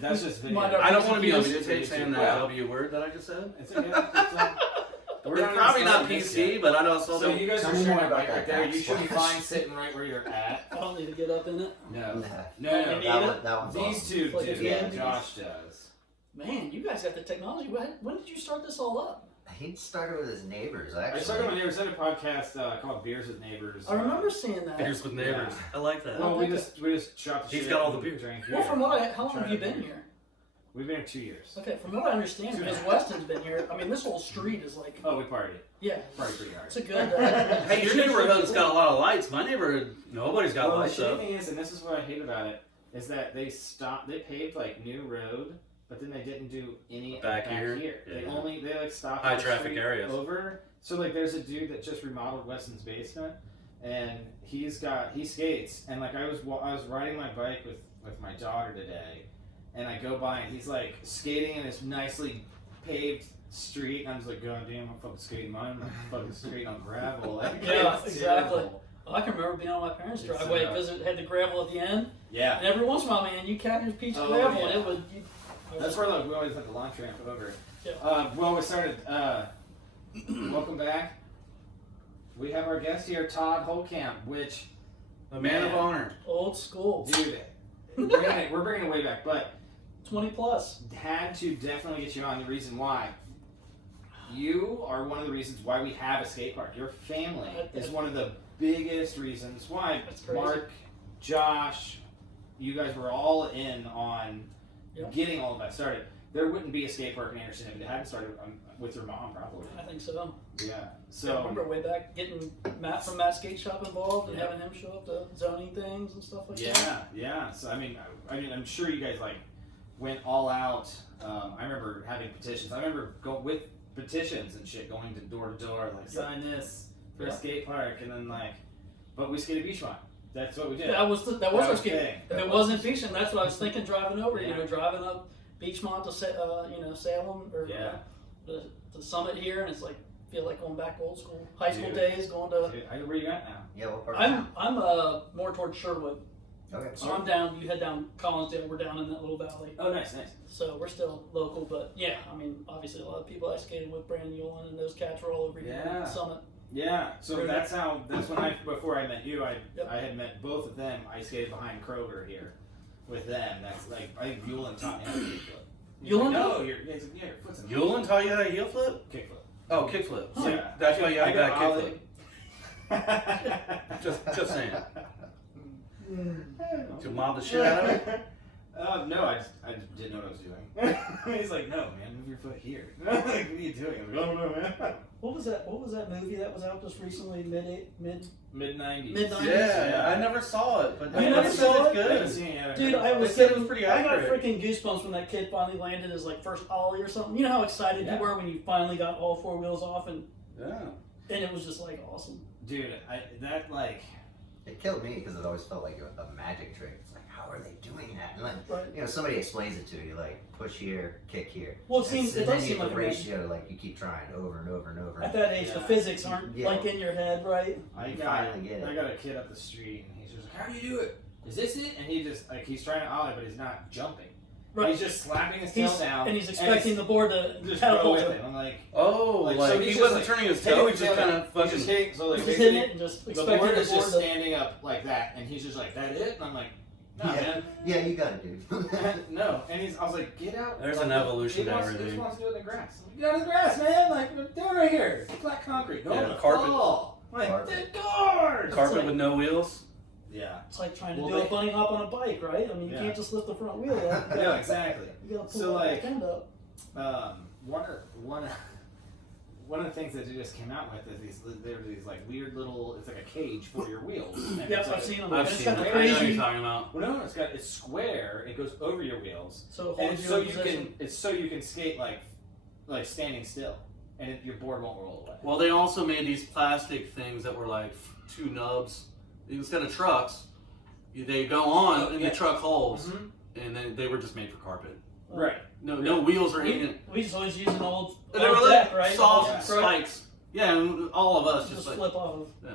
That's just video. I don't want to be on videotape saying that W word that I just said. It's okay. We're probably not PC, but I know So you guys are sharing a mic right there. You should be fine sitting right where you're at. I don't need to get up in it. No. That one's These awesome. two Like do. a Yeah, game. Josh does. Man, you guys got the technology. When did you start this all up? He started with his neighbors, I actually. started with my neighbors. I had a podcast called Beers with Neighbors. I remember seeing that. Beers with neighbors. Yeah. I like that. Well, we just shot the He's shit got all the and beers. drank Well, beer. from what how long have you been here? We've been here 2 years. Okay, from what I understand, because Weston's been here. I mean, this whole street is like. Oh, we partied. Yeah. Partied pretty hard. It's a good. Hey, your neighborhood's got a lot of lights. My neighborhood, nobody's got Well, the lights shitty up. thing is, and this is what I hate about it, is that they paved like new road, but then they didn't do any Back here? They Yeah. like stopped High the traffic street areas. over. So like, there's a dude that just remodeled Weston's basement, and he skates, and like I was riding my bike with my daughter today, and I go by and he's like skating in this nicely paved street, and I'm just like, God damn, I'm fucking skating mine. I'm fucking skating on gravel. Like, Yeah, it's exactly. terrible. Well, I can remember being on my parents' It's, driveway because it had the gravel at the end, Yeah. and every once in a while, man, you catch a piece of Oh, gravel, yeah. and it would. That's where like we always had the launch ramp over. Yeah. Well, we started. Welcome back. We have our guest here, Todd Holtcamp, which A man of honor. Old school. dude, we're bringing it way back, but 20 plus. had to definitely get you on. The reason why you are one of the reasons why we have a skate park. Your family is one of the biggest reasons why. That's crazy. Mark, Josh, you guys were all in on getting all of that started. There wouldn't be a skate park in Anderson if it hadn't started with your mom, probably. I think so. Yeah. So I remember way back getting Matt from Matt's Skate Shop involved and having him show up to zoning things and stuff like that. Yeah. So I mean, I'm sure you guys like went all out. I remember having petitions. I remember going with petitions and shit, going to door, like sign this for a skate park, and then like, but we skated Beachmont. That's what we did. That was our skate. thing. If it wasn't Beachmont, that's what I was thinking driving over. You know, driving up Beachmont to Salem or the Summit here, and it's like feel like going back old school, high school days, going to. Where you at now? Yeah, what part? I'm more towards Sherwood. Okay. So I'm down. You head down Collinsdale. We're down in that little valley. Oh, nice. So we're still local, but yeah, I mean, obviously a lot of people I skated with, Brandon Yulin, and those cats were all over here at the Summit. Yeah, so that's when before I met you, I had met both of them. I skated behind Kroger here with them. That's like, I think Yulin taught me how to kickflip. Yulin? No, your foot's in Yulin taught you how to heel flip? Kickflip. Oh, kickflip. Yeah. That's why you have a bad Ollie. kickflip. Just saying. Did you mob the shit out of it? No, I just didn't know what I was doing. He's like, no, man, move your foot here. Like, what are you doing? I'm like, oh, no, man. What was that movie that was out just recently? Mid-90s. Mid-90s. Yeah, I never saw it, but You never saw it's it? I haven't good. seen it yet. Dude, I They said it was pretty I got accurate. freaking goosebumps when that kid finally landed his like first ollie or something. You know how excited you were when you finally got all four wheels off, and it was just like awesome. Dude, It killed me because it always felt like a magic trick. It's like, how are they doing that? And like, somebody explains it to you, like push here, kick here. Well, it does then seem like the ratio, like you keep trying over and over and over. At that age, the physics aren't like in your head, right? I finally get it. I got a kid up the street, and he's just like, "How do you do it? Is this it?" And he just he's trying to ollie, but he's not jumping. Right. He's just slapping his tail down, and he's expecting the board to just catapult go with him. it. I'm like, so he's he just, wasn't like, turning his hitting toe, the he just kind of fucking. He's just hitting, so like Just hitting it and just the expecting board the is board just to standing up like that, and he's just like, "That it?" And I'm like, "No, man." Yeah, you got it, dude. No, and I was like, "Get out." There's like, an evolution to He everything. just wants to do it in the grass. I'm like, get out of the grass, man! Like, we're doing it right here. Flat concrete. Go on the carpet. floor. Like, Carpet. the doors. Carpet with no wheels? Yeah. It's like trying to do a bunny hop on a bike, right? I mean, you can't just lift the front wheel up. No, exactly. You gotta pull So, that like, back end up. One of the things that they just came out with is there are these like weird little. It's like a cage for your wheels. And Yep, it's like, I've seen them. I've It's seen got it. the I know what crazy. you're talking about. Well, no, it's square. It goes over your wheels, So it and holds it's you so in you position. can it's so you can skate like standing still, and your board won't roll away. Well, they also made these plastic things that were like two nubs. Instead of trucks, they go on and the truck holds, and then they were just made for carpet. Right. No wheels or anything. We just always use an old They were deck, like right? soft Yeah. spikes. Yeah, and all of us Just just like. flip off of. Yeah.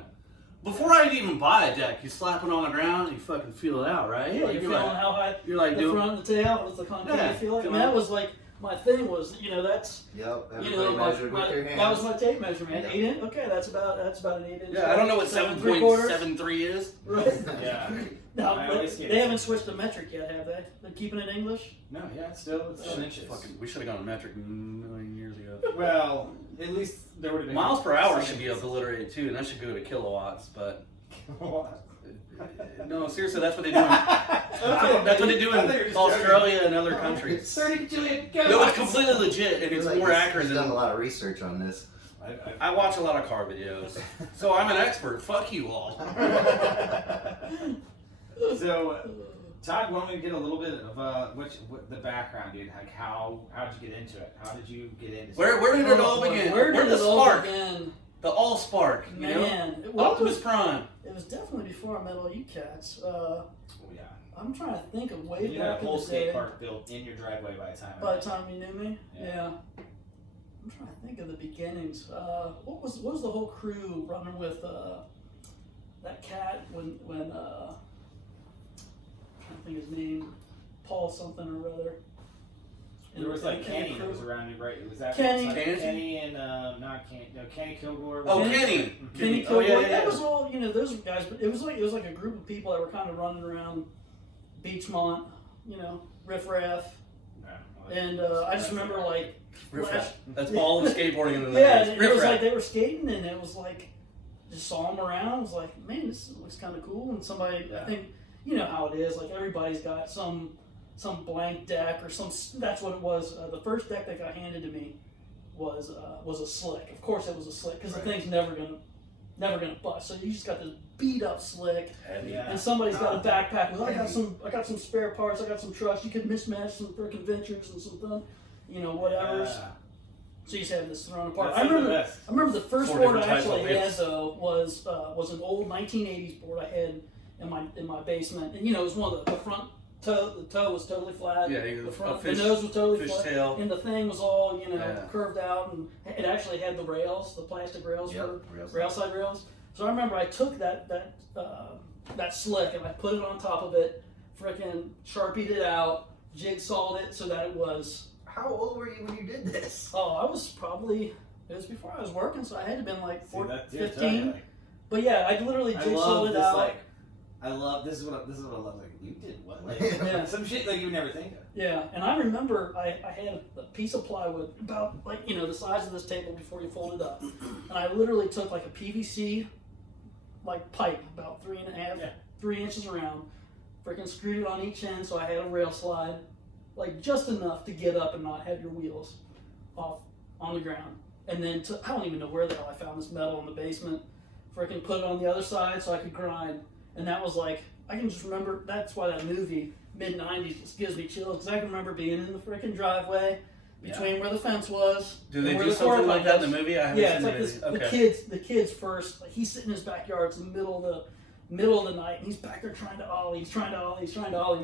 before I'd even buy a deck, you slap it on the ground and you fucking feel it out, right? Yeah, Like, you're feeling how high you're like the front and the tail, what's the concave feel like? I mean, that was like, my thing was, that's, everybody measured with their hands. That was my tape measurement. Yep. 8 inch? Okay, that's about an 8 inch. Yeah, I don't know what 7.73 is. Right. Yeah. No, they haven't switched to metric yet, have they? They're keeping it English? No, yeah, it's still inches. We should have gone to metric a million years ago. Well, at least there would have been Miles per hour should be obliterated too, and that should go to kilowatts. But no, seriously, that's what they do. That's what they do in Australia and other countries. 30 billion. No, it's completely legit, and it's more accurate He's than. done a lot of research on this. I watch a lot of car videos, so I'm an expert. Fuck you all. So, Todd, why don't we get a little bit of what the background, dude? Like, how'd you get into it? How did you get into? Where did it all begin? Where did the it all spark? begin? The all spark, you Man, know? Optimus Prime. It was definitely before I met all you cats. Oh yeah. I'm trying to think of way You had a back in whole the skate day. park built in your driveway by the time. By the time you knew me, Yeah. I'm trying to think of the beginnings. What was the whole crew running with that cat when I'm trying to think of his name, Paul something or other. There was like Kenny that was around you, right? Was that Kenny. like Kenny and not Kenny? No, Kenny Kilgore. Oh, Kenny. Kenny. Kenny Oh, Kilgore. yeah. That was all, those guys, but it was like a group of people that were kind of running around Beachmont, riff raff. And I just remember like That's all of skateboarding in the yeah, 90s. it was like they were skating and it was like just saw them around. I was like, man, this looks kind of cool. And somebody, I think, you know how it is. Like everybody's got some blank deck or some. That's what it was. The first deck that got handed to me was a slick. Of course, it was a slick because the thing's never gonna bust. So you just got this beat up slick, and somebody's got a backpack with. I got some spare parts. I got some trucks. You could mismatch some freaking ventures and some whatever's. Yeah. So you just have this thrown apart. That's I remember the first Four board I different types of actually had wheels. though was an old 1980s board I had in my basement, and it was one of the front toe. The toe was totally flat. Yeah, the nose was totally flat, tail. and the thing was all curved out, and it actually had the rails, the plastic rails for railside rails. So I remember I took that slick and I put it on top of it, frickin' Sharpied it out, jigsawed it so that it was. How old were you when you did this? Oh, it was before I was working, so I had to have been like 15. Like, but yeah, I literally I jigsawed love it this. out. Like, I love this is what I love. Like you did what? Like Yeah. some shit like you would never think of. Yeah, and I remember I had a piece of plywood about the size of this table before you fold it up, and I literally took like a PVC pipe about 3 inches around, freaking screwed it on each end so I had a rail slide, just enough to get up and not have your wheels off on the ground. And then I don't even know where the hell I found this metal in the basement. Freaking put it on the other side so I could grind. And that was I can just remember, that's why that movie, mid-90s, just gives me chills. Because I can remember being in the freaking driveway between where the fence was. Do they and where do the something car like that in was. the movie? I haven't Yeah, seen it's the like movie. this, the kids first, he's sitting in his backyard, it's the middle of the night, and he's back there trying to ollie, and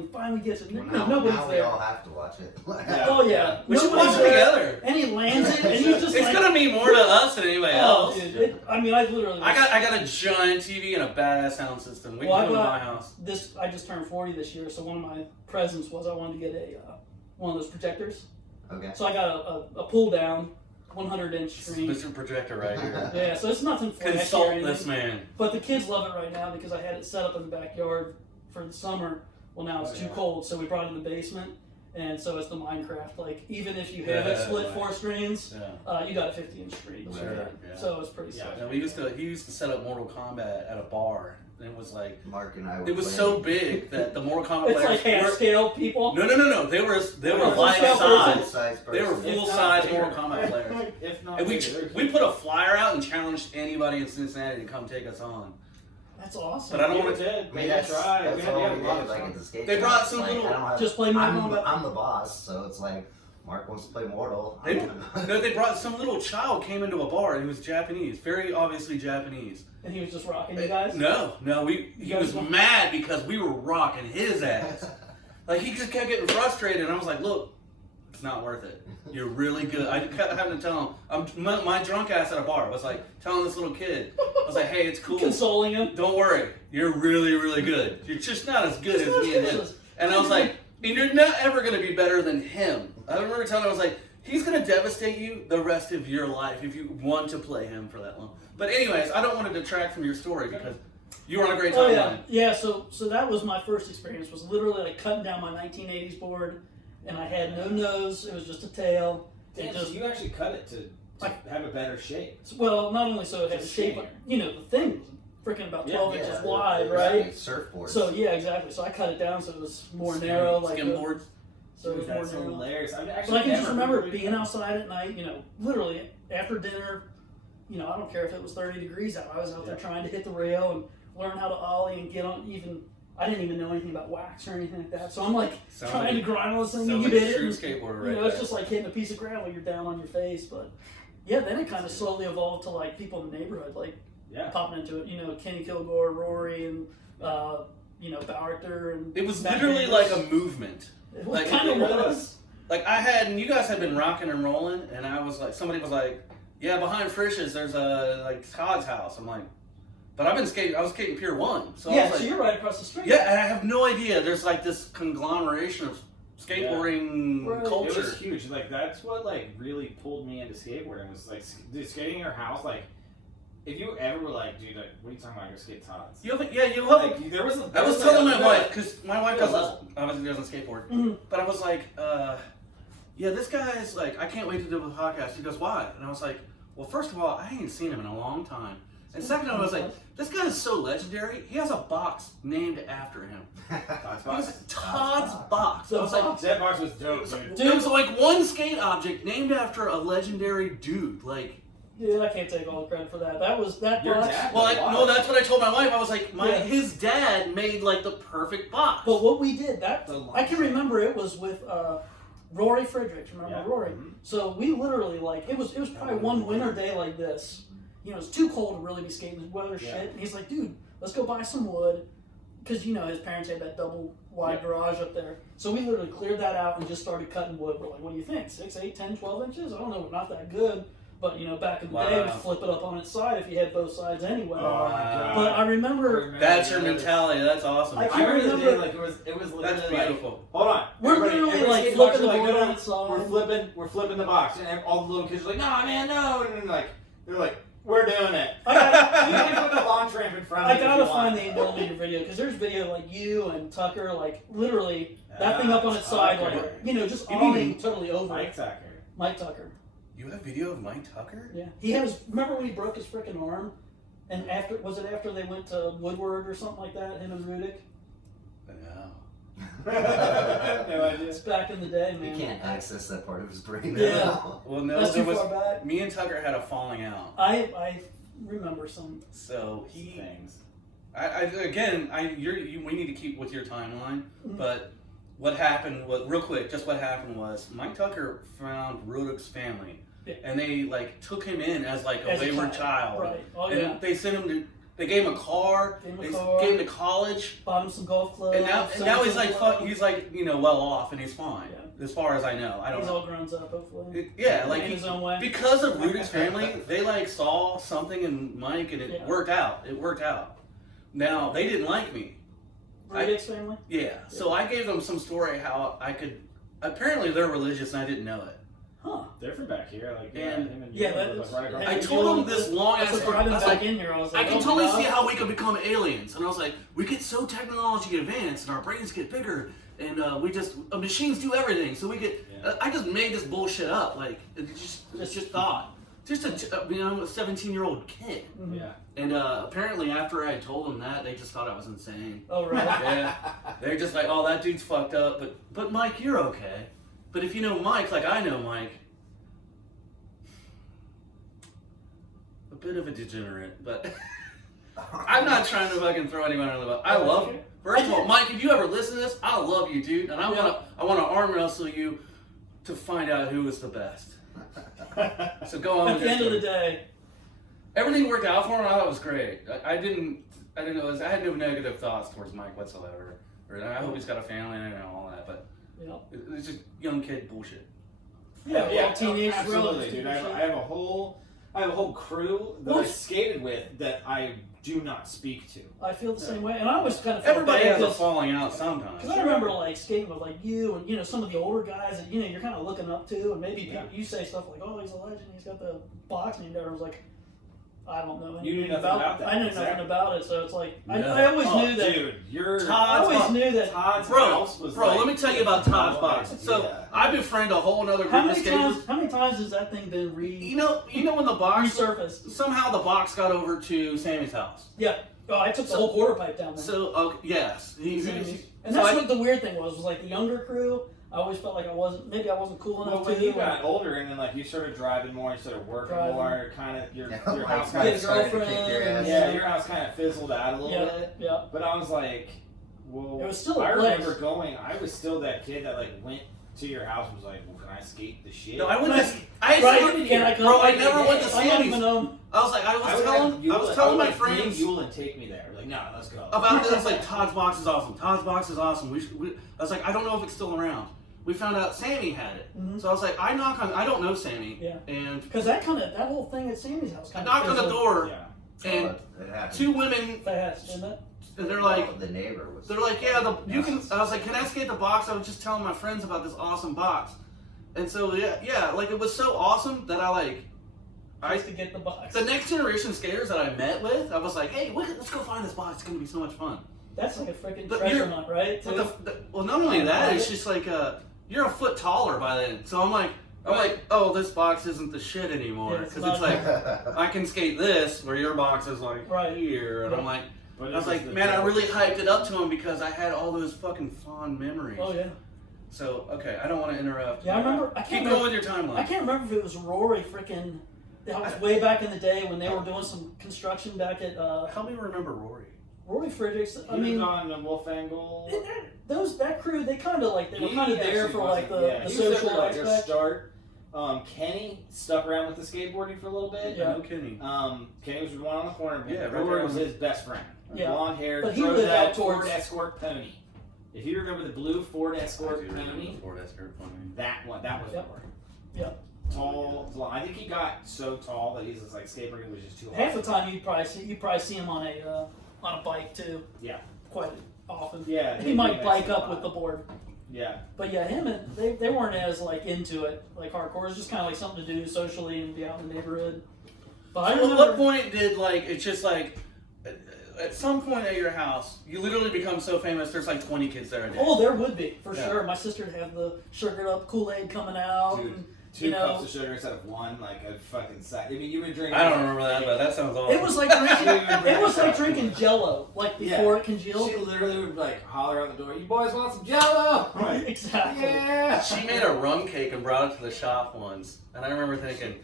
he finally gets it. Now Nobody's we there. all have to watch it. Oh yeah, We should nobody's watch it there, together. and he lands it, and he's just It's gonna mean more to us than anybody oh, else. dude, I literally. I got a giant TV and a badass sound system. We Well, can come to my house. I just turned 40 this year, so one of my presents was I wanted to get one of those projectors. Okay. So I got a pull down 100-inch screen. Mr. Projector right here. Yeah, so it's nothing flashy or Consult anything. this man. But the kids love it right now because I had it set up in the backyard for the summer. Well, now it's too cold, so we brought it in the basement. And so it's the Minecraft. Even if you have it split 4 screens, you got a 50-inch screen. Sure, yeah. So it's pretty sick. Yeah, he used to set up Mortal Kombat at a bar. And it was Mark and I were it was playing. so big that the Mortal Kombat It's players like half scale people. No. They were full life scale size. Size They were person. full size Mortal Kombat players. If not, And we put a flyer out and challenged anybody in Cincinnati to come take us on. That's awesome. But I don't want to. I mean, that's all we did, at the skate They shop. brought some I little- don't have, Just play Mortal Kombat. I'm the boss, so it's Mark wants to play Mortal. They brought some little child came into a bar and he was Japanese, very obviously Japanese. And he was just rocking you guys? No, he was mad because we were rocking his ass. He just kept getting frustrated, and I was like, look, It's not worth it. You're really good. I kept having to tell him. My drunk ass at a bar was like telling this little kid. I was like, hey, it's cool. Consoling him. Don't worry. You're really, really good. You're just not as good as me and him. And I was like, and you're not ever going to be better than him. I remember telling him, I was like, he's going to devastate you the rest of your life if you want to play him for that long. But anyways, I don't want to detract from your story because you were on a great timeline. Oh yeah, yeah. So that was my first experience. Was literally like cutting down my 1980s board, and I had no nose. It was just a tail. Damn, so you actually cut it to have a better shape. Well, not only so it had a shape, but the thing was freaking about 12 inches wide, right? Surfboards. So yeah, exactly. So I cut it down so it was more narrow, like skimboards. So it was more some narrow. layers. But I can just remember being outside at night, literally after dinner. I don't care if it was 30 degrees out. I was out there trying to hit the rail and learn how to ollie and get on. I didn't even know anything about wax or anything like that. So I'm like trying to grind on this thing. Sounds You like did a it. true And, skateboarder right it's there. just like hitting a piece of gravel. You're down on your face. But yeah, then it kind of slowly evolved to like people in the neighborhood, like popping into it. Kenny Kilgore, Rory, and Bowerter, and It was Matt literally Harris. like a movement. It was Like, kind of it was. Like and you guys had been rocking and rolling, and I was like, somebody was like, yeah, behind Frisch's, there's a Todd's house. I'm like, but I was skating Pier 1. So I was So like, you're right across the street. yeah, and I have no idea. There's like this conglomeration of skateboarding Right. culture. It was huge. Like that's what really pulled me into skateboarding was like skating in your house. Like if you ever were like, dude, like, what are you talking about? Go skate Todd's. You have There was. I was telling my wife because my wife doesn't skateboard, but I was like, yeah, this guy's like, I can't wait to do a podcast. He goes, why? And I was like, well, first of all, I ain't seen him in a long time. And second, I was like, this guy is so legendary. He has a box named after him. Todd's box. Todd's box. I was like, That box was dope, dude. dude, it was like one skate object named after a legendary dude. Like, Yeah, I can't take all the credit for that. That was that Your box. dad? well, no, that's what I told my wife. I was like, Yeah. his dad made like the perfect box. But what we did, The I can remember it was with Rory Fredericks. Remember Yeah. Rory? So we literally it was probably one winter day like this. It's too cold to really be skating. The weather shit. And he's like, dude, let's go buy some wood. Because, his parents had that double wide garage up there. So we literally cleared that out and just started cutting wood. We're like, what do you think? 6, 8, 10, 12 inches? I don't know. Not that good. But, back in the day, we'd flip it up on its side if you had both sides anyway. Oh my God. But I remember... That's your mentality. That's awesome. I I remember the remember- day, like it was literally That's like, beautiful. hold on. We're Everybody- literally, everybody like, skateboards flipping are the board no, on its side. We're flipping the box, and all the little kids are like, no, man, no, and like they're like, we're doing it. I got- You can put the launch ramp in front of I it if gotta you find want. the millimeter video because there's video like you and Tucker, like literally that thing up on its side, Tucker. like just You ollie mean totally over Mike it. Tucker. Mike Tucker. You have video of Mike Tucker? Yeah, he had his. Remember when he broke his freaking arm? And was it after they went to Woodward or something like that? Him and Rudick. No. No idea. It's back in the day, man. You can't access that part of his brain. Yeah. Well, no, That's there too was. far back. Me and Tucker had a falling out. I remember some. So he. Things. We need to keep with your timeline. But what happened was real quick. Just what happened was Mike Tucker found Rudick's family, and they took him in as a As a wayward child. child. Right. Oh, and yeah. they sent him to. They gave him a car. Gave him a They car. gave him to college. Bought him some golf clubs. And now he's well off and he's fine. Yeah. As far as I know, I don't He's know. all grown up, hopefully. In his own way. because of Rudick's family, they saw something in Mike and it worked out. It worked out. Now they didn't like me. Rudick's family. Yeah. So I gave them some story how I could. Apparently they're religious and I didn't know it. Huh. They're from back here, like And- him and Yeah, you that were, is- right across. I Hey, told them this long That's ass what story. I driving was back like, in here. I was I like, can oh totally my see God. how we could become aliens. And I was like, we get so technology advanced and our brains get bigger and machines do everything. So we get, I just made this bullshit up. It's just thought. Just a 17-year-old kid. Yeah. And apparently after I told them that, they just thought I was insane. Oh, right. Yeah. They're just like, oh, that dude's fucked up. But Mike, you're okay. But if you know Mike, like I know Mike, a bit of a degenerate, but I'm not trying to fucking throw anyone under the bus. I love you. First of all, Mike, if you ever listen to this, I love you, dude, and I wanna arm wrestle you to find out who is the best. So go on. At the end of the day, everything worked out for him. I thought it was great. I didn't know. I had no negative thoughts towards Mike whatsoever. Or I hope he's got a family and all that, but it's just young kid bullshit. Yeah, yeah, all teenagers. absolutely, dude. I have a whole crew that I skated with that I do not speak to. I feel the same way, and I always kind of felt Everybody bad has a falling out sometimes. because I remember like skating with like you and some of the older guys that you're kind of looking up to, and maybe you say stuff like, "Oh, he's a legend. He's got the box named after him." I was like, I don't know You knew anything nothing about that. I knew Exactly. nothing about it, so it's like No. I always knew that. Dude, you're I always knew that. Todd's Bro, house was let like, me tell you about Todd's box. So yeah. I befriend a whole other How group of many skaters. times has that thing been You know when the box resurfaced? somehow the box got over to Sammy's house. Yeah. Oh, I took the whole quarter pipe down there. So yes, And so that's I- what the weird thing was like the younger crew. I always felt like I wasn't cool enough Well, when to. you got older and then like you started driving more, you started working Driving. more, kind of your Yeah, house lights kind Get a of started to girlfriend. kick your ass. yeah, your house kind of fizzled out a little Yeah, bit. yeah. But I was like, well, It was still a I place. remember going. I was still that kid that like went to your house and was like, well, can I skate the shit? No, I went Right. to. I Right, started can I here, come? bro. I never went to I don't even Sammy's. know. I was like, I was telling my friends Yule and take me there. Like, no, let's go. about this. Like, Todd's box is awesome. Todd's box is awesome. I was like, I don't know if it's still around. We found out Sammy had it, Mhm. so I was like, I knock on. I don't know Sammy, Yeah. and Because that whole thing at Sammy's house I kind knock on the door, Yeah. and It happened. two women, fast, isn't it? and they're like, the neighbor was. yeah, you can. I was like, can I skate the box? I was just telling my friends about this awesome box, and so yeah, like it was so awesome that Just to get the box. the next generation skaters that I met with, I was like, hey, let's go find this box. It's gonna be so much fun. That's like a freaking But treasure you're- hunt, right? But Too? well, not only that, it's just like you're a foot taller by then. So I'm like, oh, this box isn't the shit anymore Yeah, it's because it's not. like I can skate this where your box is like Right. here, and I'm like, But I was like, man, I really hyped it up to him because I had all those fucking fond memories. Oh yeah. So okay, I don't want to interrupt. Yeah, I remember. I Keep can't going remember. with your timeline. I can't remember if it was Rory freaking. That was way back in the day when they were doing some construction back at Help me remember Rory. Rory Fredericks. I He mean, was on the Wolf Angle. that crew, they kind of like they were kind of there actually for like wasn't- the he was there social for, like, their aspect. start. Kenny stuck around with the skateboarding for a little bit. Yeah. No kidding. Kenny was the one on the corner. Yeah, right Rory there was on- his best friend. Yeah. Blonde hair, But he drove lived that out towards- Ford Escort pony. If you remember the blue Ford Escort pony, Ford Escort pony. that was Yep. Rory. Yep. Tall, blonde. I think he got so tall that he's just like skateboarding was just too hard. Half the time you'd probably see him on a bike too. Yeah. Quite often. Yeah. He might bike up with the board. Yeah. But yeah, him and they weren't as like into it, like hardcore. It was just kind of like something to do socially and be out in the neighborhood. But I So at remember, what point did it's just like at some point at your house you literally become so famous there's like 20 kids there a day. oh, there would be for Yeah. sure. My sister'd have the sugared up Kool-Aid coming out. Dude, And, Two you know, cups of sugar instead of one, like a fucking sack. I mean, you've been drinking. I don't remember that, but that sounds awesome. it was like drinking Jello, like before it congealed. She literally would like holler out the door, "You boys want some Jello?" I'm like, Exactly. yeah. She made a rum cake and brought it to the shop once, and I remember thinking,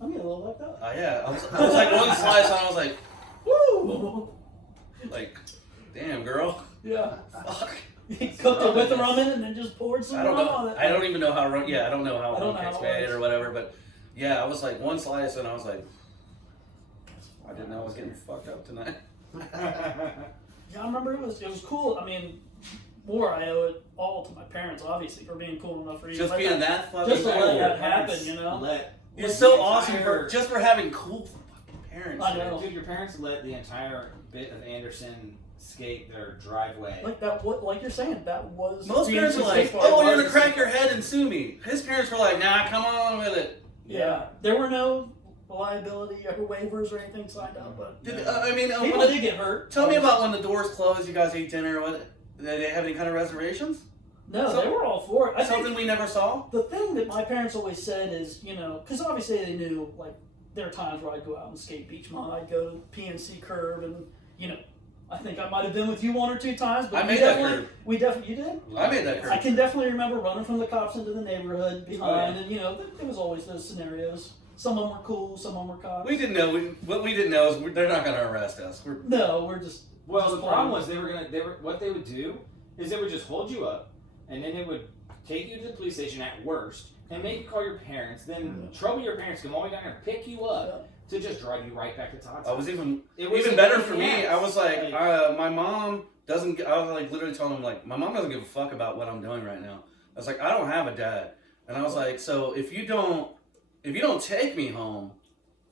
I'm getting a little like that. yeah, I was like one slice, and I was like, Woo! like, damn girl, Yeah. fuck. He cooked it with the rum in it and then just poured some I don't rum on know. it. I don't even know how rum. Yeah, I don't know how I don't rum know cake's how it made works. or whatever. But yeah, I was like one slice, and I was like, I didn't know I was getting fucked up tonight. Yeah, I remember it was cool. I mean, more I owe it all to my parents, obviously, for being cool enough for you. Just being that fucking Just to let cool. that happen, you know? It's so awesome for having cool fucking parents. I know. Dude, your parents let the entire bit of Anderson skate their driveway. Like that, like you're saying, that was. Most parents are being like, skateboard. "Oh, you're gonna crack your head and sue me." His parents were like, "Nah, come on with it." Yeah, there were no liability or waivers or anything signed up, but I mean, people did get hurt. tell me about when the doors closed. You guys ate dinner. What? Did they have any kind of reservations? No, they were all for it. I think Something we never saw. the thing that my parents always said is, because obviously they knew, like, there are times where I'd go out and skate Beachmont, I'd go to PNC Curb, and, I think I might have been with you one or two times, but I made that curb. you did? I made that I curve. can definitely remember running from the cops into the neighborhood behind, and, there was always those scenarios. Some of them were cool, some of them were cops. We didn't know. What we didn't know is they're not going to arrest us. No, we're just. Well, just the problem playing. was what they would do is they would just hold you up, and then they would take you to the police station at worst, and make you call your parents, then trouble your parents, come all the way down there, pick you up to just drive you right back to Todd's. I was even It better for me. yes. I was like, my mom doesn't. I was like literally telling him like, my mom doesn't give a fuck about what I'm doing right now. I was like, I don't have a dad. And I was like, so if you don't take me home,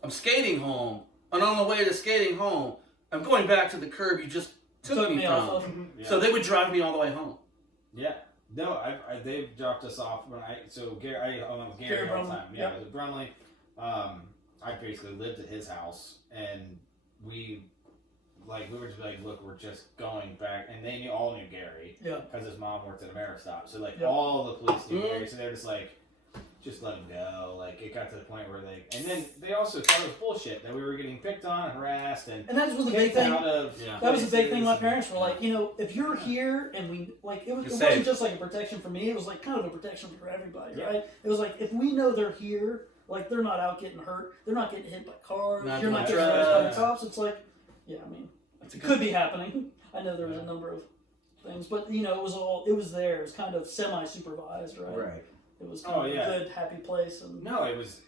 I'm skating home, and on the way to skating home, I'm going back to the curb you just took me off from. of. Yeah. So they would drive me all the way home. Yeah. No, they've dropped us off when I went with Gary all the time. Yeah, it was Brumley. I basically lived at his house, and we were just like, look, we're just going back, and they all knew Gary, because his mom worked at Ameristop, so all the police knew Gary, so they're just like, just let him go. Like, it got to the point where and then they also thought it was bullshit that we were getting picked on, harassed, and that was the big thing. That was the big thing. My parents were like, if you're here and it wasn't just like a protection for me. It was like kind of a protection for everybody, right? It was like, if we know they're here, like they're not out getting hurt, they're not getting hit by cars, you're not getting harassed by the cops. It's like, it could be happening. I know there was a number of things, but it was there. It was kind of semi-supervised, right? Right. It was kind of a good, happy place. And no, it was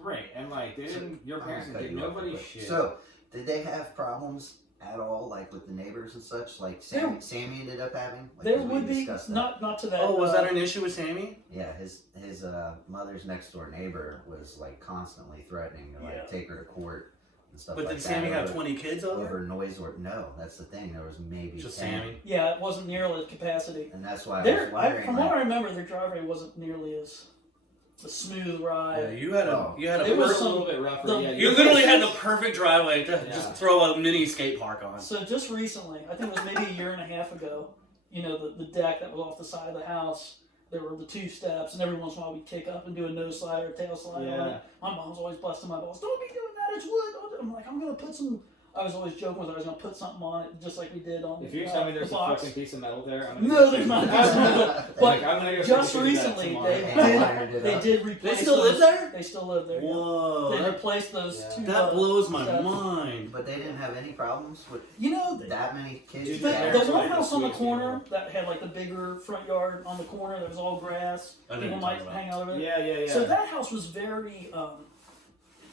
great. And like, your parents didn't give nobody shit. So, did they have problems at all, like with the neighbors and such? Like Sammy ended up having? Like, there would be, not to that. Oh, was that an issue with Sammy? Yeah, his mother's next door neighbor was like constantly threatening to take her to court and stuff but like did that. Sammy have 20 kids over noise or no? That's the thing. There was maybe just 10. Sammy. Yeah, it wasn't nearly capacity. And that's why I was wondering. From what I remember, their driveway wasn't nearly as a smooth ride. Yeah, you had a it was a little bit rougher. You literally had the perfect driveway to just throw a mini skate park on. So just recently, I think it was maybe a year and a half ago, the deck that was off the side of the house, there were the 2 steps, and every once in a while we'd kick up and do a nose slide or a tail slide on it. My mom's always busting my balls. Don't be doing that, it's wood. I'm like, I'm going to put some... I was always joking with her, I was going to put something on it, just like we did on if you tell me there's a fucking piece of metal there, I'm no, there's not a piece of metal. But I'm gonna go just recently, they did replace. They still live there? They still live there. Whoa! They replaced those 2. That blows my steps. mind. But they didn't have any problems with that many kids. The one house on the corner that had like the bigger front yard on the corner that was all grass. People might hang out over there. Yeah. So that house was very.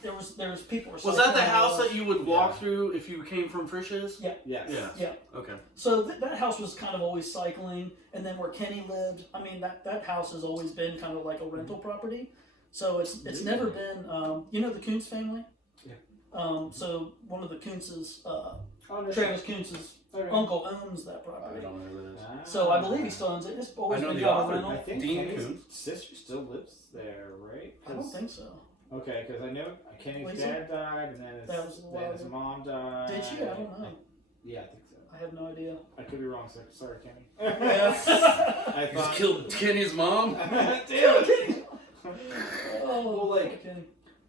There was people. Was that the house that you would walk through if you came from Frisch's? Yeah. Yeah. Okay. So that house was kind of always cycling, and then where Kenny lived, I mean that house has always been kind of like a rental property. So it's never been. The Kuntz family. Yeah. So one of the Kuntz's, Travis Kuntz's uncle owns that property. I don't know who it is. So I believe he still owns it. It's always been the kind of author. rental. I think Dean Kenny's Kuntz. sister still lives there, right? I don't think so. Okay, because I know Kenny's dad died, and then his mom died. Did she? I don't know. Yeah, I think so. I have no idea. I could be wrong, sir. Sorry, Kenny. Yeah. You just killed Kenny's mom? Damn Kenny. Well, like,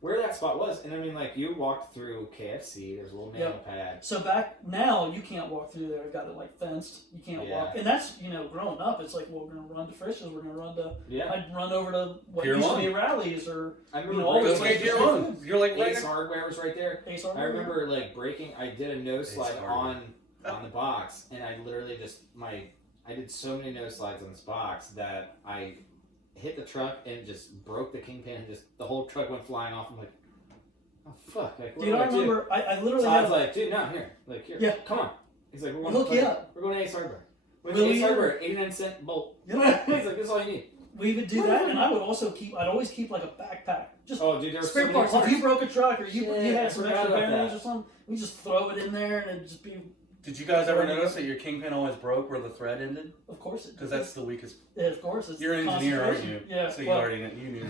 where that spot was, and I mean, like, you walked through KFC, there's a little manual pad. So back now, you can't walk through there. I've got it, like, fenced. You can't walk. And that's, growing up, it's like, well, we're going to run to Frisch's, we're going to run to... Yeah. I'd run over to what Pier used to 1. be Rallies, or... I remember all the Pier places. 1. You're like right Ace Hardware was right there. Ace Hardware. I remember, like, breaking, I did a nose slide on the box, and I literally just, I did so many nose slides on this box that I hit the truck and just broke the kingpin, and just, the whole truck went flying off. I'm like, oh fuck! Like, what dude, I remember. I literally. So I was like, dude, no, here, Yeah, come on. He's like, we're going to Ace Hardware. We're going to Ace Hardware, 89-cent bolt. He's like, this is all you need. We would do that, and I would also I'd always keep like a backpack. Just dude, there were spare so parts. many If you broke a truck or you had I some forgot extra about bearings that. or something, we just throw it in there and it'd just be. Did you guys ever notice that your kingpin always broke where the thread ended? Of course it. Because that's the weakest. Yeah, of course. It's You're an engineer, aren't you? Yeah. So you already knew.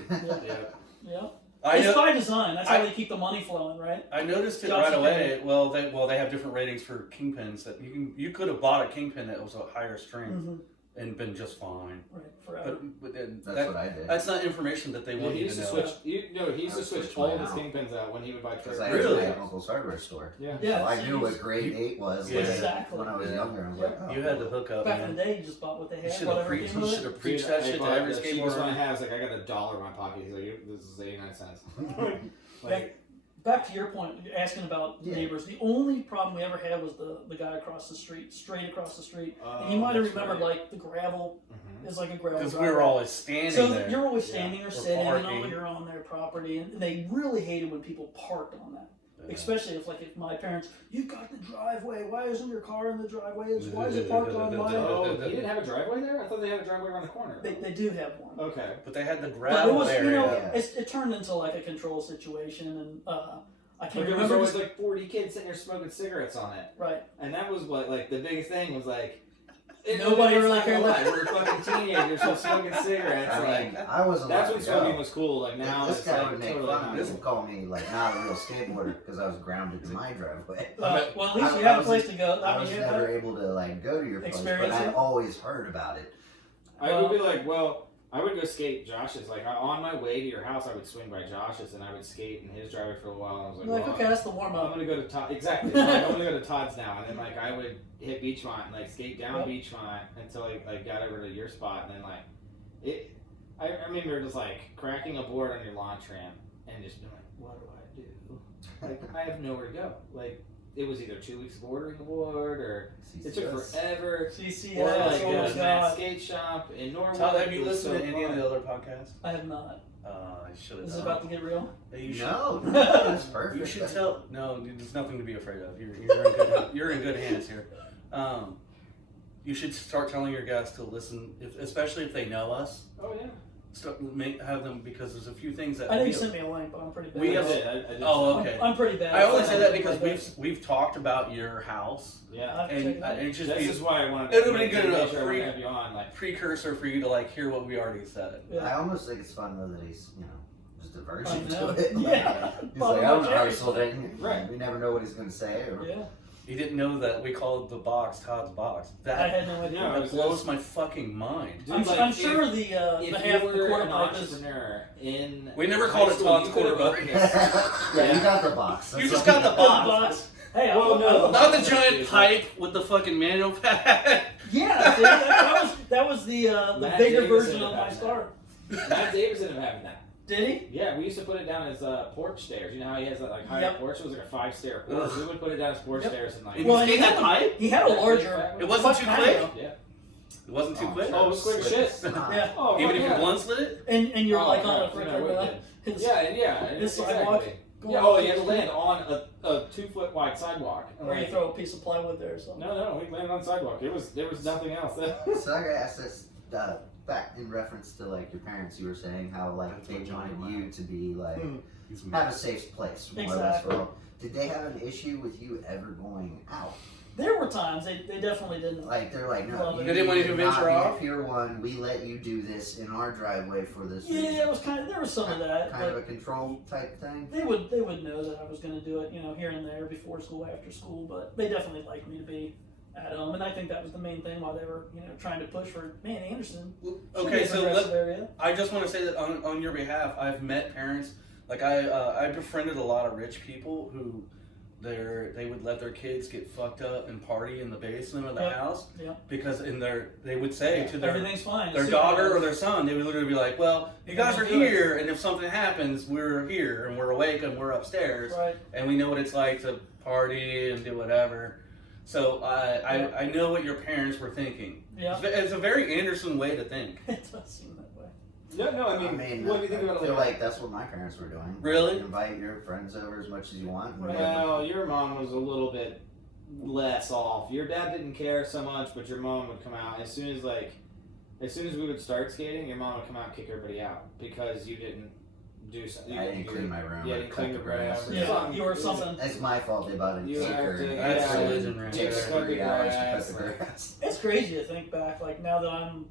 Yeah. I It's know, by design. That's how they keep the money flowing, right? I noticed it Johnson right away. Well, they have different ratings for kingpins that you could have bought a kingpin that was a higher strength and been just fine. Right, forever. But That's what I did. That's not information that they want he you used to to know. switch. He used to switch all his kingpins out when he would buy trucks. Because I Really? had my uncle's hardware store. Yeah. So I knew what grade 8 was Exactly. when I was younger. I was like, oh. You had to hook up. Back Man. in the day, you just bought what they You had. should have Whatever came with it. preached that shit to every The cheapest one I skateboarder. have is like, I got $1 in my pocket. He's like, this is 89 cents. Back to your point, asking about neighbors. The only problem we ever had was the guy across the street, straight across the street. And you might have remembered, like, the gravel is like a gravel Because we driveway. were always standing so there. you're always standing or sitting, parking. and you're on their property, and they really hated when people parked on that. Especially if my parents, you've got the driveway. Why isn't your car in the driveway? Why is it parked on mine? Oh, he didn't have a driveway there? I thought they had a driveway around the corner. They do have one. Okay. But they had the But gravel it was, area. it turned into like a control situation, and I can't There was remember. always like 40 kids sitting there smoking cigarettes on it. Right. And that was what, like, the biggest thing was like, Nobody really cared. We're fucking teenagers, so smoking cigarettes. I wasn't. That's when smoking was cool. Like now, this it's guy like would make totally fun of me not. and call me like not a real skateboarder because I was grounded in my driveway. Well, at least you I have a was- place to go. I I was mean, never able to like go to your place, but Experience I it? always heard about it. I would be like, well, I would go skate Josh's. Like on my way to your house, I would swing by Josh's and I would skate in his driveway for a while. And I was like, well, okay, that's the warm I'm up. gonna go to Todd. Exactly. I'm gonna go to Todd's now, and then like I would hit Beachmont and like skate down Yep. Beachmont until I got over to your spot, and then like it. I remember just like cracking a board on your launch ramp and just being like, what do I do? Like I have nowhere to go. Like it was either 2 weeks of ordering a board or it took forever. CCS, Or like oh my a God. skate shop in Norway. Todd, have you It was listened to so any of fun. the other podcasts? I have not. I should have. Is it about to get real? You should. No, that's perfect. You should tell. No, there's nothing to be afraid of. You're in good hands here. You should start telling your guests to listen, especially if they know us. Oh yeah. Have them because there's a few things that I know you sent me a link, but I'm pretty bad. We I have- did. I did. Oh, okay. I'm pretty bad. I only say that because Like we've talked about your house, Yeah. and it's just This be is why I wanted. It'll be good to make enough sure I for wanted you. to have you on. Like, precursor for you to like hear what we already said. Yeah. I almost think it's fun though that he's just a virgin I to know. it. Yeah. He's Bottom like, I'm of not cherry. hustling. Right. We never know what he's gonna say. Or, Yeah. You didn't know that we called the box Todd's box. I That had no idea. No, that it's blows just- my fucking mind. dude, I'm, like, I'm sure the if half you of the were quarter an pipe is. entrepreneur in We never high called it school, Todd's you could've quarter opened yeah, you got the box. You That's just all got the box. Hey, Well, no. Not the giant pipe with the fucking manual pad. Yeah, see, that was the Matt bigger Davis version ended of up my having start. Matt Davis ended up having that. Did he? Yeah, we used to put it down as porch stairs. You know how he has that like higher Yep. porch? It was like a 5-stair porch. Ugh. We would put it down as porch Yep. stairs and like. You Well, skate he that had- pipe? He had a larger. It wasn't too quick? Yeah. It wasn't too quick. Oh, it was quick as shit. Yeah. Oh, Even fuck if yeah. you blunt slid it? And you're Oh, like no, on a no, freaking we did. his, Yeah, his exactly. sidewalk. Yeah, you had to land on a 2-foot wide sidewalk. Or you throw a piece of plywood there or something. No, we landed on sidewalk. There was nothing else. So I gotta ask this back in reference to like your parents. You were saying how like they wanted you to be like have a safe place. More or less Exactly. for all. Did they have an issue with you ever going out? There were times they definitely didn't. Like they're like, no, Well, you they didn't want you to did not venture be off? a Pier 1. We let you do this in our driveway for this Yeah, reason. it was there was some of that. Kind of But a control type thing. they would know that I was going to do it, here and there, before school, after school. But they definitely liked me to be at home, and I think that was the main thing why they were, trying to push for Anderson. should be Okay, a so progressive area. I just want to say that on your behalf, I've met parents. Like I befriended a lot of rich people who they would let their kids get fucked up and party in the basement of the Yep. house Yep. because they would say to their Everything's fine. their It's daughter super or their son, they would literally be like, well, you guys are Don't do it. here, and if something happens, we're here, and we're awake, and we're upstairs, right. and we know what it's like to party and do whatever. So I know what your parents were thinking. Yeah. It's a very Anderson way to think. It does seem that way. No, I mean, what do you think about I it? feel like that's what my parents were doing. Really? Invite your friends over as much as you want. and Well, your mom was a little bit less off. Your dad didn't care so much, but your mom would come out as soon as we would start skating. Your mom would come out and kick everybody out because you didn't do something. I didn't clean my room. Yeah, or you didn't clean cut the the grass. room. Yeah, you or something. It's my fault they bought a You have acre. to- That's yeah, religion right take there. cut the 3 hours to cut grass, the like- grass. It's crazy to think back, like now that I'm,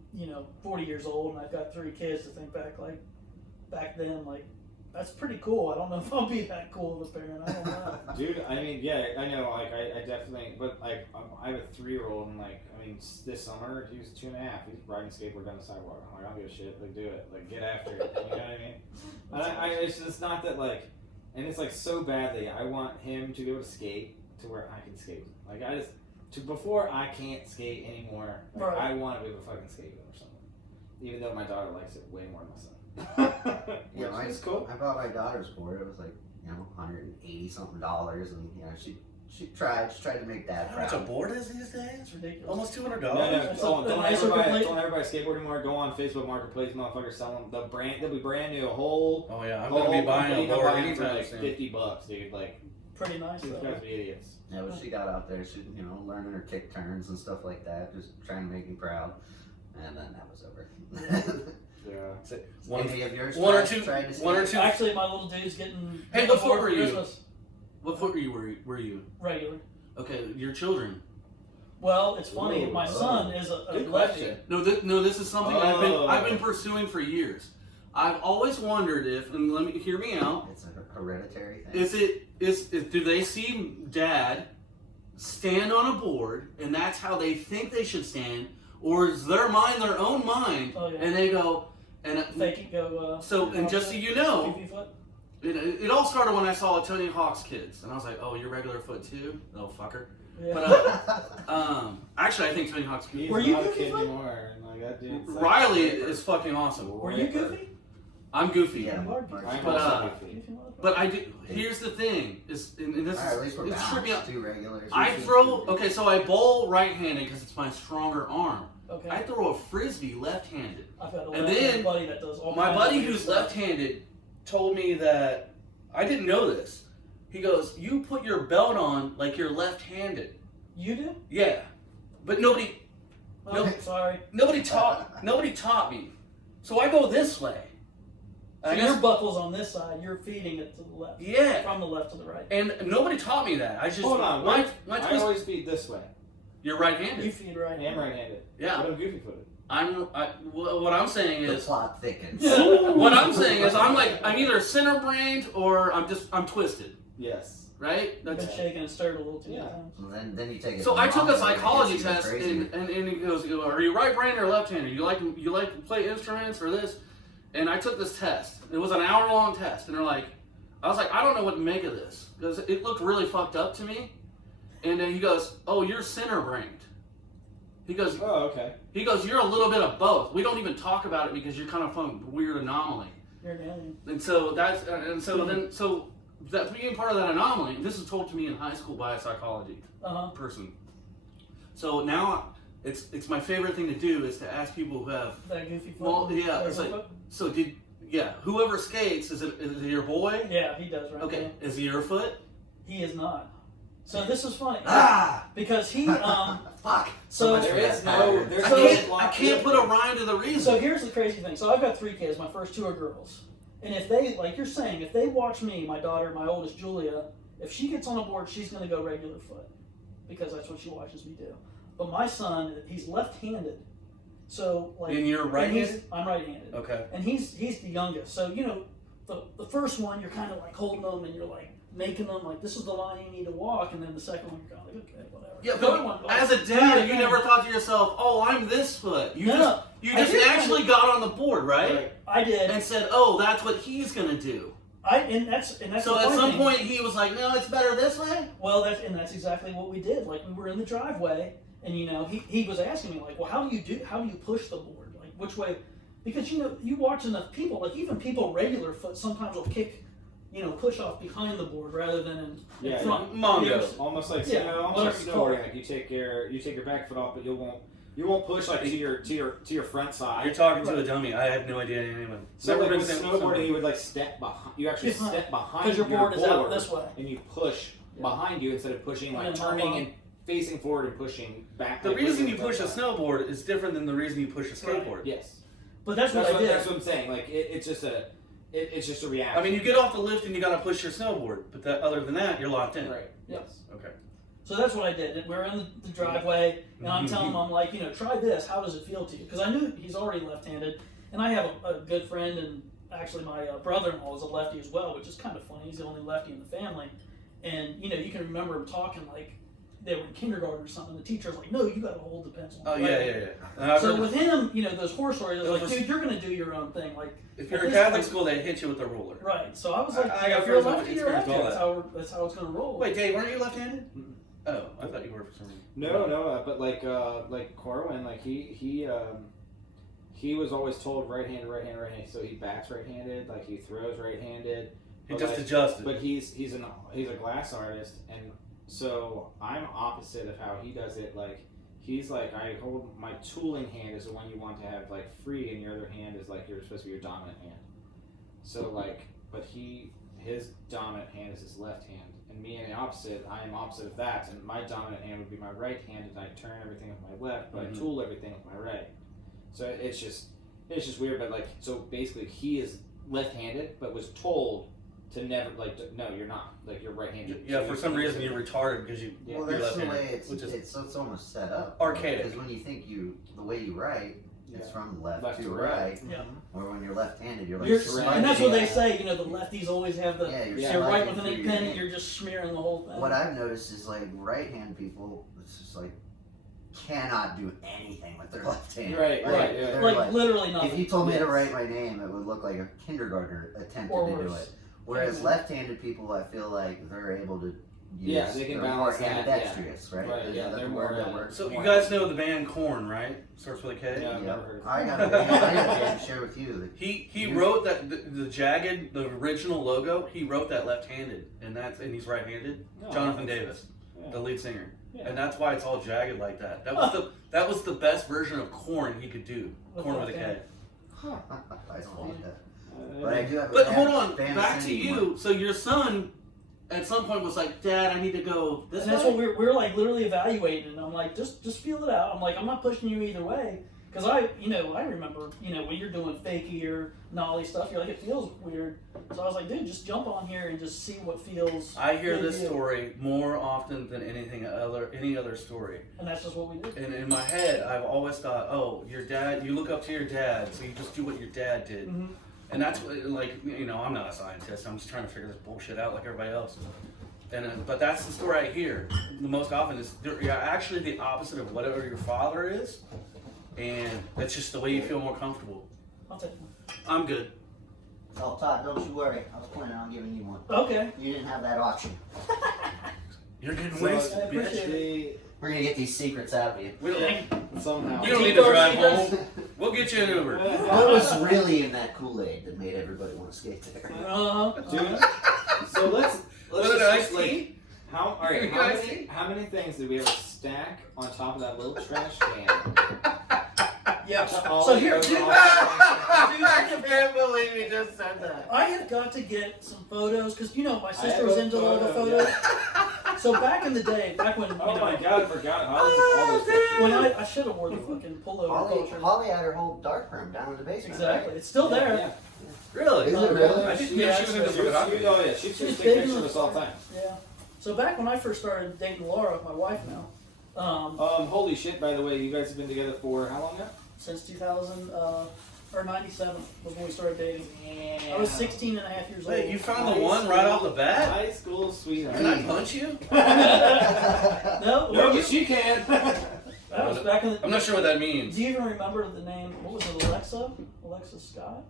40 years old and I've got 3 kids, to think back, like back then, like that's pretty cool. I don't know if I'll be that cool of a parent. I don't know. Dude, I mean, yeah, I know, like, I definitely, but, like, I have a 3-year-old, and, like, I mean, this summer, he was 2.5, he's riding a skateboard down the sidewalk. I'm like, I don't give a shit, like, do it, like, get after it, you know what I mean? And it's just not that, like, and it's, like, so badly, I want him to be able to skate to where I can skate. Like, before I can't skate anymore, like, Right. I want to be able to fucking skate with him or something. Even though my daughter likes it way more than my son. Yeah, Which is cool. I bought my daughter's board. It was like, $180 something, and she tried to make dad How much a proud. board is these days? It's ridiculous. Almost $200. No, That's don't a ever nicer buy complete- don't ever buy a skateboard anymore. Go on Facebook Marketplace, motherfuckers sell them. They'll be brand new, a whole. Oh yeah, I'm whole gonna be buying company, a they'll board buy them for anytime like soon. $50, dude. Like pretty nice These though. guys be idiots. Yeah, but she got out there, she, learning her kick turns and stuff like that, just trying to make me proud. And then that was over. Yeah. Any of yours one or tried to two. Actually, my little dude's getting. Hey, what foot for were you? Christmas. What foot were you? Regular. Okay, your children. Well, it's funny. Ooh, my son is a Good lefty. question. No, this is something Oh. I've been pursuing for years. I've always wondered if, and let me hear me out. It's a hereditary thing. Do they see dad stand on a board and that's how they think they should stand, or is their own mind, Oh, yeah. and they go and Fake it, go. so and just so you know, goofy foot. it all started when I saw Tony Hawk's kids, and I was like, oh, you're regular foot too, little fucker. Yeah. But actually, I think Tony Hawk's cute. He's Were you not a goofy kid foot? anymore. And like that dude's like, Riley is fucking awesome. Were you goofy? I'm goofy. Yeah, You are Mark. I'm But, also goofy. Goofy motherfucker. But I do. Here's the thing: is and this Alright, at least is we're it's trippy. balanced. 2 regulars. I throw. Okay, so I bowl right-handed because it's my stronger arm. Okay. I throw a frisbee left-handed. I've got a and left-handed then buddy that does all My kinds of buddy weird who's stuff. left-handed told me that I didn't know this. He goes, "You put your belt on like you're left-handed." You do? Yeah, but nobody Oh, Nope. sorry. taught me. So I go this way. So I your guess- buckle's on this side. You're feeding it to the left. Yeah. From the left to the right. And nobody taught me that. I just Hold on. my I twist. always feed this way. You're right-handed. You feed right. I am right-handed. Yeah. But I'm goofy-footed. What I'm saying The is plot thickens. what I'm saying is I'm either center-brained or I'm twisted, Yes. right? You've been shaking and stirred a little too many Yeah. times. And then you take it. So I took a psychology It's even test, crazier. and he goes, "Are you right-brained or left-handed? You like to play instruments or this?" And I took this test. It was an hour-long test, and I was like, I don't know what to make of this because it looked really fucked up to me. And then he goes, "Oh, you're center-brained." He goes, Oh, okay. "You're a little bit of both. We don't even talk about it because you're kind of some weird anomaly." You're an alien. And so that being part of that anomaly, this was told to me in high school by a psychology person. So now it's my favorite thing to do is to ask people who have That goofy foot. well, yeah, That it's like foot? whoever skates is it your boy? Yeah, he does right. Okay, now. is he your foot? He is not. So this is funny. Ah, Because he Fuck. So much for there that is no- pattern. there's I can't put a rhyme to the reason. So here's the crazy thing. So I've got 3 kids. My first 2 are girls. And if they, like you're saying, if they watch me, my daughter, my oldest Julia, if she gets on a board, she's going to go regular foot because that's what she watches me do. But my son, he's left-handed. So like, And you're right-handed? I'm right-handed. Okay. And he's the youngest. So the first one you're kind of like holding them and you're like making them like this is the line you need to walk, and then the second one you're kind of like okay, whatever. Yeah, The third one, but like, as a do it dad, you again. never thought to yourself, "Oh, I'm this foot." You No, just I did naturally got on the board, right? I did. And said, "Oh, that's what he's gonna do." And that's So the at funny some thing. point he was like, "No, it's better this way." Well, that's exactly what we did. Like we were in the driveway, and he was asking me like, well, how do you push the board? Like which way? Because you watch enough people, like even people regular foot sometimes will kick, push off behind the board rather than in front. Mongo. Almost like Yeah, almost like whatever you call snowboarding. Like you take your back foot off, but you won't push like to your front side. You're talking to a dummy. I have no idea anyone. So Never like been with sim- snowboarding, you would like step behind. You actually Yeah. step behind Because your board is out this way. and you push behind you instead of pushing like And then turning hop on. and facing forward and pushing back. The like, reason pushing you push a back. snowboard is different than the reason you push a skateboard. Yes, But that's what I did. that's what I'm saying. Like it's just a reaction. I mean, you get off the lift and you gotta push your snowboard, but other than that, you're locked in. right. Yep. Yes. Okay. So that's what I did. We're in the driveway, and I'm telling him, I'm like, try this. How does it feel to you? Because I knew he's already left-handed, and I have a good friend, and actually my brother-in-law is a lefty as well, which is kind of funny. He's the only lefty in the family, and you can remember him talking like they were in kindergarten or something. The teacher's like, "No, you got to hold the pencil." Oh Right? yeah. So with him, those horror stories, I was Those like, are- dude, you're gonna do your own thing. Like, If you're at in this Catholic point- school, they hit you with a ruler. right? So I was like, I got if you're friends with lefty, you're experience lefty. with all That's how it's gonna roll. Wait, Dave, weren't you left-handed? Oh, I thought you were for some reason. No, but like Corwin, like he was always told right-handed, so he bats right-handed, like he throws right-handed. He But, just like, adjusted. But he's a glass artist, and so I'm opposite of how he does it. Like he's like, I hold my tooling hand is the one you want to have like free, and your other hand is like you're supposed to be your dominant hand. So like, but he his dominant hand is his left hand, and me and the opposite. I am opposite of that, and my dominant hand would be my right hand, and I turn everything with my left, but I tool everything with my right. So it's just weird. But like, so basically, he is left-handed, but was told to never no, you're not. Like, you're right-handed. Yeah, for some reason you're retarded because you. Well, that's the way it's almost set up. Archaic. Because when you think the way you write, it's from left to right. right. Yeah. Or when you're left-handed, you're like and that's what they say. You know, the lefties always have the. you're You're right with an ink pen, and you're just smearing the whole thing. What I've noticed is like right-hand people, it's just like cannot do anything with their left hand. Right. They're like literally nothing. If you told me to write my name, it would look like a kindergartner attempted Or to do worse. it. Whereas left-handed people, I feel like they're able to use. They can they're balance more that, ambidextrous, right? Right, yeah, they're more, that works. So you guys know the band Korn, right? Starts with a K. Yeah, I've never heard of it. I got a band to share with you. He wrote that the jagged, the original logo. He wrote that left-handed, and he's right-handed. No, Jonathan Davis, yeah. the lead singer, Yeah. and that's why it's all jagged like that. That was the best version of Korn he could do. Korn with a K. I don't need that. But I do have a But band, hold on, band back to singing you. one. So your son, at some point, was like, "Dad, I need to go this And that's way." what we're like literally evaluating. And I'm like, just feel it out. I'm like, I'm not pushing you either way. Because I remember, when you're doing fakie or nollie stuff, you're like, it feels weird. So I was like, dude, just jump on here and just see what feels. I hear good this to you. story more often than any other story. And that's just what we do. And in my head, I've always thought, oh, your dad, you look up to your dad, so you just do what your dad did. Mm-hmm. And that's what, I'm not a scientist. I'm just trying to figure this bullshit out like everybody else. And but that's the story I hear the most often is you're actually the opposite of whatever your father is, and that's just the way you feel more comfortable. I'll take one. I'm good. Oh, Todd, don't you worry. I was planning on giving you one. Okay. You didn't have that option. You're getting So, wasted, I appreciate bitch. We're gonna get these secrets out of you. We don't, Somehow. you don't need to drive home. We'll get you an Uber. What was really in that Kool-Aid that made everybody want to skate there? Dude, so let's Was it just iced like, tea? how many things did we ever stack on top of that little trash can? Yeah. All So of here, those dude, I can't believe you just said that. I have got to get some photos because my sister have was a into all the photo, photos. So back in the day, back when Oh my god, I forgot all those pictures. when I should have wore the fucking pullover culture. Holly had her whole darkroom down in the basement. Exactly, Right? it's still there. Yeah. Really? Is it really? I didn't Yeah, know she was into it's- photography. Oh yeah, she She's takes big pictures on of us all the time. Yeah. So back when I first started dating Laura, my wife now, Holy shit! By the way, you guys have been together for how long now? since 2000 or 97 was when we started dating. I was 16 and a half years old. Wait, you found the one right off the bat? High school sweetheart. Can I punch you? No, No, but she can. that was back in the. I'm not sure what that means. Do you even remember the name? What was it? Alexa Scott.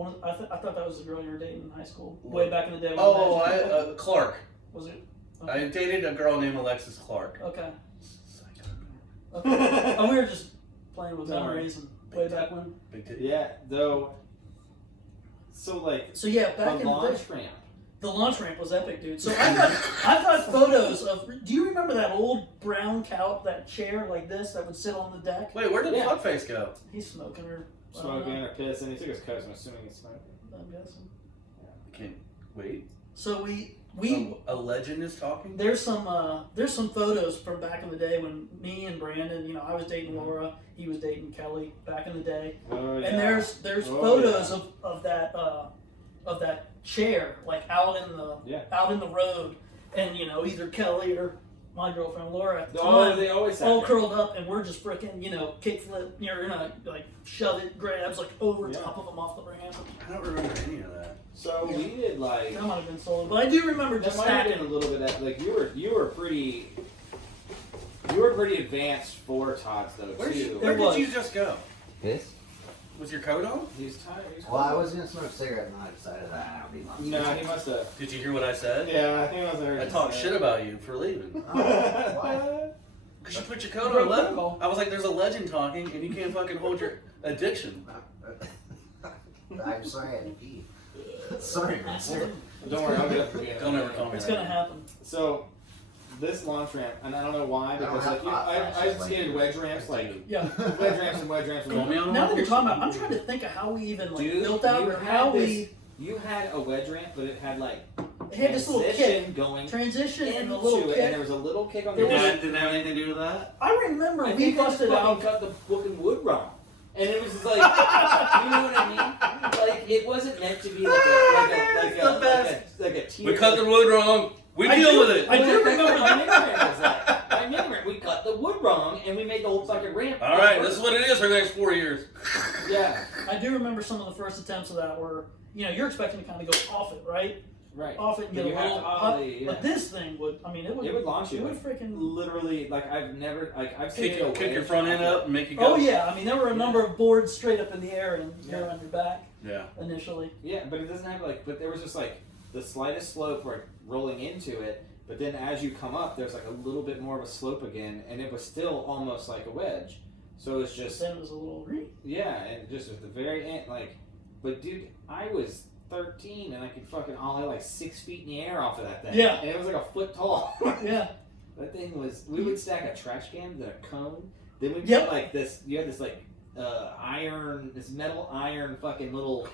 I thought that was the girl you were dating in high school, way back in the day. When Oh, Magic- Clark. was it? I dated a girl named Alexis Clark. Okay. Okay. Oh, we were just playing with Don't worry. memories and way back when. Big titty. Yeah, though. So like So yeah, back the in the launch day, ramp. the launch ramp was epic, dude. So I've got photos of. Do you remember that old brown couch, that chair like this that would sit on the deck? Wait, where did Yeah. Fuckface go? He's smoking her. I don't Smoking know, or pissing. He took his coat, so I'm assuming he's smoking. I'm guessing. I can't wait. So we A legend is talking? there's some photos from back in the day when me and Brandon, I was dating Laura, he was dating Kelly back in the day. Oh, yeah. And there's Oh, photos yeah. of that chair like out in the road, and either Kelly or my girlfriend Laura at the Oh, time, they always have all that. curled up, and we're just freaking kickflip, like shove it grabs like over Yeah. top of them off the ramp. I don't remember any of that. So we did like. That might have been sold, but I do remember That just might have been a stacking. little bit of, like you were pretty advanced for Todd's though Where too. did you just go? This? Was your coat on? He's tired. Well, I was gonna smoke a cigarette and I decided that I don't need one. No, he must have. Did you hear what I said? Yeah, I think I was there. I talked shit about you for leaving. Oh, why? Because you put your coat Broke on left. protocol. I was like, there's a legend talking, and you can't fucking hold your addiction. I'm sorry I had to pee. Sorry, master. Don't worry, I'll get up for you. Don't ever call me It's that. gonna happen. So this launch ramp, and I don't know why, I don't because have like, hot I've flashes like skated you. wedge ramps, like Yeah. wedge ramps and wedge ramps. Call me on Now one? that you're talking about, I'm trying to think of how we even Dude, built out you or had how this- we. you had a wedge ramp, but it had like It had this little kick. Transition and a little into it, kick. and there was a little kick on the Didn't back. have anything to do with that? I remember I we think busted out. cut the fucking wood wrong. And it was just like, you know what I mean? Like, it wasn't meant to be like a tier. We cut the wood wrong. We deal with it. I do remember my mini ramp was like. My mini ramp, we cut the wood wrong, and we made the whole fucking ramp. All right, this is what it is for the next 4 years. Yeah. I do remember some of the first attempts of that were, you're expecting to kind of go off it, right? Right. Off it and get a You have little to putt. ollie, yeah. But this thing would, it would launch you. It would freaking literally, like, I've seen it Kick your front end up and make you go. Oh yeah, there were a number of boards straight up in the air and you're on your back. Yeah. Initially. Yeah, but it doesn't have but there was just like the slightest slope where rolling into it, but then as you come up, there's like a little bit more of a slope again, and it was still almost like a wedge. So it's just. Then it was a little green. Yeah, and just at the very end, but dude, I was 13 and I could fucking ollie like 6 feet in the air off of that thing. Yeah. And it was like a foot tall. Yeah. That thing was. We would stack a trash can, then a cone. Then we Yep. put like this. You had this like this metal iron fucking little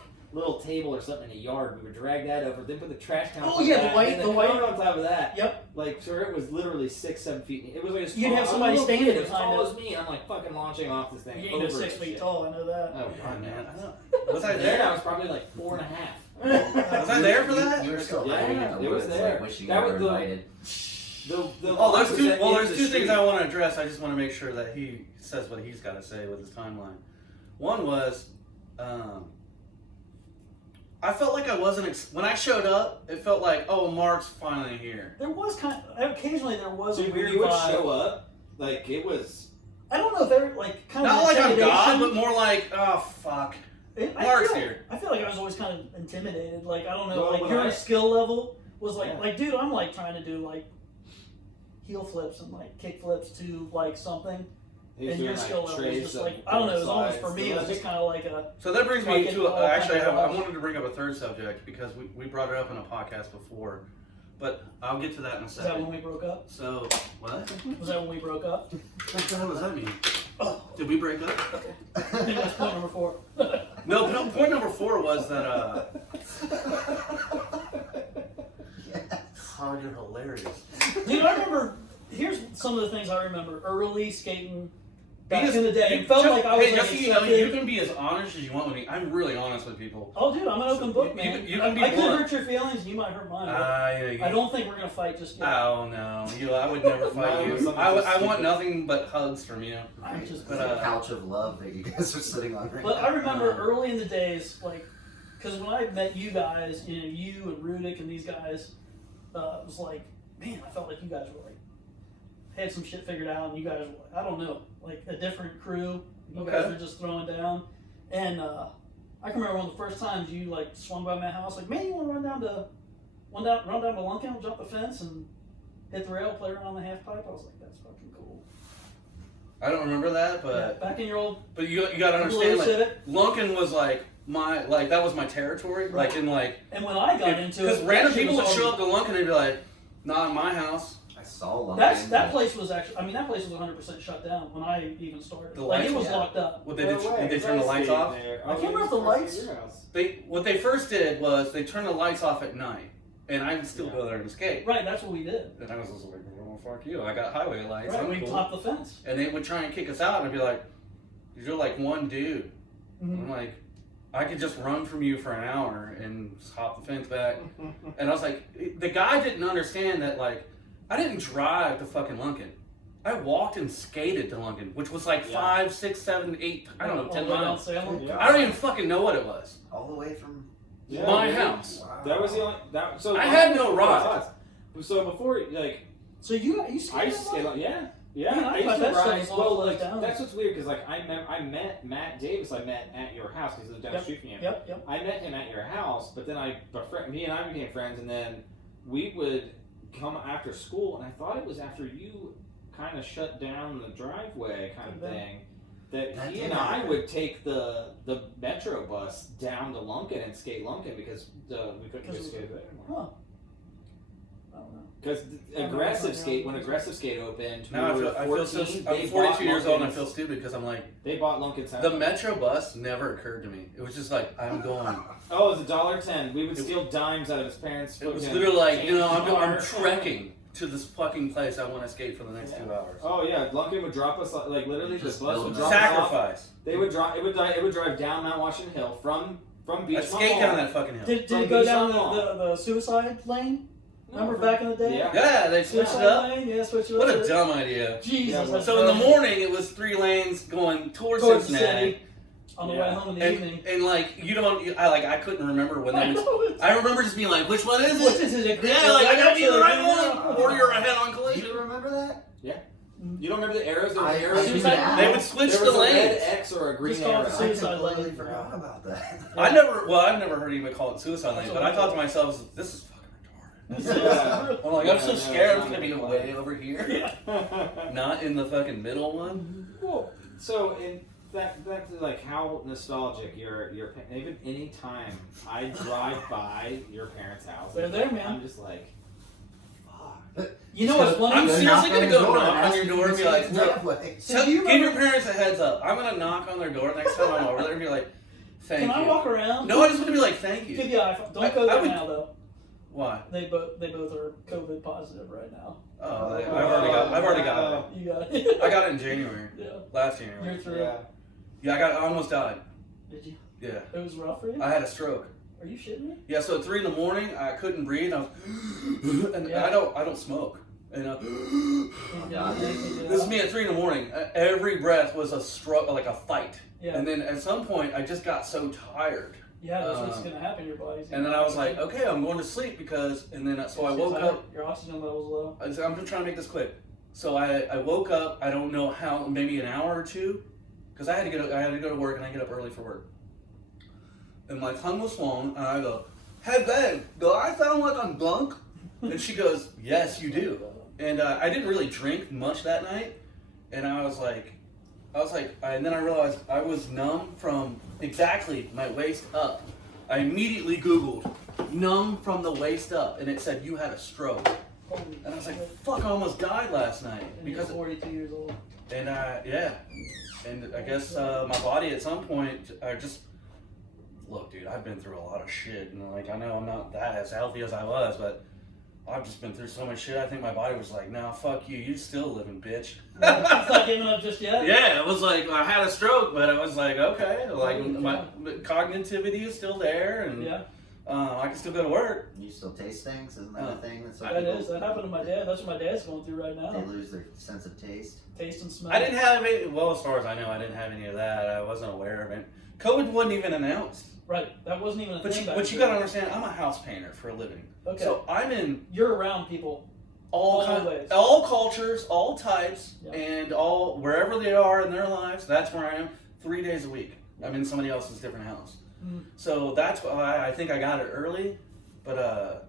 table or something in the yard. We would drag that over. Then put the trash can. Oh on yeah, that, the white, and the white cone on top of that. Yep. Like so, it was literally 6-7 feet. It was like as You'd tall- have I somebody was a little standing kid, as behind tall it. as me. I'm like fucking launching off this thing. You ain't over no 6 and feet shit. tall, I know that. Oh god, man. Was I there? I was probably like 4.5. Was I there for that? You were still Yeah, hiding in the it was woods, there. like wishing That you were was the- invited. There's two things I want to address. I just want to make sure that he says what he's got to say with his timeline. One was, I felt like I wasn't, when I showed up, it felt like, oh, Mark's finally here. There was occasionally there was a So weird you would vibe. show up, like it was. I don't know if they're like kind Not of like I'm intimidation. God, but more like, oh, fuck. Mark's here. I feel like I was always kind of intimidated. Like, I don't know, Well, like when your I- skill level was like, Yeah. dude, I'm like trying to do like heel flips and like kick flips to like something. He was And your doing, skill level was trays just of like, I don't know, it was almost slides. for me, it was just kind of like a, So that brings me Fucking to, all actually, kinds of I rush. wanted to bring up a third subject because we brought it up in a podcast before, but I'll get to that in a is that when second. we broke up? So, what? Was that when we broke up? What the hell does that mean? Oh, Did we break up? I think that's point number 4. No, point number 4 was that, oh, you're hilarious. Dude, I remember, here's some of the things I remember. Early skating back Because in the day. you It felt just- like I was hey, like just so you know, accepted. you can be as honest as you want with me. I'm really honest with people. Oh, dude, I'm an open book, You- man. you can be I could blunt. hurt your feelings, and you might hurt mine. but Yeah, I don't think we're gonna fight just yet. Oh no, I would never fight No, you. something I just want stupid. nothing but hugs from you. I'm just. But, It's a couch of love that you guys are sitting on right But now. I remember early in the days, like, because when I met you guys, you and Rudik and these guys, it was like, man, I felt like you guys were like, had some shit figured out, and you guys were, like, I don't know, like a different crew. You guys Okay. were just throwing down, and I can remember one of the first times you like swung by my house, like, man, you want to run down to Holtkamp, jump the fence, and hit the rail, play around on the half pipe. I was like, that's fucking cool. I don't remember that, but Back in your old you got to understand, blue like Civic. Lunkin was like that was my territory, Right. like in like And when I got into it, because random that shit people would was show already- up to Lunkin and be like, not in my house. I saw one. That place was actually. That place was 100% shut down when I even started. The Like lights it was were- locked up. Did they turn the lights off? I can't remember if the lights- What they first did was they turned the lights off at night, and I would still go there and skate. Right, that's what we did. And I was just like, well, fuck you. I got highway lights. Right, I'm we cool. topped the fence. And they would try and kick us out, and I'd be like, you're like one dude. Mm-hmm. I'm like, I could just run from you for an hour and just hop the fence back. And I was like, the guy didn't understand that, like, I didn't drive to fucking Lunkin. I walked and skated to Lunkin, which was like 5, 6, 7, 8, I don't know, 10 miles. Yeah. I don't even fucking know what it was. all the way from. Yeah, My dude. house. That was the only. So I had no ride. So before, like, So you I skated? used to skate. Yeah. Man, I I used thought to that stuff ride. was all Well, the way like, down. that's what's weird because like I met Matt Davis. I met at your house because he lived down the street from you. Yep. I met him at your house, but then me and I became friends, and then we would come after school, and I thought it was after you kind of shut down the driveway kind of thing that That he did and I happen. would take the Metro bus down to Lunkin and skate Lunkin because we couldn't Because get skated there anymore. I don't know. Because when Aggressive Skate opened, Now we were I feel 14, I'm 42 years old and I Lunkins. feel stupid because I'm like, They bought Lunkins. the Metro bus never occurred to me. It was just like, I'm going. Oh, it was $1.10. We would steal dimes out of his parents' It was fucking literally like, change I'm car. trekking to this fucking place I want to skate for the next 2 hours. Oh yeah, Lunkin would drop us like literally the Just bus build would it. drop us off. Sacrifice. They would drive. It would drive down Mount Washington Hill from Beach. I skate down that fucking hill. Did From it go Beach down Mall. the suicide lane? No, Remember from- back in the day? Yeah. Yeah, they switched it Suicide up. lane? Yeah, switch it What up. a dumb idea. Jesus. Yeah, that's So in the terrible. morning, it was 3 lanes going towards Towards the Cincinnati. city. On the Yeah. way home in the evening. And like, I couldn't remember when I they know. I remember just being like, which one is What it? is it? Yeah, like, I gotta be the right one! Or you're ahead on Do collision. you remember that? You don't remember the arrows? There was I arrows. do Suicide- now. They would switch There the was a red lanes. X or a green Just call it arrow. the I suicide completely lane. forgot about that. I've never heard anybody call it suicide lane, but I thought to myself, this is fucking retarded. Yeah. I'm like, I'm so Yeah, scared no, it's gonna it's be not way over here. Not in the fucking middle one. Cool. So in that's like how nostalgic your even any time I drive by your parents' house, They're there, man. I'm just like, fuck. You know what's funny? I'm Go seriously knock gonna on go the door knock on ask your if door you and be can like, see the look, driveway. So do you give your remember, parents a heads up. I'm gonna knock on their door next time I'm over there and be like, thank can you. I walk around? No, I just want to be like, thank Give you. you an iPhone. Don't I go there would- now though. Why? They both are COVID positive right now. Oh, I've already got it. You got it. I got it in January, Yeah. last January. You're through. Yeah. Yeah, I almost died. Did you? Yeah, It was rough for you? I had a stroke. Are you shitting me? Yeah, so at 3 in the morning, I couldn't breathe. I was, and Yeah. I don't smoke. And Yeah. this is me at 3 in the morning. Every breath was a struggle, like a fight. Yeah. And then at some point, I just got so tired. Yeah, that's what's gonna happen. Your body's. And then I was like, okay, I'm going to sleep because, and then so I woke up. Your oxygen level's low. I'm just trying to make this quick. So I woke up. I don't know how, maybe an hour or two, because I had to go to work and I get up early for work. And my tongue was swollen, and I go, "Hey babe, do I sound like I'm drunk?" And she goes, "Yes, you do." And I didn't really drink much that night, and I was like, and then I realized I was numb from exactly my waist up. I immediately Googled numb from the waist up, and it said you had a stroke. Holy And I was like, shit. fuck, I almost died last night. And you're Because, 42 years old. and yeah. And I guess my body at some point, I just, look, dude, I've been through a lot of shit. And like, I know I'm not that as healthy as I was, but I've just been through so much shit. I think my body was like, nah, fuck you. You still living, bitch. It's not giving up just yet. Yeah, it was like, I had a stroke, but I was like, okay. Like, my cognitivity is still there. And Yeah. I can still go to work. You still taste things? Isn't that a thing? That's That is. That happened to my dad. That's what my dad's going through right They now. lose their sense of taste. Taste and smell. I didn't have it. Well, as far as I know, I didn't have any of that. I wasn't aware of it. COVID wasn't even announced. Right. That wasn't even a But thing. you back gotta then. understand, I'm a house painter for a living. Okay. So I'm in You're around people. all Always. all cultures, all types, Yeah. and all wherever they are in their lives. That's where I am. 3 days a week. I'm in somebody else's different house. Mm. So that's why I think I got it early. But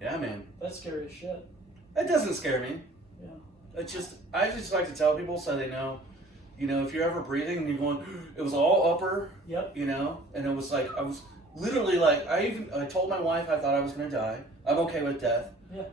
yeah, man, That's scary as shit. it doesn't scare me. Yeah. It's just I just like to tell people so they know. You know, if you're ever breathing and you're going, it was all upper. Yep. You know, and it was like I was literally like I told my wife I thought I was gonna die. I'm okay with death. Yeah.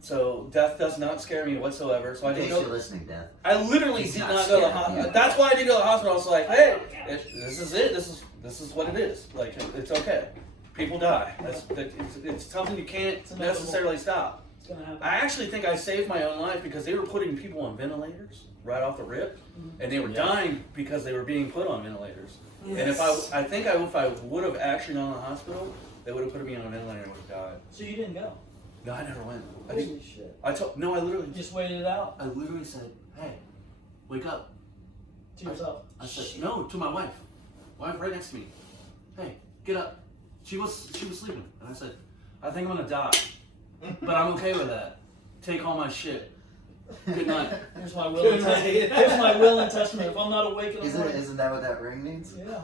So death does not scare me whatsoever. So I In didn't case go. you're listening, Death. I literally He's did not not go to the scared. hospital. Yeah. That's why I didn't go to the hospital. I was like, hey, this is it. This is what it is. Like it's okay. People die. It's something you can't It's inevitable. necessarily stop. It's gonna happen. I actually think I saved my own life because they were putting people on ventilators right off the rip, and they were dying because they were being put on ventilators. And if I would have actually gone to the hospital, they would have put me on a ventilator and would have died. So you didn't go. No, I never went. I Holy didn't. shit. I literally You just waited it out I literally said, hey, wake up. to yourself. I said, no, to my wife. Wife right next to me. Hey, get up. She was sleeping. And I said, I think I'm gonna die. But I'm okay with that. Take all my shit. Good night. Here's my will and testament. Here's my will and testament. If I'm not awake in the morning. Isn't that what that ring means? Yeah.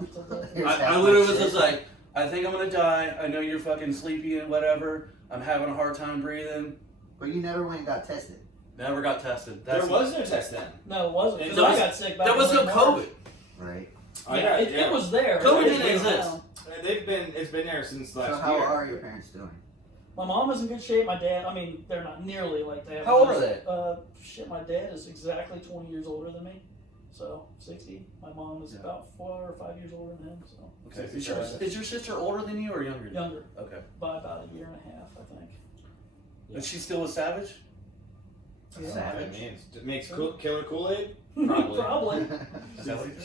Here's I half my literally was shit. just like, I think I'm gonna die. I know you're fucking sleepy and whatever. I'm having a hard time breathing. But you never went and got tested. Never got tested. There was no test then. No, it wasn't. Because There I was- got sick back There was in no March. COVID. Right. Yeah, it was there. COVID It didn't was exist. around. It's been there since last So how year. are your parents doing? My mom is in good shape. My dad, I mean, they're not nearly like they have. How old are they? My dad is exactly 20 years older than me. So 60. My mom is about 4 or 5 years older than him. So Okay. Is your sister older than you or younger? Younger. Okay. By about a year and a half, I think. And she's still a Savage? Yeah. Savage. It makes killer Kool-Aid? Probably. Probably.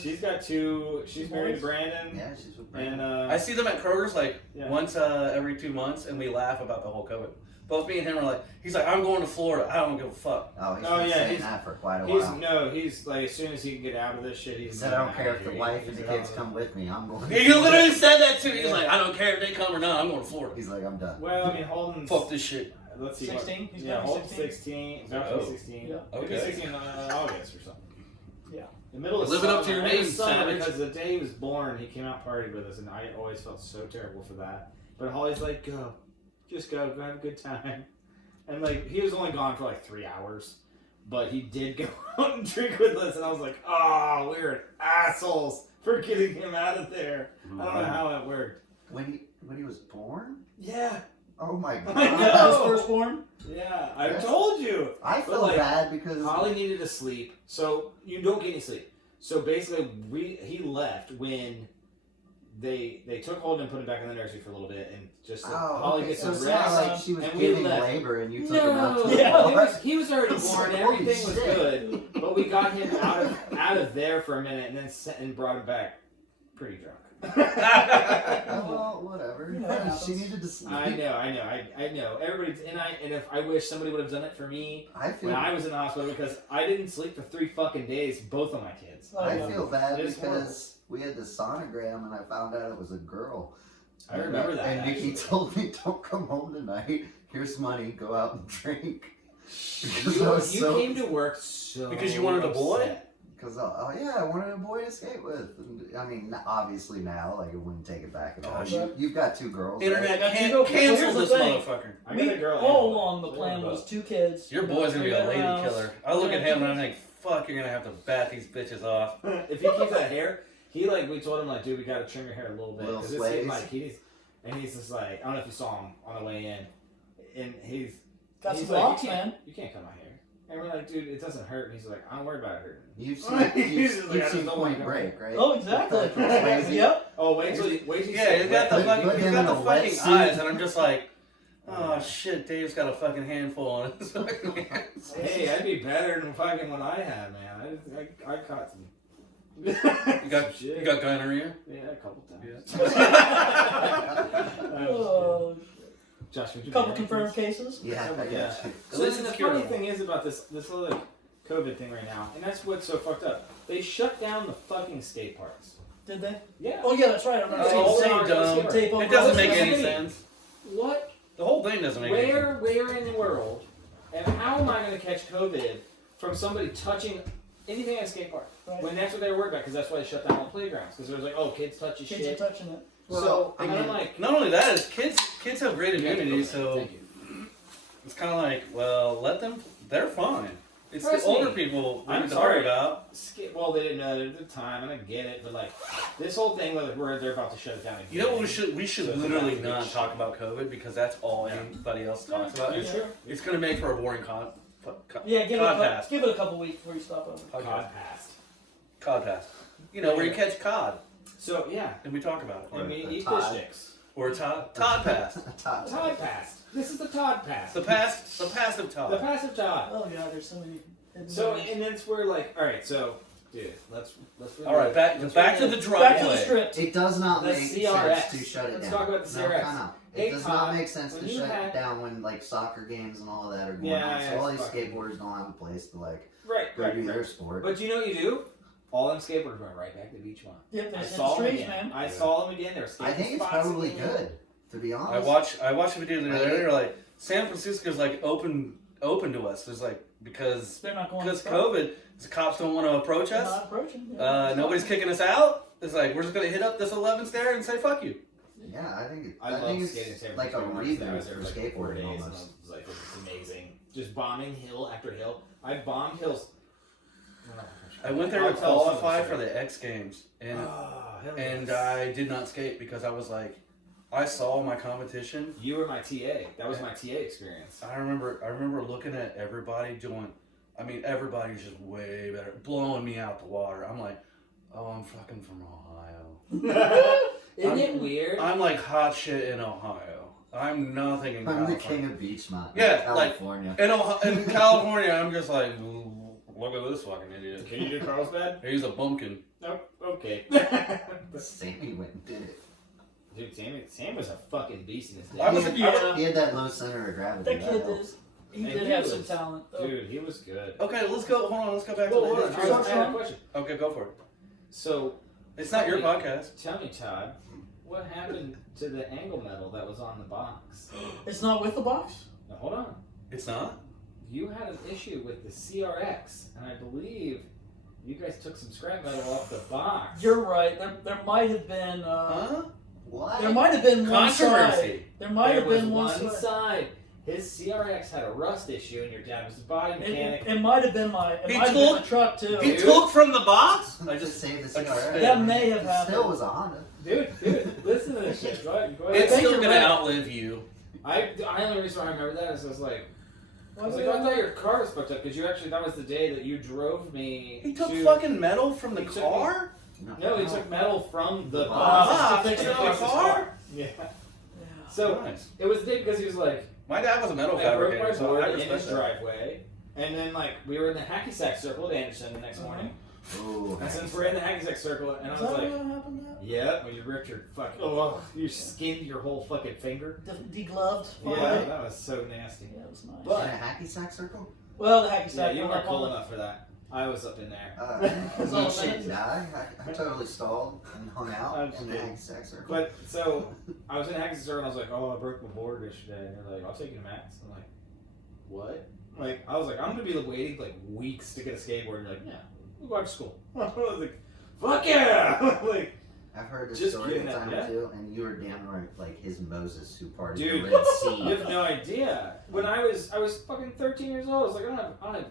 She's got 2. She's married to Brandon. Yeah, she's with And Brandon. I see them at Kroger's like Yeah. once every 2 months, and we laugh about the whole COVID. Both me and him are like, he's like, I'm going to Florida. I don't give a fuck. Oh, he's Oh, been yeah, saying he's- that for quite a He's while. he's like, as soon as he can get out of this shit, He he's said, I don't care if the wife and the kids come with me. I'm going. He literally said that too. He's like, I don't care if they come or not. I'm going to Florida. He's like, I'm done. Well, I mean, Holden's. Fuck this shit. Let's see. 16? He's Yeah, gonna be Holden's 16? 16. He's about to be 16. Yeah. He'll be Okay. 16 in August or something. Yeah. The middle of Living summer. up to your It was name, summer Savage. because the day he was born, he came out partied with us, and I always felt so terrible for that. But Holly's like, go. Just go have a good time. And like, he was only gone for like 3 hours. But he did go out and drink with us, and I was like, oh, we're assholes for getting him out of there. I don't know how that worked. When he was born? Yeah. Oh my I god. know. His firstborn? Yeah, I Yes. told you. I But, felt like, bad because Holly needed to sleep, so you don't get any sleep. So basically, he left when they took Holden and put him back in the nursery for a little bit, and just said, Holly gets so some it's rest. not like she was and we giving left. labor and you took him out No, to the Yeah. he was already It's born. like, Everything holy was shit. good, but we got him out of there for a minute, and then and brought him back pretty drunk. Well, whatever. You know, it happens. She needed to sleep. I know. Everybody's and if I wish somebody would have done it for me I feel when I was in the hospital because I didn't sleep for 3 fucking days. Both of my kids. Oh, I yeah. feel bad It is because we had the sonogram and I found out it was a girl. I remember that. And Nikki actually. told me, "Don't come home tonight. Here's money. Go out and drink." Because I You, was you so came to work so Because you wanted a boy? upset. Because yeah, I wanted a boy to skate with. And, I mean, obviously now, like, I wouldn't take it back at all. Gotcha. You've got 2 girls. Internet Got can- you go- cancels here's the this thing. motherfucker. I got a girl all and a boy. along the plan was 2 kids. Your boy's gonna be a lady Around. killer. I look at him and I think, fuck, you're gonna have to bat these bitches off. If he keeps that hair, we told him like, dude, we gotta trim your hair a little bit Little because it's sways. getting like he's just like, I don't know if you saw him on the way in, and he's Got some like, locks, you can't, man. you can't cut my hair. And we're like, dude, it doesn't hurt. And he's like, I don't worry about it hurting. You've He's seen, just you've like, I seen just don't Point like Break, right? Oh, exactly. Swayze. Yep. Oh, wait till you Yeah, he's got the Put fucking, him he's in got the a fucking wetsuit. eyes, and I'm just like, oh shit, Dave's got a fucking handful on his fucking hands. Hey, I'd be better than fucking what I had, man. I caught some. You got gonorrhea? Yeah, a couple times. Yeah. Oh, Josh, would you couple marry confirmed me? cases. Yeah, I Yeah. got you. So This listen, is the curable. funny thing is about this little COVID thing right now, and that's what's so fucked up. They shut down the fucking skate parks. Did they? Yeah. Oh yeah, that's right. I remember Yeah, seeing all the the tape- dumb. tape over It doesn't all make this any stuff. sense. What? The whole thing doesn't make any sense. Where in the world, and how am I going to catch COVID from somebody touching anything at a skate park? Right. When that's what they were worried about, because that's why they shut down all playgrounds. Because it was like, oh, kids touch your Kids shit. are touching it. So, Well, I and I'm mean- like, Not only that, is kids have great immunity, so Thank you. it's kind of like, well, let them. They're fine. It's Trust the older me. people we I'm need to sorry. worry about. Well, they didn't know it at the time, and I get it, but like, this whole thing where they're about to shut it down again. You know what we should So literally that's a big not shit. talk about COVID because that's all Yeah. anybody else talks about. It's true. It's gonna make for a boring Yeah, give Codcast. it a couple weeks before you stop over. COD passed. Codcast. You know, where you catch cod So yeah, and we talk about it. and we Or eat Todd. fish sticks. Or Todd passed. Top. Todd passed. This is the Todd pass. The past of The Todd. passive Todd. Oh yeah, there's so many. hidden So gems. and that's where like, all right, so dude, let's. All right, back to the back to the driveway. script. It does not The make CRX. sense to shut it Let's down. talk about the No, CRX. time out. Hey, It does Todd, not make sense when to you shut had- it down when like soccer games and all of that are going Yeah, on. yeah, So all it's these fucking- skateboarders don't have a place to like Right, go right, do right. their sport. But you know what you do? All them skateboarders went right back to beach one. Yep, they I hit the saw them streets, again. man. I saw them again. They were skating I think it's spots probably again. good, to be honest. I watched a video the other day. They're like, San Francisco's like open to us. There's like because They're not going. COVID, the cops don't want to approach They're us. not approaching. Yeah. Nobody's kicking us out. It's like we're just gonna hit up this 11 stair and say fuck you. Yeah, I think I love think skating in San it's like a Francisco. I reboot was there for for like 4 skateboarding days, and I almost. was like, this is amazing. Just bombing hill after hill. I bombed hills. I went there I'll to tell some of the qualify for story. the X Games, and Oh, hell and yes. I did not skate because I was like, I saw my competition. You were my TA. That was my TA experience. I remember looking at everybody doing. I mean, everybody's just way better, blowing me out the water. I'm like, oh, I'm fucking from Ohio. Isn't it weird? I'm like hot shit in Ohio. I'm nothing in I'm California. the king of beach mountain. Yeah, California. In California, I'm just like, look at this fucking idiot. Can you do Carlsbad? He's a bumpkin. Nope. Okay. Sammy went and did it. Dude, Sam was a fucking beast in his day. He had that low center of gravity. That kid helps. he And did he have was- some talent. Though. Dude, he was good. Okay, let's go. Hold on, let's go back to Well, the hold on. history. I have a question. Okay, go for it. So, It's not your podcast. tell me, Todd, what happened to the angle medal that was on the box? It's not with the box? Now, hold on. It's not? You had an issue with the CRX, and I believe you guys took some scrap metal off the box. You're right. There might have been. Huh? What? There might have been one side. Controversy. There might There have was been one side. His CRX had a rust issue, and your dad was a body mechanic. It might have been my. It He might have been took- the truck too. He took from the box? I just saved the I just CRX. spit. That may have It happened. still was a Honda. Dude, listen to this shit. Go ahead. It's think still you're gonna right. outlive you. The only reason why I remember that is I was like, Why I would thought your car was fucked up because that was the day that you drove me. He took to, fucking metal from the He took- car? No, he took metal from the box. box to and fix the his car? Yeah. Yeah. So Nice. it was the day because he was like, My dad was a metal I broke fabricator, my so board I in his respect that. driveway, and then like we were in the hacky sack circle at Anderson the next morning. Ooh, And since we're in the hacky sack circle, and I Is was that like, what happened to that? yeah, when you ripped your fucking, you skinned your whole fucking finger. Degloved. Yeah, finally? that was so nasty. Yeah, it was nice. But- in a hacky sack circle? Well, the hacky Yeah, sack. you went weren't up cool on- enough for that. I was up in there. It's all You shit minutes. die. I totally stalled and hung out I'm just in the kidding. hacky sack circle. But so I was in hacky sack circle and I was like, oh, I broke my board yesterday. And they're like, I'll take you to Matt's. I'm like, what? Like I was like, I'm gonna be waiting like weeks to get a skateboard. And they're like, yeah, we'll go out to school. I was like, fuck yeah! Like, I've heard this Just story kidding, a time yeah. or two, and you were damn right like his Moses who parted Dude, the Red you Sea. have no idea. When I was fucking 13 years old. I was like, I don't have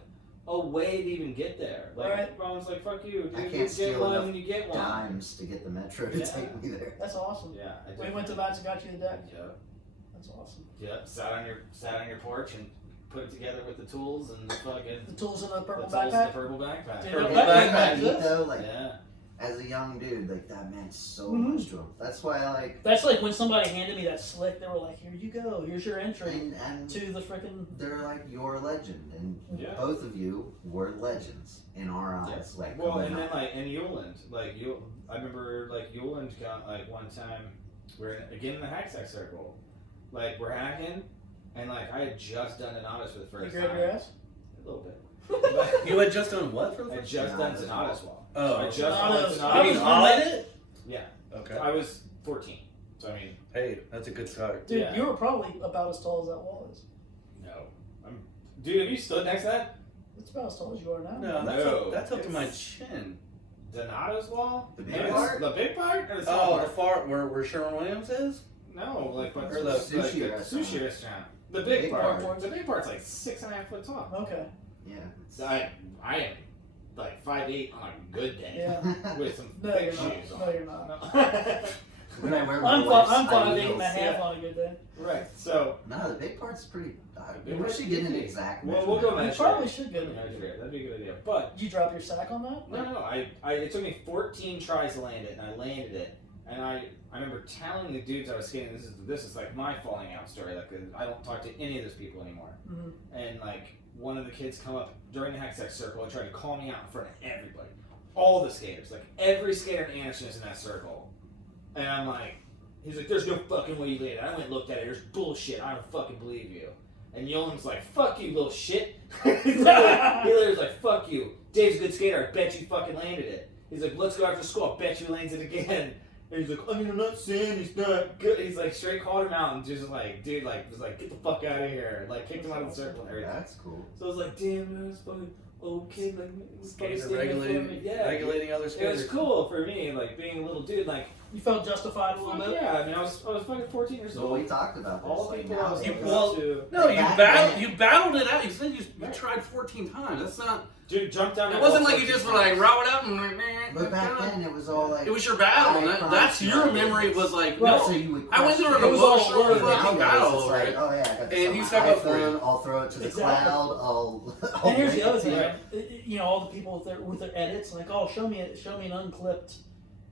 a way to even get there. Like, Right. I was like, fuck you. I Dude, can't you get steal one enough when you get one. Dimes to get the metro to Yeah. take me there. That's awesome. Yeah, I We did. went to Matt's and got you the deck. Yep. That's awesome. Yep. Sat on your porch and put it together with the tools and the fucking The tools in the purple the tools in the backpack. purple backpack. Dude, Purple that backpack. exists. Neat though, like Yeah. as a young dude, like that meant so Mhm. much to him. That's why I like That's like when somebody handed me that slick. They were like, "Here you go. Here's your entry and to the freaking." they're like your legend, and Yeah. both of you were legends in our eyes. Like Well, coming and then up. like in Yuland, I remember like Yuland got like one time we're again in the hack sack circle, like we're hacking, and like I had just done Donatus for the You first grab time. your ass. A little bit. But You had just done what for the I first just done Donatus. Donatus wall. Oh, I just Donatus. done I You was mean Donatus. ollied it? Yeah. Okay. I was 14, so I mean, Hey, that's a good start. Dude, Yeah. you were probably about as tall as that wall is. no. Dude, have you stood next to that It's about as tall as you are now. No, No, that's up to my it's- chin. Donatus wall? The big Maybe part? The big part or the small Oh, the part? far where Sherwin Williams is? No, like but Or the sushi the restaurant. sushi restaurant. The big, Big part. part. The big part's like 6.5 foot tall. Okay. Yeah. So I am like 5'8" on a good day Yeah. with some No, big you're not. shoes No, on. you're not. No. When I wear my I'm wife's 5'8" high and a heels. half yeah. on a good day. Right. So No, the big part's pretty. big We part's should get an easy. exact Well, measurement. we'll go You measure. probably should We'll get measure it. it. That'd be a good idea. But Did you drop your sack on that? no, it took me 14 tries to land it, and I landed it. And I remember telling the dudes I was skating, this is like my falling out story. Like I don't talk to any of those people anymore. Mm-hmm. And like one of the kids come up during the hack sack circle and tried to call me out in front of everybody, all the skaters, like every skater in Anderson is in that circle. And I'm like, he's like, there's no fucking way you landed. I went and looked at it. There's bullshit. I don't fucking believe you. And Yolan's like, fuck you, little shit. He literally was like, fuck you. Dave's a good skater. I bet you fucking landed it. He's like, let's go after school. I bet you lands it again. And he's like, I mean, I'm not saying he's not good. He's like, straight called him out and just like, dude, like, was like, get the fuck out of here. Like, kicked him out of the circle and everything. That's cool. So I was like, damn, man, it's fucking old kid. Like, Skaters fucking standing up for me. regulating other It skaters. was cool for me, like, being a little dude. Like, You felt justified a little bit? Yeah, I mean, I was fucking 14 years So old. we talked about this. All the like, people now I was it's looking like- up to. No, Back you battled it out. You said you tried 14 times. That's not. Dude, jumped down. It that wasn't wall like you just 14 were like times. row it up and But back then it was all like. it was your battle. And that's your memory was like Right. no. So you would I went through an It was all emotional word. fucking Nowadays, battle it's over like, it. oh yeah, I got this And on he my stuck up for iPhone, you. I'll throw it to the Exactly. cloud. I'll And here's the other thing, Right. you know, all the people with their edits, like, oh, show me an unclipped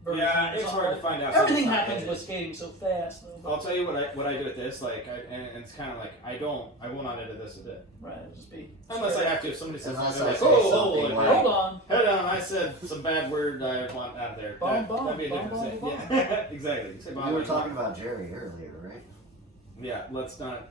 version. Yeah, it's hard to find out. Everything something happens like with skating so fast. Though, I'll tell you what I do with this. Like, and it's kind of like I will not edit this a bit right, it'll just be unless I have to. If somebody says Unless something I like, say "Oh, something like- Hold on. hold on, I said some bad word I want out there." Bomb, That'd be a bomb, different bomb, thing. bomb. Yeah, exactly. You say bomb, We were bomb. talking about Jerry earlier, right? Yeah, let's not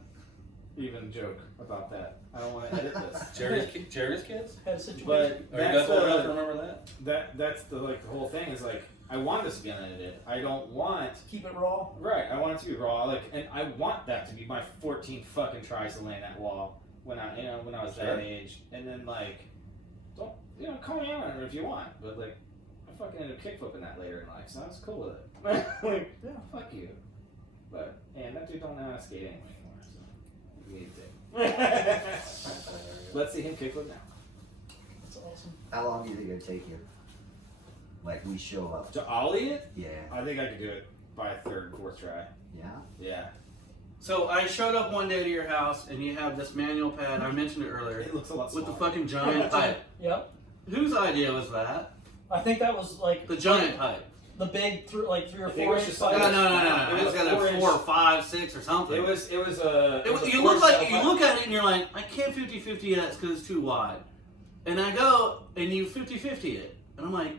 even joke about that. I don't want to edit this. Jerry's kids. Had a situation. But Are you that's guys old enough to the, remember that? that's the like the whole thing is like I want this to be unedited. I don't want Keep it raw. right. I want it to be raw. Like, and I want that to be my 14 fucking tries to land that wall when I was Sure. that age. And then like, don't call me out on it if you want. But like, I fucking ended up kickflipping that later in life, so I was cool with it. Like, Yeah. fuck you. But and that dude don't know how to skate anymore. So we need to. Let's see him kickflip now. That's awesome. How long do you think it'd take you? Like we show up. To ollie it, Yeah. I think I could do it by a third, fourth try. Yeah. Yeah. So I showed up one day to your house and you have this manual pad. I mentioned it earlier It looks a lot with the smaller. fucking giant pipe. Yep. Whose idea was that? I think that was like The giant pipe. the big, like 3 or I think 4 it was inch just pipe. like- No. It It was was got a 4 4, 5, 6 or something. It was a. It was, a you look four like cell you pipe. look at it and you're like, I can't 50-50 that because it's too wide. And I go and you 50-50 it, and I'm like,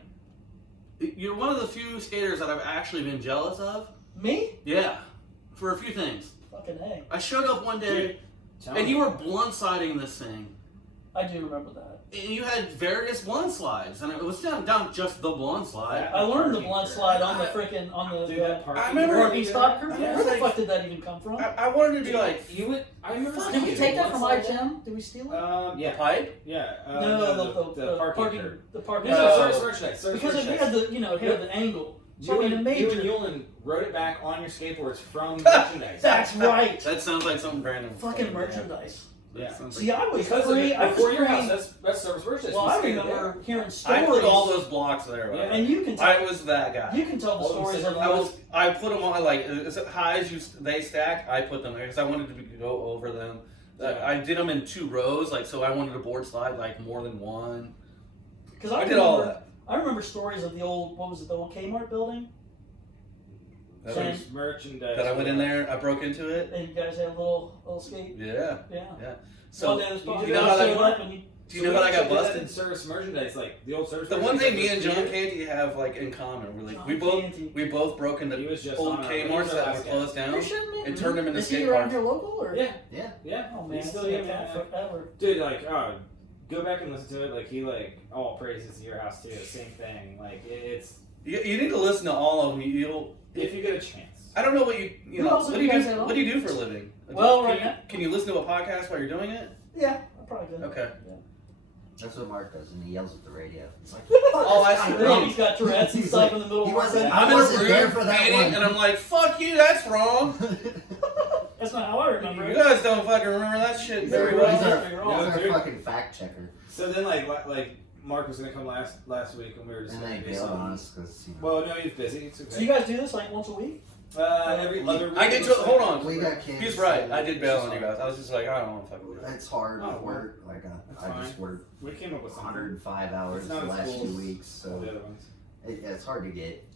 you're one of the few skaters that I've actually been jealous of. Me? Yeah, for a few things. Fucking A. I showed up one day Tell and me. you were blunt sliding this thing, I do remember that. and you had various blunt slides, and it was not just the blunt slide. I learned the Parking blunt curb. slide on the freaking Dude, that I parking remember- curb parking you stop did. curb. Yeah, Where the like- fuck did that even come from? I wanted to be like, You would. I remember. Did we seeing take it. that from Once I- IGM? Did we steal it? Yeah. the pipe? Yeah. No, the parking curb. the parking. No, curb. service merchandise. Service Because it merchandise. had the, it had the angle. So I mean, it made you and your. Yulin wrote it back on your skateboards from merchandise. That's right. That sounds like something random. Fucking merchandise. Yeah. That sounds See, I was Because free. I was before your house, free. that's service merchandise. Well, We I skated remember hearing I stories. put all those blocks there. Yeah. and you can tell. I was that guy. You can tell the All them stories of silver I put them on like as high as they stacked. I put them there because I wanted to go over them. Yeah. I did them in 2 rows, like so. I wanted a board slide like more than one. Because I did all that. I remember stories of the old the old Kmart building, That, Same. was- Service merchandise. that I went in there. I broke into it. and you guys had a little skate. Yeah. Yeah. So One day this you you know how that showed worked? up and you- do you know how I got busted? In service merchandise, like the old service. The one thing me merchandise and John was Canty have like in common, we're like John we both Canty. broke into He was just old on our- he Kmart's was our that were last guy. closed down You're shitting me? and turned them into Is he skate around parks. here local or? Yeah, Yeah. yeah. Oh man, He's it's still been here, that man. forever. Dude, like, go back and listen to it. Like he all praises to your house too. Same thing. Like it's You need to listen to all of them. You'll. if you get a chance. I don't know what you Who know. else What have do you you do? guys had on? What do you do for a living? Well, can right you, now- can you listen to a podcast while you're doing it? Yeah, I probably could. Okay. That's what Mark does, and he yells at the radio. He's like, Oh, I see. Yeah, he's got Tourette's and He's stuff like- in the middle he of wasn't- work. I'm in a wasn't there room for that painting, one. and I'm like, "Fuck you, that's wrong." That's not how I remember You it. guys don't fucking remember that shit He's very our, well. he's Very our, wrong. he's our Dude. fucking fact checker. So then, like Mark was gonna come last week, and we were just And gonna they do bailed on something. us because, Well, no, he's busy. It's okay. So you guys do this like once a week? Every other week. I get to hold on. we got kids. He's right. I did bail on you guys. I was just like, I don't want to fucking do that. It's hard Oh, with work. Like, That's I just fine. worked We came up with something. 105 hours It's the not as last cool 2 as weeks, all so the other ones. it's hard to get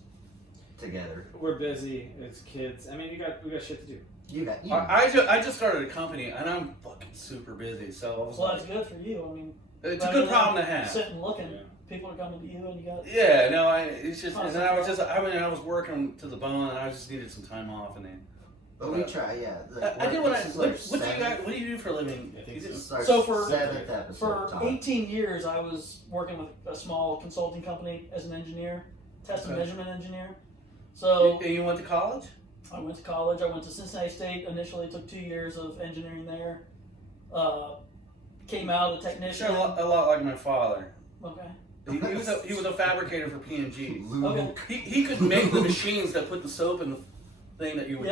together. We're busy. It's kids. I mean, we got shit to do. You got, I just started a company, and I'm fucking super busy. So I was Well, like, that's good for you. I mean, it's a rather good than problem to have. Sitting looking, Yeah. people are coming to you, and you got. Yeah, no, it's just, and then I was Awesome. just, I mean, I was working to the bone, and I just needed some time off, and then but we try, yeah. Like, I did what I. this is What, our what do you seventh- guys? What do you do for a living? I think You so. just- this is our So for- 7th episode. For Tom. 18 years, I was working with a small consulting company as an engineer, test and Okay. measurement engineer. So And you went to college? I went to college. I went to Cincinnati State initially. Took 2 years of engineering there. Came out a You're technician. a lot like my father. Okay. He was a fabricator for P&G. Okay. He could make the machines that put the soap in the thing that you would.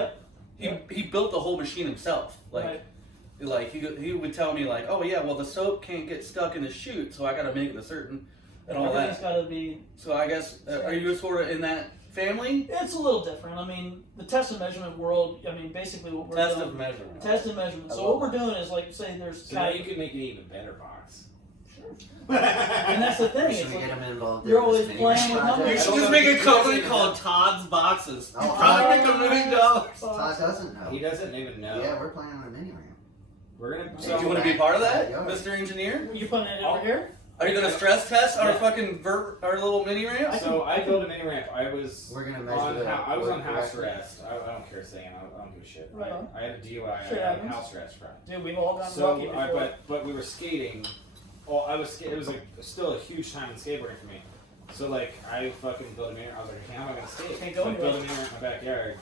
Yep. He built the whole machine himself. Like he would tell me like, oh yeah, well the soap can't get stuck in the chute, so I got to make it a certain and all Everything's that. got to be. So I guess are you sort of in that family? It's a little different. I mean, the test and measurement world. I mean, basically what we're Test doing. of measurement. Test and measurement. So what we're doing is like, say there's. So now you can make an even better box. And that's the thing. Should It's we get like, them involved? you're in always this playing mini with project? numbers. You should just make a company called Todd's Boxes. Oh, Probably make $1 million. Todd doesn't know. He doesn't even know. Yeah, we're playing on a mini ramp. We're gonna. Do you want to be part of that, Yeah. Mr. Engineer? You putting it over here? Are you gonna stress test our fucking our little mini ramp? So I built a mini ramp. I was We're gonna measure on the I was on work house correctly. arrest. I don't care saying. I don't give a shit. Right on. I had a DUI. Shit I had happens. house arrest from. Dude, we've all gotten So lucky before. but we were skating. Well, it was like still a huge time in skateboarding for me. So like I fucking built a mini ramp. I was like, okay, how am I gonna skate? Can't So go I built a anywhere. mini ramp in my backyard.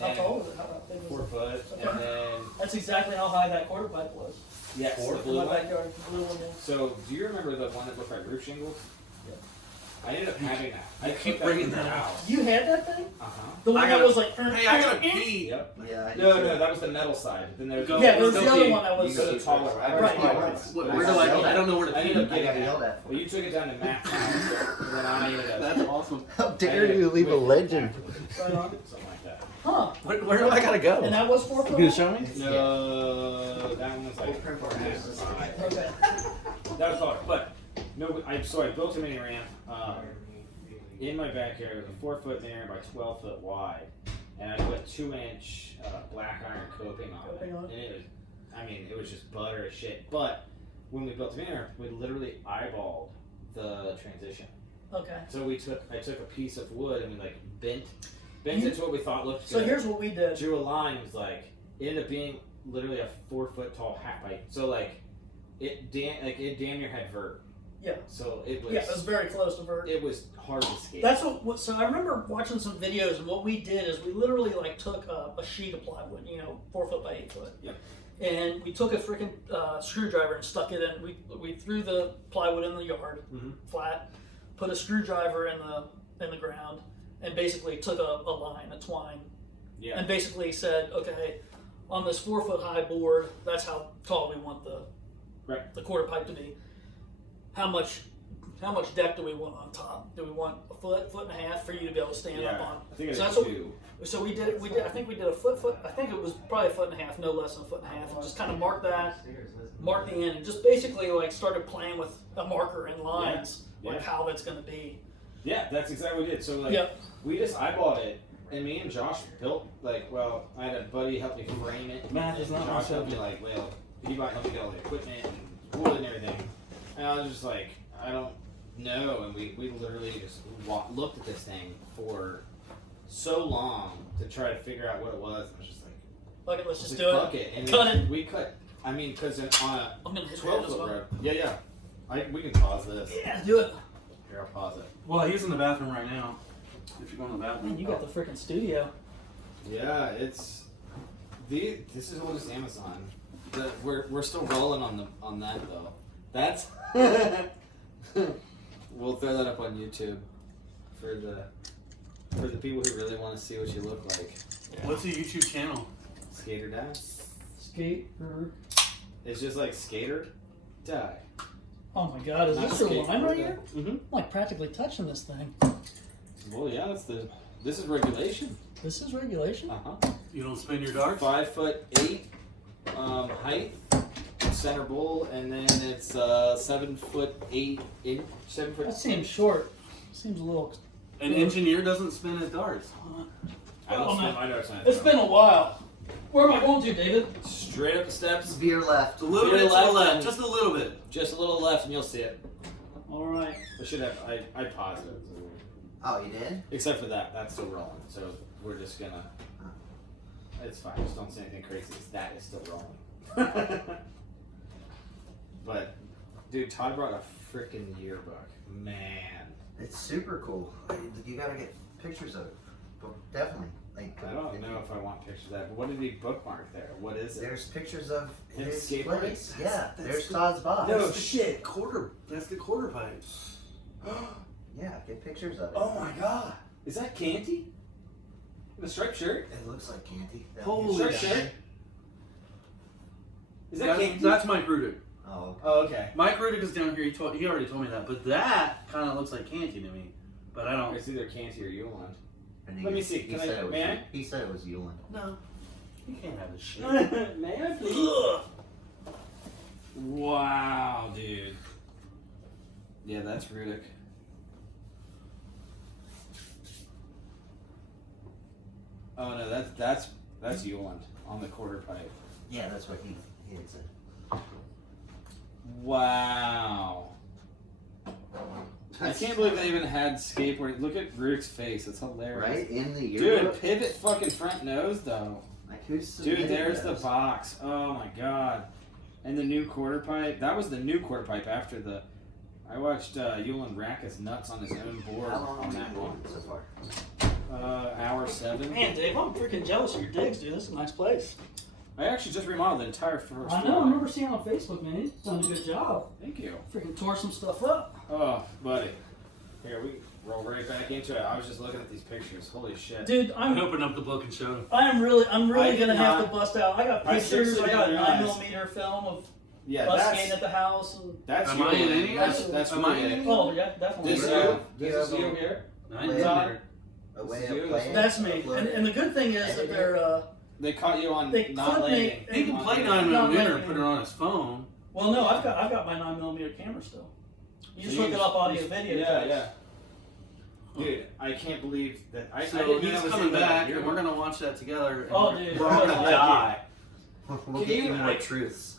How And tall was it? How big was 4 it? foot, Okay. and then That's exactly how high that quarter pipe was. yes, the In blue my one. backyard, the blue one. Yeah. So do you remember the one that looked like roof shingles? Yep. I ended up having that. I You keep took bringing from the that up. house. You had that thing? Uh huh. The one I that gotta- was like. Hey, I gotta pee. Yep. Yeah, I do No, too. no, that was the metal side. Then there's Go. Yeah, there was Go the other pee. one that You was. go to taller. I Right, taller yeah. ones. Where But do I don't know where to I pee. ended up I getting got that. yelled at for Well, you took it down to Matt's house, and then I ended up. That's awesome. How I dare ended you up leave a quitting legend? afterwards. Right on. Something like that. Huh. Where do I gotta go? And that was 4 foot? You gonna show me? No, that one was like We'll print for five. Okay. That was taller, but no. So I built a mini ramp in my backyard with a 4 foot mini ramp by 12 foot wide, and I put 2-inch black iron coping on it, Coping on it? and it was just butter as shit. But when we built the mini ramp, we literally eyeballed the transition. Okay. So I took a piece of wood and we like bent it to what we thought looked So good. here's what we did. Drew a line. It was like it ended up being literally a 4 foot tall half pipe. So like it damn near had vert. Yeah. So it was. Yeah, it was very close to vert. It was hard to skate. That's what. So I remember watching some videos, and what we did is we literally like took a sheet of plywood, 4 foot by 8 foot. Yep. And we took a freaking screwdriver and stuck it in. We threw the plywood in the yard, flat, put a screwdriver in the ground, and basically took a line, a twine, Yeah. and basically said, okay, on this 4 foot high board, that's how tall we want the quarter pipe to be. How much deck do we want on top? Do we want a foot and a half for you to be able to stand up on? I think it's So that's what- 2. So we did. I think we did a foot. I think it was probably a foot and a half, no less than a foot and a half, and just kind of mark the end, and just basically like started playing with a marker and lines, like how that's going to be. Yeah, that's exactly what we did. So like Yep. we just eyeballed it, and me and Josh built I had a buddy help me frame it. Math is and not Josh my helped me he helped me get all the equipment and wood and everything. And I was just like, I don't know. And we literally just looked at this thing for so long to try to figure out what it was. And I was just like, Fuck it, let's just like, do fuck it. And Cut it. we cut. I mean, because on a I'm gonna hit 12 that as foot well. road. Yeah. We can pause this. Yeah, do it. Here, I'll pause it. Well, he's in the bathroom right now. If you go in the bathroom. Man, you got the freaking studio. Yeah, this is all just Amazon. We're still rolling on that though. That's we'll throw that up on YouTube for the people who really want to see what you look like. What's the YouTube channel? Skater die. Skater. It's just like skater die. Oh my God, is Not this your skate, line right but, here? Mm-hmm. I'm like practically touching this thing. Well, yeah, this is regulation. This is regulation. You don't spin your darts? 5'8" height, center bowl, and then it's 7'8" inch. 7 foot. That seems short. Seems a little. An engineer doesn't spin his darts. I don't Oh, know. man. I know it's not. It's been a while. Where am I going to, David? Straight up the steps, Veer left. A little Veer bit to the left left, and- just a little bit. just a little left, and you'll see it. All right. I should have. I paused it. Oh, you did? Except for that, that's still rolling. So we're just gonna. It's fine. Just don't say anything crazy. 'Cause that is still rolling. But, dude, Todd brought a freaking yearbook. Man, It's super cool. You gotta get pictures of it. But definitely. Like, I don't know if I want pictures of that. But what did he bookmark there? What is it? There's pictures of Him his skateboarding? place. Yeah, That's there's the- Todd's box. No That's the shit. Quarter. That's the quarter pipe. Yeah, get pictures of it. Oh my god. Is that Canty? The striped shirt? It looks like Canty. Holy Striped shit. shirt? Is that Canty? That's Mike Rudick. Oh, okay. Oh, okay. Mike Rudick is down here. He already told me that. But that kind of looks like Canty to me. But I don't. It's either Canty or Yuland. And Let me see. Can I? May I? He said it was Yulin. No. You can't have this shit. May I please? Wow, dude. Yeah, that's Rudick. Oh no, that's Yuland on the quarter pipe. Yeah, that's what he had said. Wow. I can't believe they even had skateboarding. Look at Rudick's face. It's hilarious. Right in the Dude, yearbook. pivot fucking front nose though. Like who's Dude, there's the box. Oh my god. And the new quarter pipe. That was the new quarter pipe after the. I watched Yuland rack his nuts on his own board How long on have that you one. been so far? Hour 7. Man, Dave, I'm freaking jealous of your digs, dude. This is a nice place. I actually just remodeled the entire first I know. I remember seeing it on Facebook, man. You've done a good job. Thank you. Freaking tore some stuff up. Oh, buddy. Here, we roll right back into it. I was just looking at these pictures. Holy shit. Dude, I'm open up the book and show them. I'm really I gonna did have not- to bust out. I got I pictures. seriously I got a didn't realize. 9mm film of Yeah, us that's skating at the house. And that's Am I in Yuland. any? That's Am I in Rudick. any? oh yeah, definitely. This Yeah. you? Do you This is have you a- here? I Wait, did. Todd? A way This is of you. playing. That's me. And the good thing is that they're They caught you on They not clipped me. landing. He can play Not 9mm letting or me. put it on his phone. well, no, I've got my 9mm camera still. You just look it up audio video. Yeah, yeah. Dude, I can't believe that. I So didn't he's know it was coming in the back, and yearbook. we're gonna watch that together. And Oh, we're, dude. we're gonna Yeah. die. We'll Can get you, you more like- truths.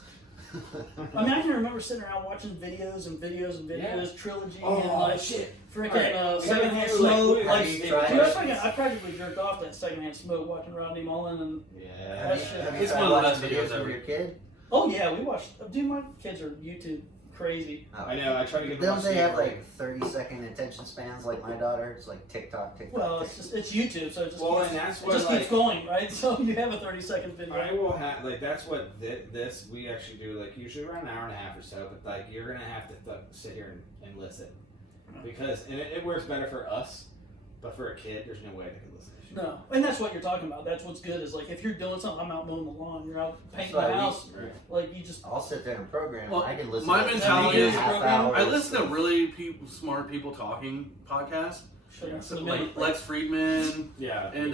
I mean, I can remember sitting around watching videos and videos and videos, Yeah. trilogy, Oh, and like shit. freaking Alright. secondhand Yeah, like, smoke. have Like, you dude, tried- I practically jerked off that secondhand smoke watching Rodney Mullen and. Yeah. That shit. Have you It's tried one of the watching best videos videos with ever. your kid? Oh yeah, we watched. Dude, my kids are YouTube crazy. Oh. I know. I try to get them Don't on they have skateboarding. like 30-second attention spans like my daughter? It's like TikTok. Well, it's YouTube, so it just Well, keeps, and that's it what, just like- keeps going, right? So you have a 30-second video. I will have like that's what this we actually do like usually around an hour and a half or so, but like you're gonna have to sit here and listen because and it works better for us, but for a kid, there's no way they can listen. To shit. No, and that's what you're talking about. That's what's good is like if you're doing something, I'm out mowing the lawn, you're out painting the That's why house, Right. like you just. I'll sit there and program. Well, I can listen. my to mentality 30 is- half hours I listen to of- really smart people talking podcasts, Shut up for so the like minute. Lex Friedman, Yeah. and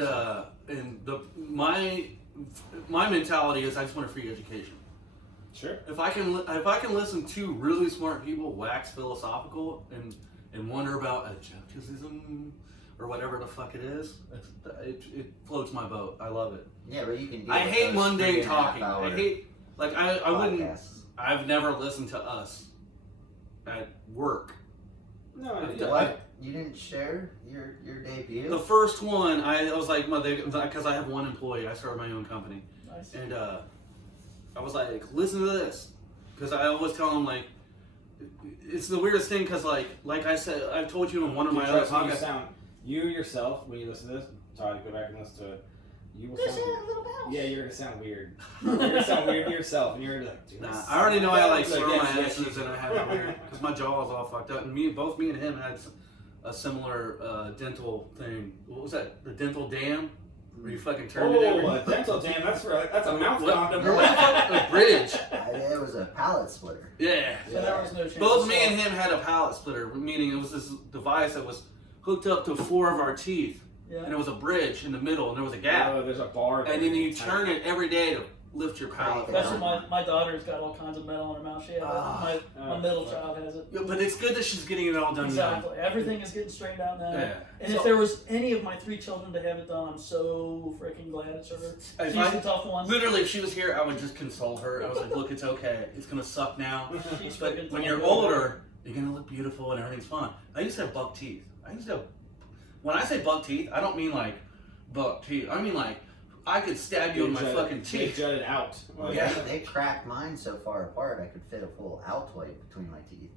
my mentality is I just want a free education. Sure. If I can listen to really smart people wax philosophical and wonder about objectivism or whatever the fuck it is, it floats my boat. I love it. Yeah, but you can. Deal I with hate those mundane 3.5 talking. hour I hate I wouldn't. podcasts. I've never listened to us at work. No. What? Yeah. What? You didn't share your debut? The first one, I was like, because I have one employee. I started my own company. Nice. And I was like, listen to this. Because I always tell them, like, it's the weirdest thing because, like I said, I've told you in one of my other Trust me, podcasts. you yourself, when you listen to this, Todd, go back and listen to it. You will sound, yeah, you're gonna sound weird. You're gonna sound weird to yourself, and you're gonna be like, dude, Nah, this I already know I like sounds slur yes, my yes, S's and I have it weird because my jaw is all fucked up. And both me and him had a similar dental thing. What was that? The dental dam? Where you fucking turned it every... Oh, a dental dam. That's a mouth What? condom. A bridge. It was a pallet splitter. Yeah. So there was no chance. Both of me and solve- him had a palate splitter, meaning it was this device that was hooked up to 4 of our teeth, and Yeah. it was a bridge in the middle, and there was a gap, Oh, there's a bar. and then you turn it every day to lift your palate. That's what my daughter's got all kinds of metal in her mouth. She had Ah. my middle child has it. Yeah, but it's good that she's getting it all done Exactly. Everything is getting straightened out now. now. Yeah. And if there was any of my 3 children to have it done, I'm so freaking glad it's her. If She's I- the tough one. Literally, if she was here, I would just console her. I was like, look, it's okay. It's going to suck now. She's But freaking when tough. you're older, you're going to look beautiful and everything's fine. I used to have buck teeth. When I say buck teeth, I don't mean like buck teeth. I mean like, I could stab you in my fucking They teeth. jutted out. Well, Yeah. they cracked mine so far apart I could fit a full Altoid between my teeth,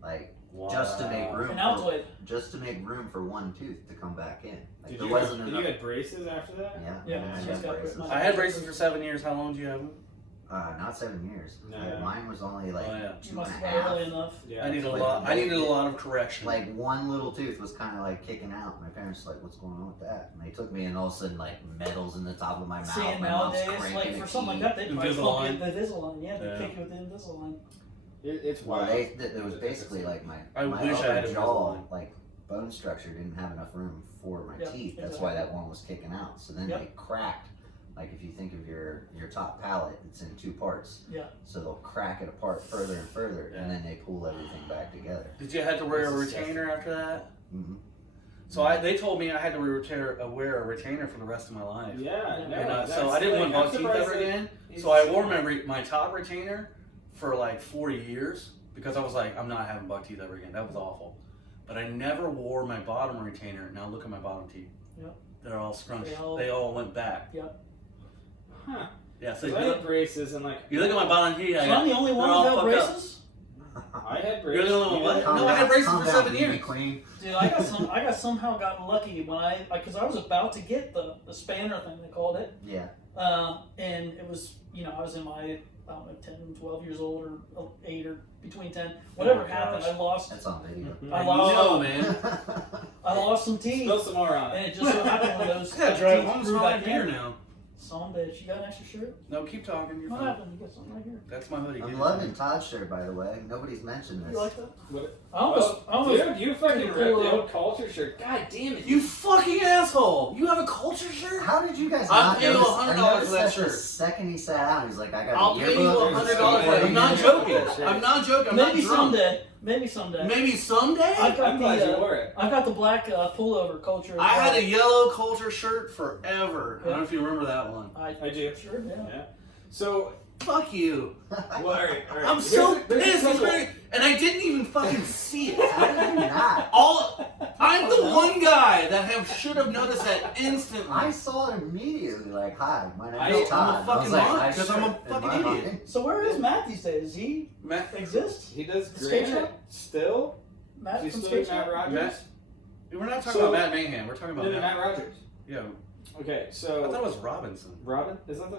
like just to make room. An Altoid. Just to make room for one tooth to come back in. Like, Did there you, wasn't did enough. you get braces after that? Yeah. Yeah, I she's had got braces. my- I had braces for 7 years. How long do you have them? Not 7 years. No. Mine was only like You 2 must and have a been early half. enough. Yeah. I needed a Like, lot. I needed a lot of correction. Like one little tooth was kind of like kicking out. My parents were like, "What's going on with that?" And they took me, and all of a sudden, like metals in the top of my mouth. See, and My mom's nowadays, cranking like the for something key. like that, they probably pump you Invisalign. the Invisalign. Yeah, they Yeah. kick you with the Invisalign. It's Well, wild. it was basically like my I my wish I had upper a jaw, Invisalign. like bone structure didn't have enough room for my Yep, teeth. That's exactly. why that one was kicking out. So then Yep. they cracked. Like if you think of your top palate, it's in 2 parts. Yeah. So they'll crack it apart further and further, Yeah. and then they pull everything back together. Did you have to wear a This is retainer after that? Mm-hmm. So they told me I had to wear a retainer for the rest of my life. Yeah. No, And, so that's, I didn't like, want I'm buck teeth surprised ever that again. he's- So I wore my top retainer for like 4 years because I was like, I'm not having buck teeth ever again. That was awful. But I never wore my bottom retainer. Now look at my bottom teeth. Yep. They're all scrunched. They They all- all went back. Huh. Yeah. So 'Cause if I you had look, braces and like. you look at my bottom teeth. So I'm the only one they're all without fucked up. braces. I had braces. You're the only one. What? Calm No, I down, had braces calm for down, 7 BB years. Queen. Dude, I somehow got lucky when because I was about to get the spanner thing they called it, Yeah. and it was I was in my I don't know 10, 12 years old or 8 or between 10, whatever Oh, happened. gosh. I lost That's on video. I I lost- know, man. I lost some teeth, Spill some more on and it. it just so happened when those I gotta drive teeth home grew smelling back beer in. now. Some bitch, you got an extra shirt? No, keep talking. You're What fine. happened? You got something right here. That's my hoodie. Give I'm it loving to me. Todd's shirt, by the way. Nobody's mentioned this. You like that? What- I almost Dude, you fucking ripped pull the up. old culture shirt. God damn it. You fucking asshole! You have a culture shirt? How did you guys I'll not pay you notice? $100 I noticed for that the shirt. second he sat down, he's like, "I got I'll a pay you yearbook, $100 there's for it. I'm not skateboarding." joking. I'm not joking. I'm Maybe not drunk. someday. Maybe someday. Maybe someday? I've got I'm glad you the wore it. I've got the black pullover culture. as I had well. a yellow culture shirt forever. I don't know if you remember that one. I do. Sure, yeah. Yeah. So, Fuck you. well, all right. I'm so Here's pissed. the It's trouble. great. And I didn't even fucking see it. How did you not? I'm the one guy that should have noticed that instantly. I saw it immediately, like, "Hi, my I- name is I'm a Todd." I was fucking like, moron, "I 'cause sure- I'm a in fucking my idiot." mind- So where is Matt these days? Does he Matt, exist? He does Skate granite shop? still. Matt He's from still Skate Matt Shop? Rogers. we're not talking So- about Matt Mayhem. We're talking about No, no, Matt. Matt Rogers. Yeah. Okay, I so thought it was Robinson. Robin, is that the?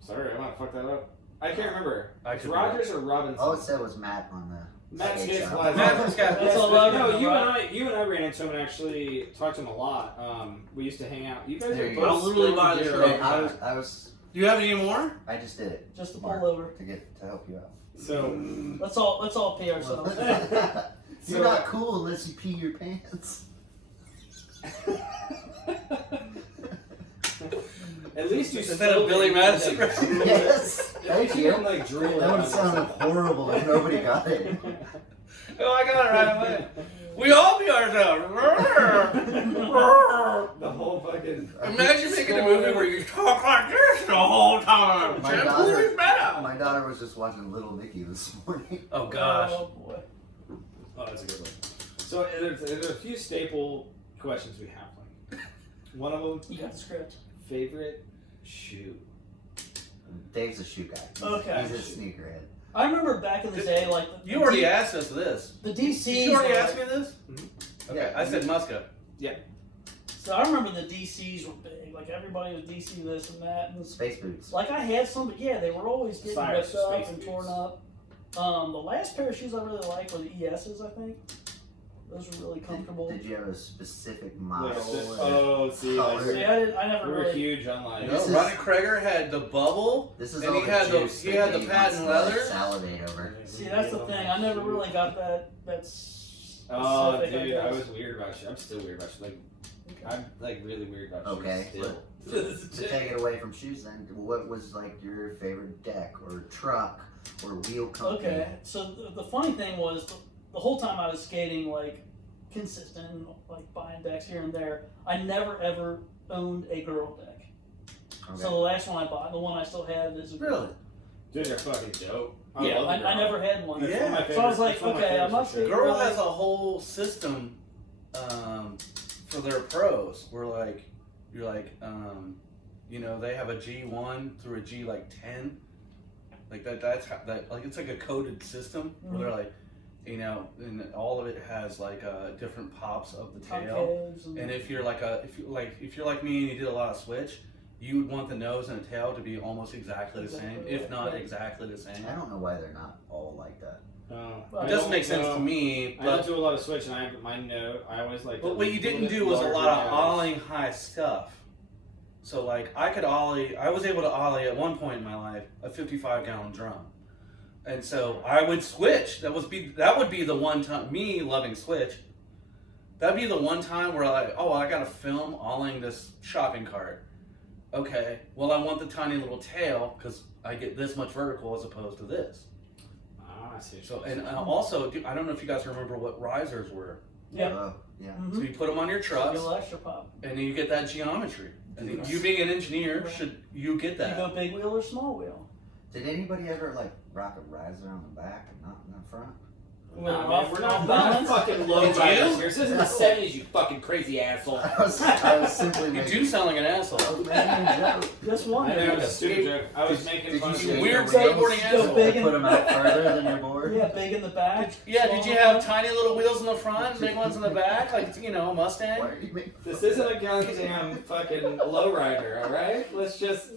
Sorry, I might fuck that up. I can't remember. I It's could be Rogers or Robinson. All it said was Matt on the Matt skate Skates shop. Plaza. Matt from Scat. That's all but I no, remember, you right? and I ran into him and actually talked to him a lot. We used to hang out. You guys There are you both go. I'll literally strong buy the gear shirt. right I was, Do you have any more? I just did it. Just the Mark, pullover. to help you out. So, Let's all pay ourselves. You're not cool unless you pee your pants. at least you. Is that a Billy Madison reference? Yes. At least Thank you you. didn't like drool. That would have sounded horrible if nobody got it. Oh, I got it right away. We all be ourselves. The whole fucking. Imagine making a movie where you talk like this the whole time. My Jim, daughter- who's better? My daughter was just watching Little Nicky this morning. Oh gosh. Oh boy. Oh, that's a good one. So there's a few staple questions we have. Like, one of them, You got the script. favorite shoe. Dave's a shoe guy. Okay. He's a sneakerhead. I remember back in the day, like You already asked us this. the Did DCs. you already were ask like- me this? Mhm. Okay, I said Musca. So I remember the DCs were big. Like everybody was DC this and that. And Space boots. like I had some, but yeah, they were always getting Cyrus ripped up Space and Boots. torn up. The last pair of shoes I really liked were the ESs. I think those were really comfortable. Did you have a specific model? Oh, see, color. like, See, I never we were really. huge on like. You This know, is- Ronnie Krager had the bubble. This is And all he the had the- juice he that had the Dave patent wants to, like, leather. salivate over. See, that's the thing. I never really got that. Oh, specific, dude, I guess. was weird about shit. I'm still weird about shit. Like, I'm like really weird about Okay, shit still. To take it away from shoes, then, what was like your favorite deck or truck or wheel company? Okay, so the funny thing was the whole time I was skating, like consistent, and, like buying decks here and there, I never ever owned a girl deck. Okay. So the last one I bought, the one I still have, is a girl. Really? Dude, they're fucking dope. Yeah, love the I girl. never had one. That's Yeah. one of my So I was favorites. like, That's one of my okay, I'm not favorites for sure. skating. Girl Really? has a whole system for their pros where like you're like you know, they have a G1 through a G like 10, like that's how, that like it's like a coded system where they're like, you know, and all of it has like different pops of the tail. Concaves and And if you're like if you're like me and you did a lot of switch, you would want the nose and the tail to be almost exactly the same, if not exactly the same. I don't know why they're not all like that. It doesn't make sense to me. I But don't do a lot of switch, and I always like. But what you didn't do was a lot of ollieing high stuff. So like I was able to ollie at one point in my life a 55-gallon drum. And so I would switch. That would be the one time, me loving switch, that'd be the one time where I gotta film ollieing this shopping cart. Okay, well I want the tiny little tail because I get this much vertical as opposed to this. I see. So and also, I don't know if you guys remember what risers were. Yeah. Yeah. So you put them on your trucks, Little extra pop. and then you get that geometry. And you being an engineer, you get that? You go big wheel or small wheel? Did anybody ever like rock a riser on the back and not in the front? We're We're not fucking low Did riders you? here. This isn't the 70s, you fucking crazy asshole. I was simply You making. do sound like an asshole. I was making a joke. Just one. I know, it's a stupid joke. I was making Did fun you of say you. Weird the wheels skateboarding asshole. big Put them out further than your board. Yeah, big in the back. Yeah, small did you in have the front. tiny little wheels in the front, big ones in the back, like Mustang? Why are you making This isn't a goddamn fucking lowrider, alright? Let's just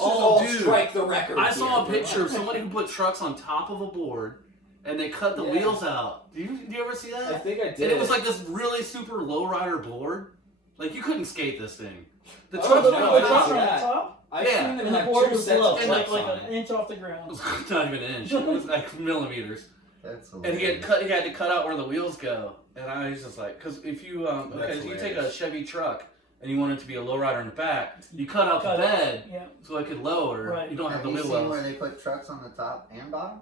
all dude. strike the record. I saw a here. picture of somebody who put trucks on top of a board, and they cut the Yeah. wheels out. Do you ever see I that? think I did. And it was like this really super lowrider board. Like you couldn't skate this thing. The Oh, trucks The were no, on trucks top. are on the that. top, I've Yeah. seen them and the have board two was sets low, of like trucks on an it. inch off the It ground. was not even an inch. It was like millimeters. That's And he had to cut out where the wheels go. And I was just like, because if you if you take a Chevy truck and you want it to be a lowrider in the back, you cut out Cut the it. bed Yeah. so it could lower. Right. You don't have Have the you wheel seen wells. where they put trucks on the top and bottom?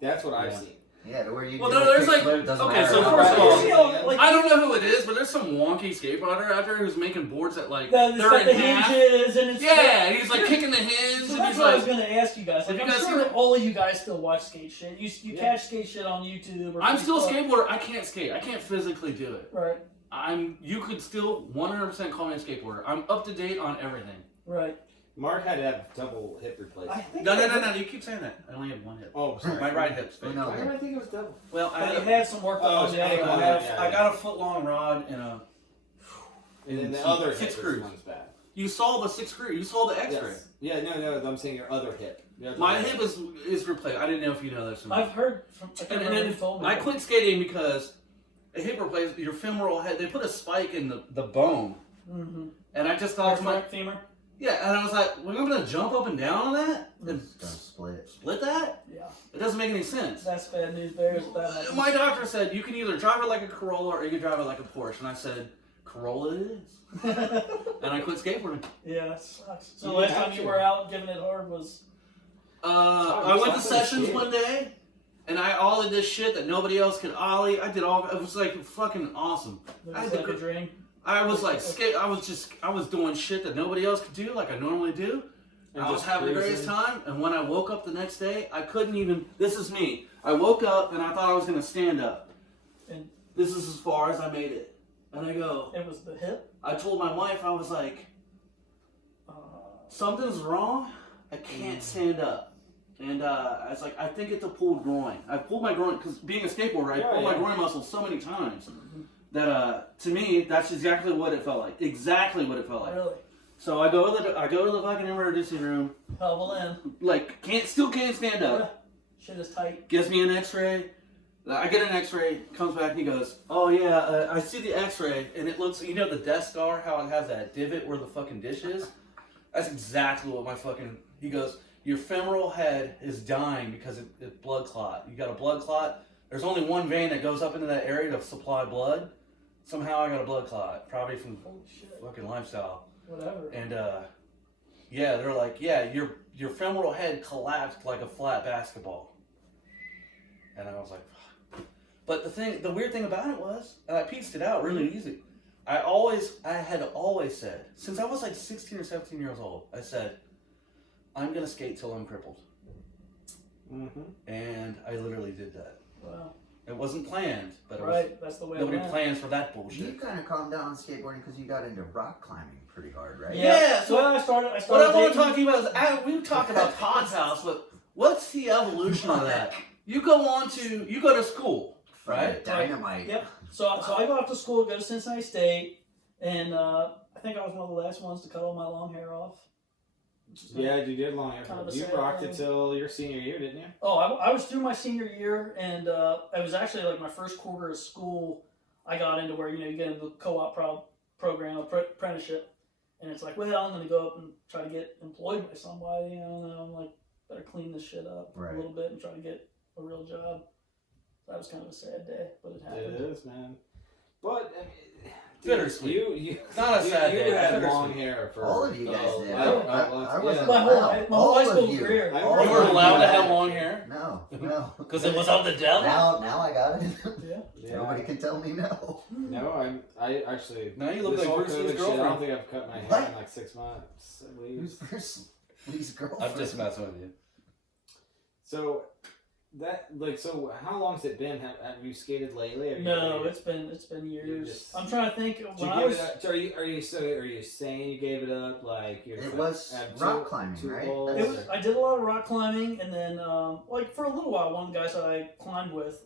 That's what I've Yeah. seen. Yeah, to where you Well, do no, a there's like- kickflip, doesn't okay, matter so how first of high all, it is. Like, I don't know who it is, but there's some wonky skateboarder out there who's making boards that like it's they're got in the half. hinges and it's Yeah, he's like kicking the hinge, So and that's he's what I was like, going to ask you guys. Like, Have I'm you guys sure seen it? all of you guys still watch skate shit. You Yeah. catch skate shit on YouTube. Or I'm still a Facebook. skateboarder. I can't skate. I can't physically do it. Right, You could still 100% call me a skateboarder. I'm up to date on everything. right. Mark had to have double hip replacement. I think No. You keep saying that. I only have one hip. Oh, sorry. My right hip's fake. No, Why did I think it was double? Well, But you had some work Oh, on the it's other ankle. one. I got a foot long rod and a. And then the some other six hip screws. one's bad. You saw the 6 screw. You saw the X-ray. Yes. Yeah, no, I'm saying your other hip. Your other My hip. hip is replaced. I didn't know if you know this or not. I've heard from. I can't And remember then who told me. I quit skating because a hip replacement, your femoral head, they put a spike in the bone. Mm-hmm. And I just thought, Femur. yeah, and I was like, well, I'm going to jump up and down on that? And It's gonna split. split that? Yeah, It doesn't make any sense. that's bad news bears. That happens. My doctor said, you can either drive it like a Corolla or you can drive it like a Porsche. And I said, Corolla it is. And I quit skateboarding. Yeah, that sucks. So You the last have time you to. were out giving it hard was. I went to Stop it, sessions skate. one day, and I ollied this shit that nobody else could ollie. I did all. It was like fucking awesome. It I was had like the a dream. I was like skate. I was doing shit that nobody else could do, like I normally do. And I was just having the greatest cruising. time, and when I woke up the next day, I couldn't even. This is me. I woke up and I thought I was gonna stand up. And This is as far as I made it. And I go. it was the hip. I told my wife, I was like, something's wrong. I can't stand up. And I was like, I think it's a pulled groin. I pulled my groin, because being a skateboarder, I pulled my groin muscle so many times that to me, that's exactly what it felt like. Exactly what it felt like. Really? So I go to the fucking emergency room, Hobble in. like, still can't stand up. Shit is tight. Gives me an x-ray. I get an x-ray, comes back and he goes, oh yeah, I see the x-ray and it looks, you know the Death Star, how it has that divot where the fucking dish is? That's exactly what he goes, your femoral head is dying because it's blood clot. You got a blood clot. There's only one vein that goes up into that area to supply blood. Somehow I got a blood clot, probably from Holy shit. fucking lifestyle. Whatever. And yeah, they're like, yeah, your femoral head collapsed like a flat basketball. And I was like, fuck. But the weird thing about it was, and I pieced it out really easy. I had always said, since I was like 16 or 17 years old, I said, I'm gonna skate till I'm crippled. Mm-hmm. And I literally did that. Wow. It wasn't planned, but Right. That's the way. nobody it went. plans for that You bullshit. kind of calmed down on skateboarding because you got into rock climbing pretty hard, right? Yeah, so well, I started. What I want to dating- talk to you about is, we talked about Todd's house, but what's the evolution of that? You go to school, right? Dynamite. Yep. So I go off to school, go to Cincinnati State, and I I think I was one of the last ones to cut all my long hair off. Yeah, you did long hair. Kind of a You sad rocked thing. it till your senior year, didn't you? Oh, I was through my senior year, and it was actually like my first quarter of school. I got into where, you know, you get into the co-op program, apprenticeship, and it's like, well, I'm going to go up and try to get employed by somebody, you know, and I'm like, better clean this shit up a little bit and try to get a real job. That was kind of a sad day, but it happened. It is, man. But I mean, Bittersweet. You Not a sad you day. had Bittersweet. long hair for All of you guys did. I wasn't My allowed. whole high All school of you. career. All You of were you. allowed to have long hair? No. Because it was of the devil? Now I got it. Yeah. Nobody can tell me no. No, I actually. Now you look this like whole Bruce's COVID shit, I don't girlfriend. think I've cut my hair What? in like 6 months at Who's least. Bruce Lee's girlfriend? I'm just messing with you. So so how long's it been? Have you skated lately? Have you- No, it's been years. just- I'm trying to think. Did When you I give was, it up? So are you saying you gave it up? Like you're It just was like, have rock two- climbing, two right? holes, it was, or- I did a lot of rock climbing, and then like for a little while, one of the guys that I climbed with,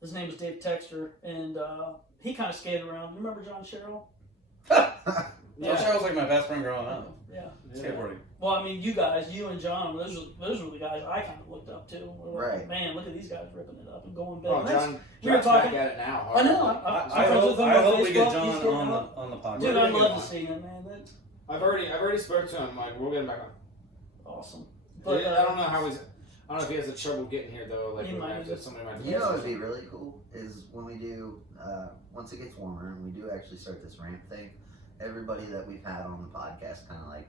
his name was Dave Texter, and he kind of skated around. You remember John Sherrill? Yeah. That was like my best friend growing up. Yeah. Skateboarding. Well, I mean, you and John, those were the guys I kind of looked up to. We were like, Right. Man, look at these guys ripping it up and going big. Oh, And that's- John, we were John's back talking- at it now. I know. hard. I'm friends with him I on hope we get Facebook. He's John getting on up. the podcast. Dude, We're I'd gonna love get to see him, man. That's I've already spoke to him. Like we'll get him back on. awesome. But But I don't know how he's. I don't know if he has a trouble getting here though. Like He we're gonna might. have to, somebody might. You know what would be really cool is when we do, once it gets warmer and we do actually start this ramp thing, everybody that we've had on the podcast kind of like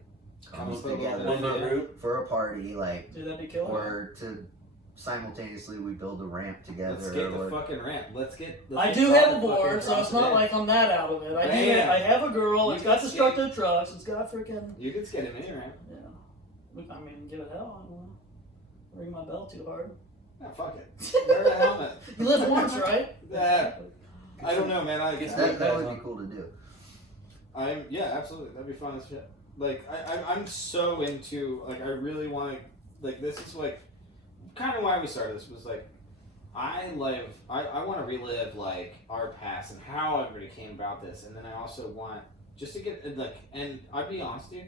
comes Comes to a together One little little group. for a party, like, dude, that'd be killer. or to simultaneously we build a ramp together. Let's get the or, fucking ramp. Let's I get do drop have a the board, fucking so it's drop not it. like I'm that out of it. I do. Bam. I have a girl. You It's got can destructive trucks. It's got freaking. You can skate a mini ramp. Yeah. I mean, give it hell. I don't know. Ring my bell too hard. Yeah, fuck it. Wear a helmet. You live once, right? Yeah. I don't know, man. that would be cool to do. Yeah, absolutely. That'd be fun as shit. Like I'm so into like I really want to like this is like kind of why we started this was like I want to relive like our past and how everybody came about this, and then I also want just to get like, and I'd be honest with you,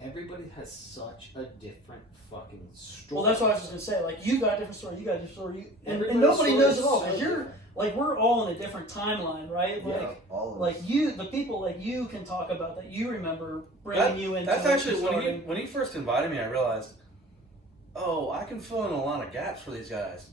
everybody has such a different fucking story. Well, that's what I was just gonna say. Like, you got a different story. You got a different story. And Everybody's nobody story knows is it all so because you're different. like we're all in a different timeline, right? Yeah. Like. All of Like us. the people like you can talk about that you remember bringing you into. That's it and actually starting. when he first invited me, I realized, oh, I can fill in a lot of gaps for these guys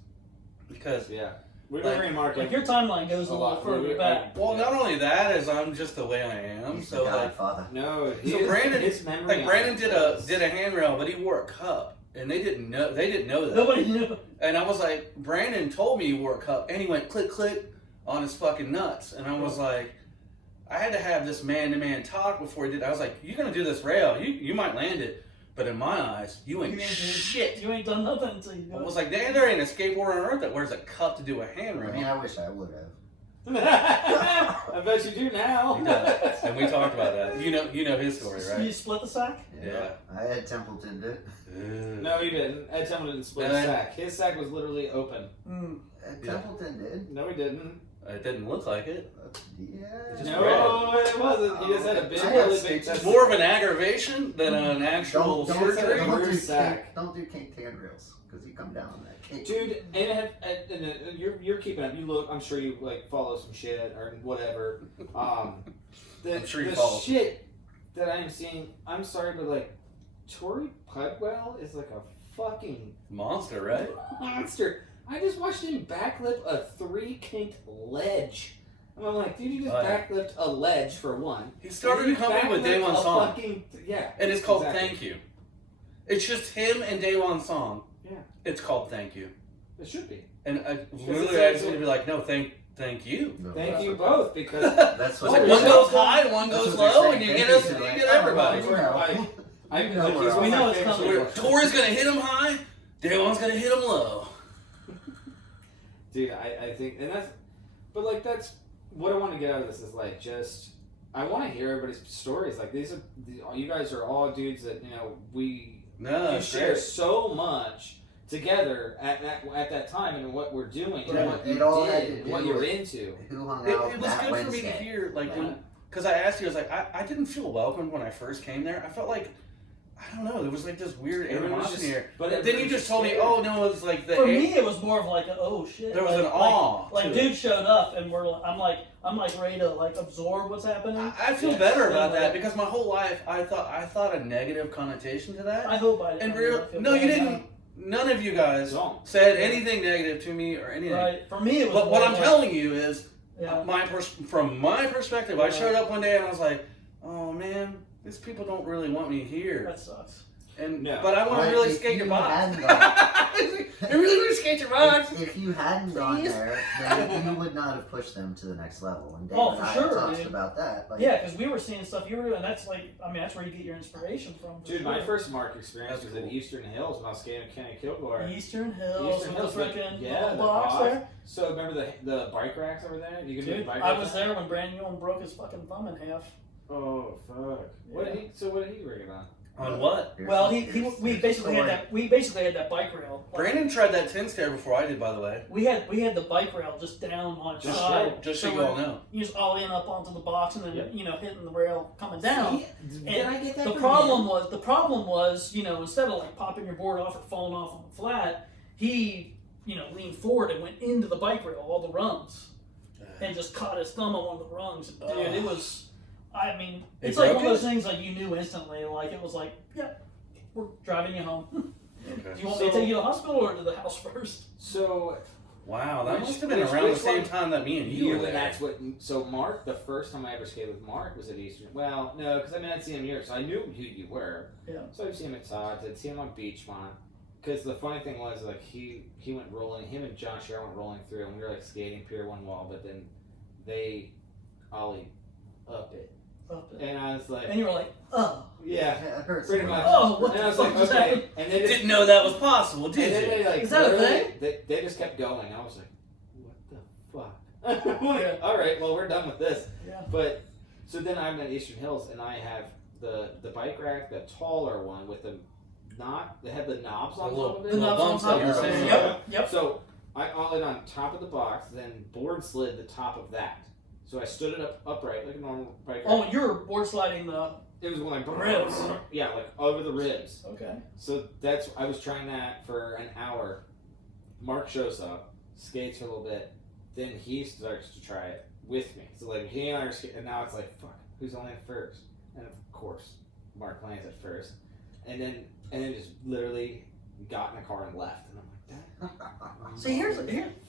because Yeah, we've Like- been remarking Like your timeline goes a little lot. further back. well, not only that as I'm just the way I am. He's So the like, Godfather. No, so Brandon, his memory like on Brandon it did a handrail, but he wore a cup, and they didn't know that. Nobody knew. And I was like, Brandon told me he wore a cup, and he went click click on his fucking nuts, and I was like, I had to have this man-to-man talk before he did. I was like, you're gonna do this rail, you might land it, but in my eyes, you ain't shit. You ain't done nothing until you do I it. was like, there ain't a skateboarder on earth that wears a cup to do a handrail. I mean, I wish I would have. I bet you do now. He does. And we talked about that. You know his story, You right? split the sack? Yeah. I had Templeton did. No, he didn't. Ed Templeton didn't split his sack. His sack was literally open. Mm. Templeton did. No, he didn't. It didn't look like it. Yeah. Just No, it wasn't. He just had a big, I got really big six. test. More of an aggravation than an actual Don't surgery. don't do kink handrails because you come down on that kink. Dude, and you're keeping up. You look. I'm sure you like follow some shit or whatever. I'm sure you the follow. shit that I'm seeing. I'm sorry, but like, Tori Pudwell is like a fucking Monster, right? monster. I just watched him backflip a 3-kinked ledge. And I'm like, dude, you just Oh, yeah. backflipped a ledge for one. He started And a company with backflipped Day One a Song. fucking- yeah. And it's called exactly. Thank You. It's just him and Day One Song. Yeah. It's called Thank You. It should be. And it's literally, I just need to be like, no, thank you. No, Thank you both because That's It's what like Oh, one yeah. goes high, one That's goes what they're low, saying. and you Thank get us, you. you Like, get oh, everybody. well, you know. I You know like, we're he's all- one We of know my it's favorite coming. skateboarders. Tori's gonna hit him high, Day One's gonna hit him low. Dude, I think, and that's, but like that's what I want to get out of this is like just I want to hear everybody's stories. Like these are you guys are all dudes that you share so much together at that time and what we're doing and Yeah, what you it all had did to and do what you're with into. Who hung It out was that good Wednesday? for me to hear, like, Yeah. because I asked you, I was like, I didn't feel welcomed when I first came there. I felt like, I don't know, there was like this weird animosity here. But then you just told me, oh no, it was like the. For me, it was more of like, oh shit. There was like, an awe. Like dude showed up, and I'm like ready to like absorb what's happening. I feel better about that because my whole life I thought a negative connotation to that. I hope I didn't. And no, you didn't. None of you guys said anything negative to me or anything. Right. For me, it was. But what I'm telling you is, yeah. From my perspective, I showed up one day and I was like, oh man, these people don't really want me here. That sucks. But I want to really skate your box. I really want to skate your box. If you hadn't gone there, then you would not have pushed them to the next level. And Dave for and I sure, talked dude. about that. Like, yeah, because we were seeing stuff you were doing. That's like, I mean, that's where you get your inspiration from. Dude, sure. my first mark experience was That's in cool. Eastern Hills when I was skating with Kenny Kilgore. Eastern Hills, Eastern with Hills, the freaking the box there. So remember the bike racks over there? You could do Dude, bike I racks was there when Brandon Young broke his fucking thumb in half. Oh fuck! What did he rig it on? On what? Well, we basically had that bike rail. Like, Brandon tried that 10 stair before I did, by the way. we had the bike rail just down on its side. Just so you all know. You just all in up onto the box and then hitting the rail coming down. Did I get that? The problem was instead of like popping your board off or falling off on the flat, he leaned forward and went into the bike rail, all the rungs, and just caught his thumb on one of the rungs. Dude, it was. I mean, it's like one of those things like you knew instantly. Like it was like, yep, we're driving you home. Okay. Do you want me to take you to the hospital or to the house first? So. Wow, that must have been around the same time that me and you were there. That's what. So Mark, the first time I ever skated with Mark was at Eastern. Well, no, because I'd see him here, so I knew who you were. Yeah. So I'd see him at Todd's. I'd see him on Beachmont. Because the funny thing was, like, he went rolling. Him and John Sherrill went rolling through, and we were like skating Pier 1 wall, but then they ollied up it. And I was like, and you were like, oh, yeah, it hurts. pretty much. Oh, what and I the was fuck like, just okay. happened? And they Didn't know that was possible, did and you? then they, like, is that a thing? They just kept going. I was like, what the fuck? I'm like, all right, well, we're done with this. Yeah. But so then I'm at Eastern Hills, and I have the bike rack, the taller one with the they had the knobs on top of it. The knobs on top of it. Yep. So I ollied on top of the box, then board slid the top of that. So I stood it upright like a normal bike rack. Oh, you're board sliding the. It was like ribs. Yeah, like over the ribs. Okay. So I was trying that for an hour. Mark shows up, skates for a little bit, then he starts to try it with me. So like he and I are skating, and now it's like, fuck, who's on at first? And of course, Mark lands at first, and then just literally got in the car and left. And I'm like, that. See, here's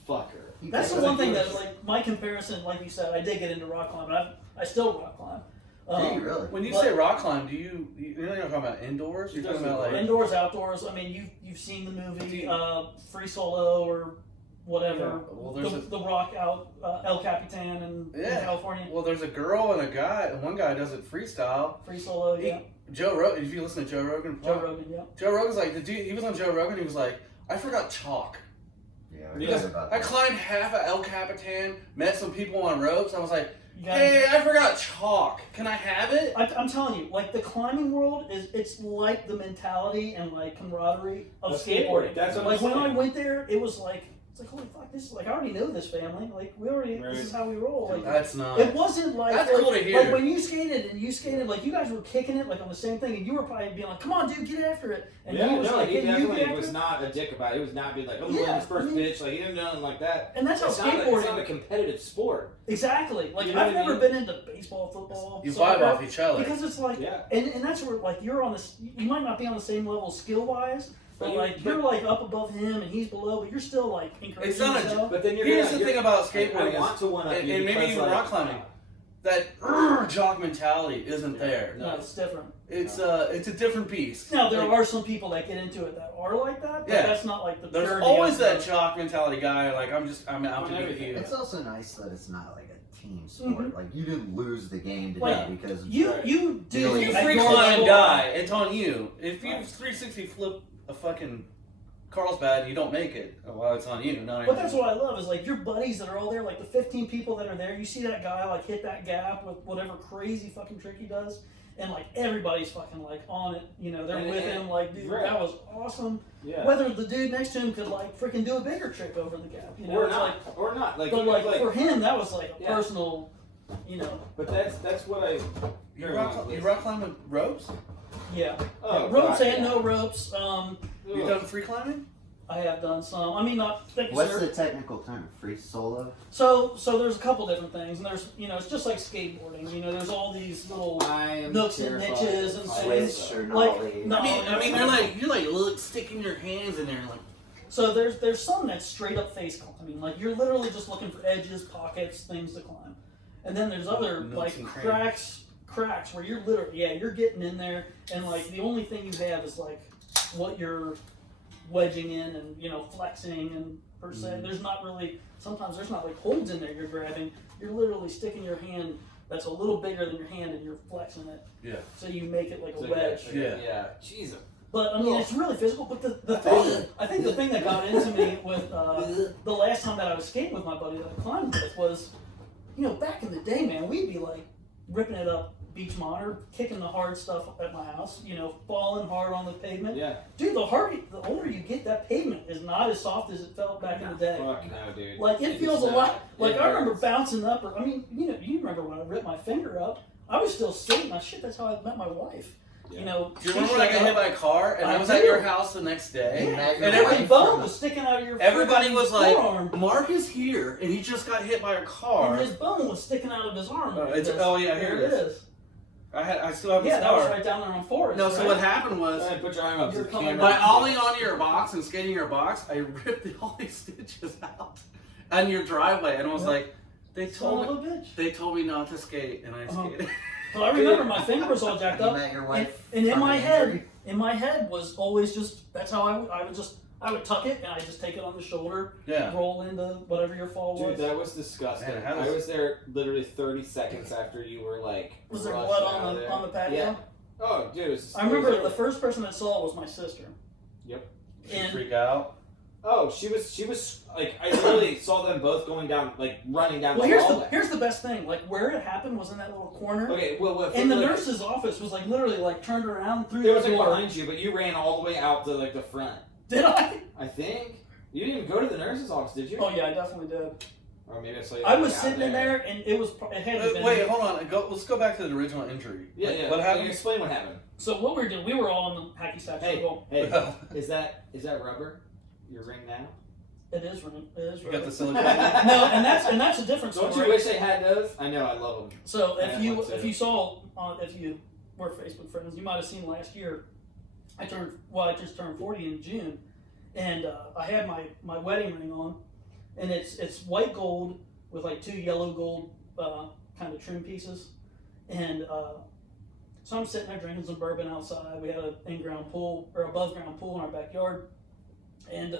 fucker. That's the one thing that, like, my comparison, like you said, I did get into rock climbing. I still rock climb. Do you really? When you say rock climb, you're not talking about indoors? You're talking about like indoors, outdoors. I mean, you've seen the movie Free Solo or whatever. Yeah. Well, the rock out El Capitan in California. Well, there's a girl and a guy, and one guy does it freestyle. Free Solo, yeah. Joe Rogan. If you listen to Joe Rogan, Joe Rogan's like the dude. He was on Joe Rogan. He was like, I forgot chalk. Yeah, Because I climbed half of El Capitan, met some people on ropes. I was like, hey, I forgot chalk. Can I have it? I'm telling you, like the climbing world it's like the mentality and like camaraderie of skateboarding. That's what like I'm when saying. I went there, it was like holy fuck, this is like I already know this family. Like this is how we roll. Like that's not. It wasn't like that's cool to hear. Like when you skated like you guys were kicking it like on the same thing, and you were probably being like, "Come on, dude, get after it." And he was like, definitely was not a dick about it. He was not being like, "Oh, this first pitch," like he didn't know nothing like that. And that's how skateboarding. It's not a competitive sport. Exactly. Like I've never been into baseball, football. You vibe off each other because it's like, and that's where like you're on this. You might not be on the same level skill wise. But you're like up above him and he's below, but you're still like encouraging it's not yourself. But then here's the thing about skateboarding and maybe even rock climbing, that jock mentality isn't there. No, it's different. It's a different beast. Now there are some people that get into it that are like that, but that's not like the. There's always that jock mentality guy. Like I'm out to beat you. It's also nice that it's not like a team sport. Mm-hmm. Like you didn't lose the game today because you do. If you free climb and die, it's on you. If you 360 flip a fucking Carlsbad and you don't make it, well, it's on you. But that's what I love is like your buddies that are all there, like the 15 people that are there. You see that guy like hit that gap with whatever crazy fucking trick he does, and like everybody's fucking like on it. You know, they're with him. Like, dude, that was awesome. Yeah. Whether the dude next to him could like freaking do a bigger trick over the gap, you know, or not. Like, but like for him, that was like a personal. You know. But that's what I. You rock climb with ropes? Yeah. Oh, ropes God, and yeah. no ropes. You done free climbing? I have done some. I mean, not. Thank you, What's sir. the technical term? Free solo? So there's a couple different things, and there's it's just like skateboarding. There's all these little nooks and niches and things. Switch or Like, nollie? no, I mean, you're like sticking your hands in there, like. So there's some that's straight up face climbing. Like you're literally just looking for edges, pockets, things to climb. And then there's other Nooks like and cracks where you're literally you're getting in there, and like the only thing you have is like what you're wedging in and flexing and per se. There's not really sometimes there's not like holds in there you're grabbing. You're literally sticking your hand that's a little bigger than your hand and you're flexing it. Yeah. So you make it like a wedge. Yeah. Jesus. But I mean, it's really physical. But the thing, I think the thing that got into me with the last time that I was skating with my buddy that I climbed with was, back in the day, man, we'd be like ripping it up beach monitor, kicking the hard stuff at my house, falling hard on the pavement. Yeah. Dude, the older you get, that pavement is not as soft as it felt back in the day. Fuck no, dude. Like it feels a lot. Like I remember hurts. bouncing up. Or I mean, you remember when I ripped my finger up? I was still skating. Shit, that's how I met my wife. Yeah. You Do you remember when I got hit by a car and I was at your house the next day? Yeah. And And every every bone was sticking out of your. Everybody was like, forearm. Mark is here and he just got hit by a car. And his bone was sticking out of his arm. Oh, like it's- this. oh, yeah, here There it is. I still have the Yeah, that was scar. right down there on Forest. No, so right? what happened was Go ahead, put your arm up. You're to the coming camera. by ollie onto your box and skating your box, I ripped the ollie stitches out on your driveway and I was Yeah. like, they Son told of me a bitch. they told me not to skate and I Uh-huh. skated. But I remember my finger was all jacked You up. met your wife And in from my an head, injury? was always just that's how I would tuck it and I just take it on the shoulder, Yeah. roll into whatever your fall was. Dude, that was disgusting. Man, how I was- was there literally 30 seconds after you were like. Was there rushed blood out on of the there. on the patio? Yeah. Oh, dude. It was, I remember the first person that saw it was my sister. Yep. Did you And- freak out? Oh, she was like, I literally saw them both going down, like running down Well, the hallway. here's the best thing. Like where it happened was in that little corner. Okay, well, And the like, nurse's office was like literally like turned around through It was the like door. behind you, but you ran all the way out to like the front. Did I? I think you didn't even go to the nurse's office, did you? Oh yeah, I definitely did. Or maybe I saw you. I was out sitting in there and it had to been. Wait, hold on. Let's go back to the original injury. Yeah, yeah. What happened? Explain what happened. So what we were doing, we were all on the hacky sack Hey, circle. hey, is that rubber? Your ring now? It is running. It is You got running. the silicone? No, and that's a different Don't story. you wish they had those? I know, I love them. So I have one too. if you saw if you were Facebook friends, you might have seen last year. I just turned 40 in June, and I had my wedding ring on, and it's white gold with like 2 yellow gold kind of trim pieces, and so I'm sitting there drinking some bourbon outside. We had an in-ground pool or above ground pool in our backyard, and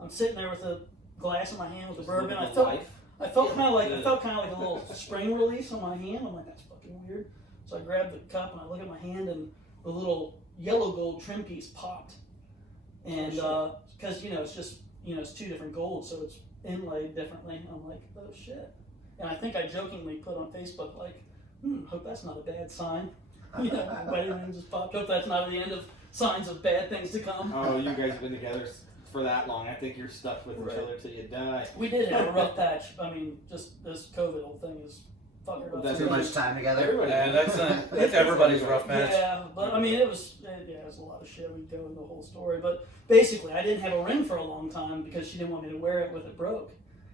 I'm sitting there with a glass in my hand with the bourbon. I felt kind of like a little spring release on my hand. I'm like, that's fucking weird. So I grabbed the cup and I look at my hand and the little yellow gold trim piece popped. And because it's just it's 2 different golds, so it's inlaid differently. And I'm like, oh shit. And I think I jokingly put on Facebook like, hope that's not a bad sign. My wedding ring just popped. Hope that's not the end of signs of bad things to come. Oh, you guys have been together for that long. I think you're stuck with each other till you die. We did have a rough patch. I mean, just this COVID whole thing is fucking up. That's Too much time together? Everybody. Yeah, that's everybody's rough match. Yeah, but I mean, it was a lot of shit. We'd go into the whole story, but basically, I didn't have a ring for a long time because she didn't want me to wear it with it broke,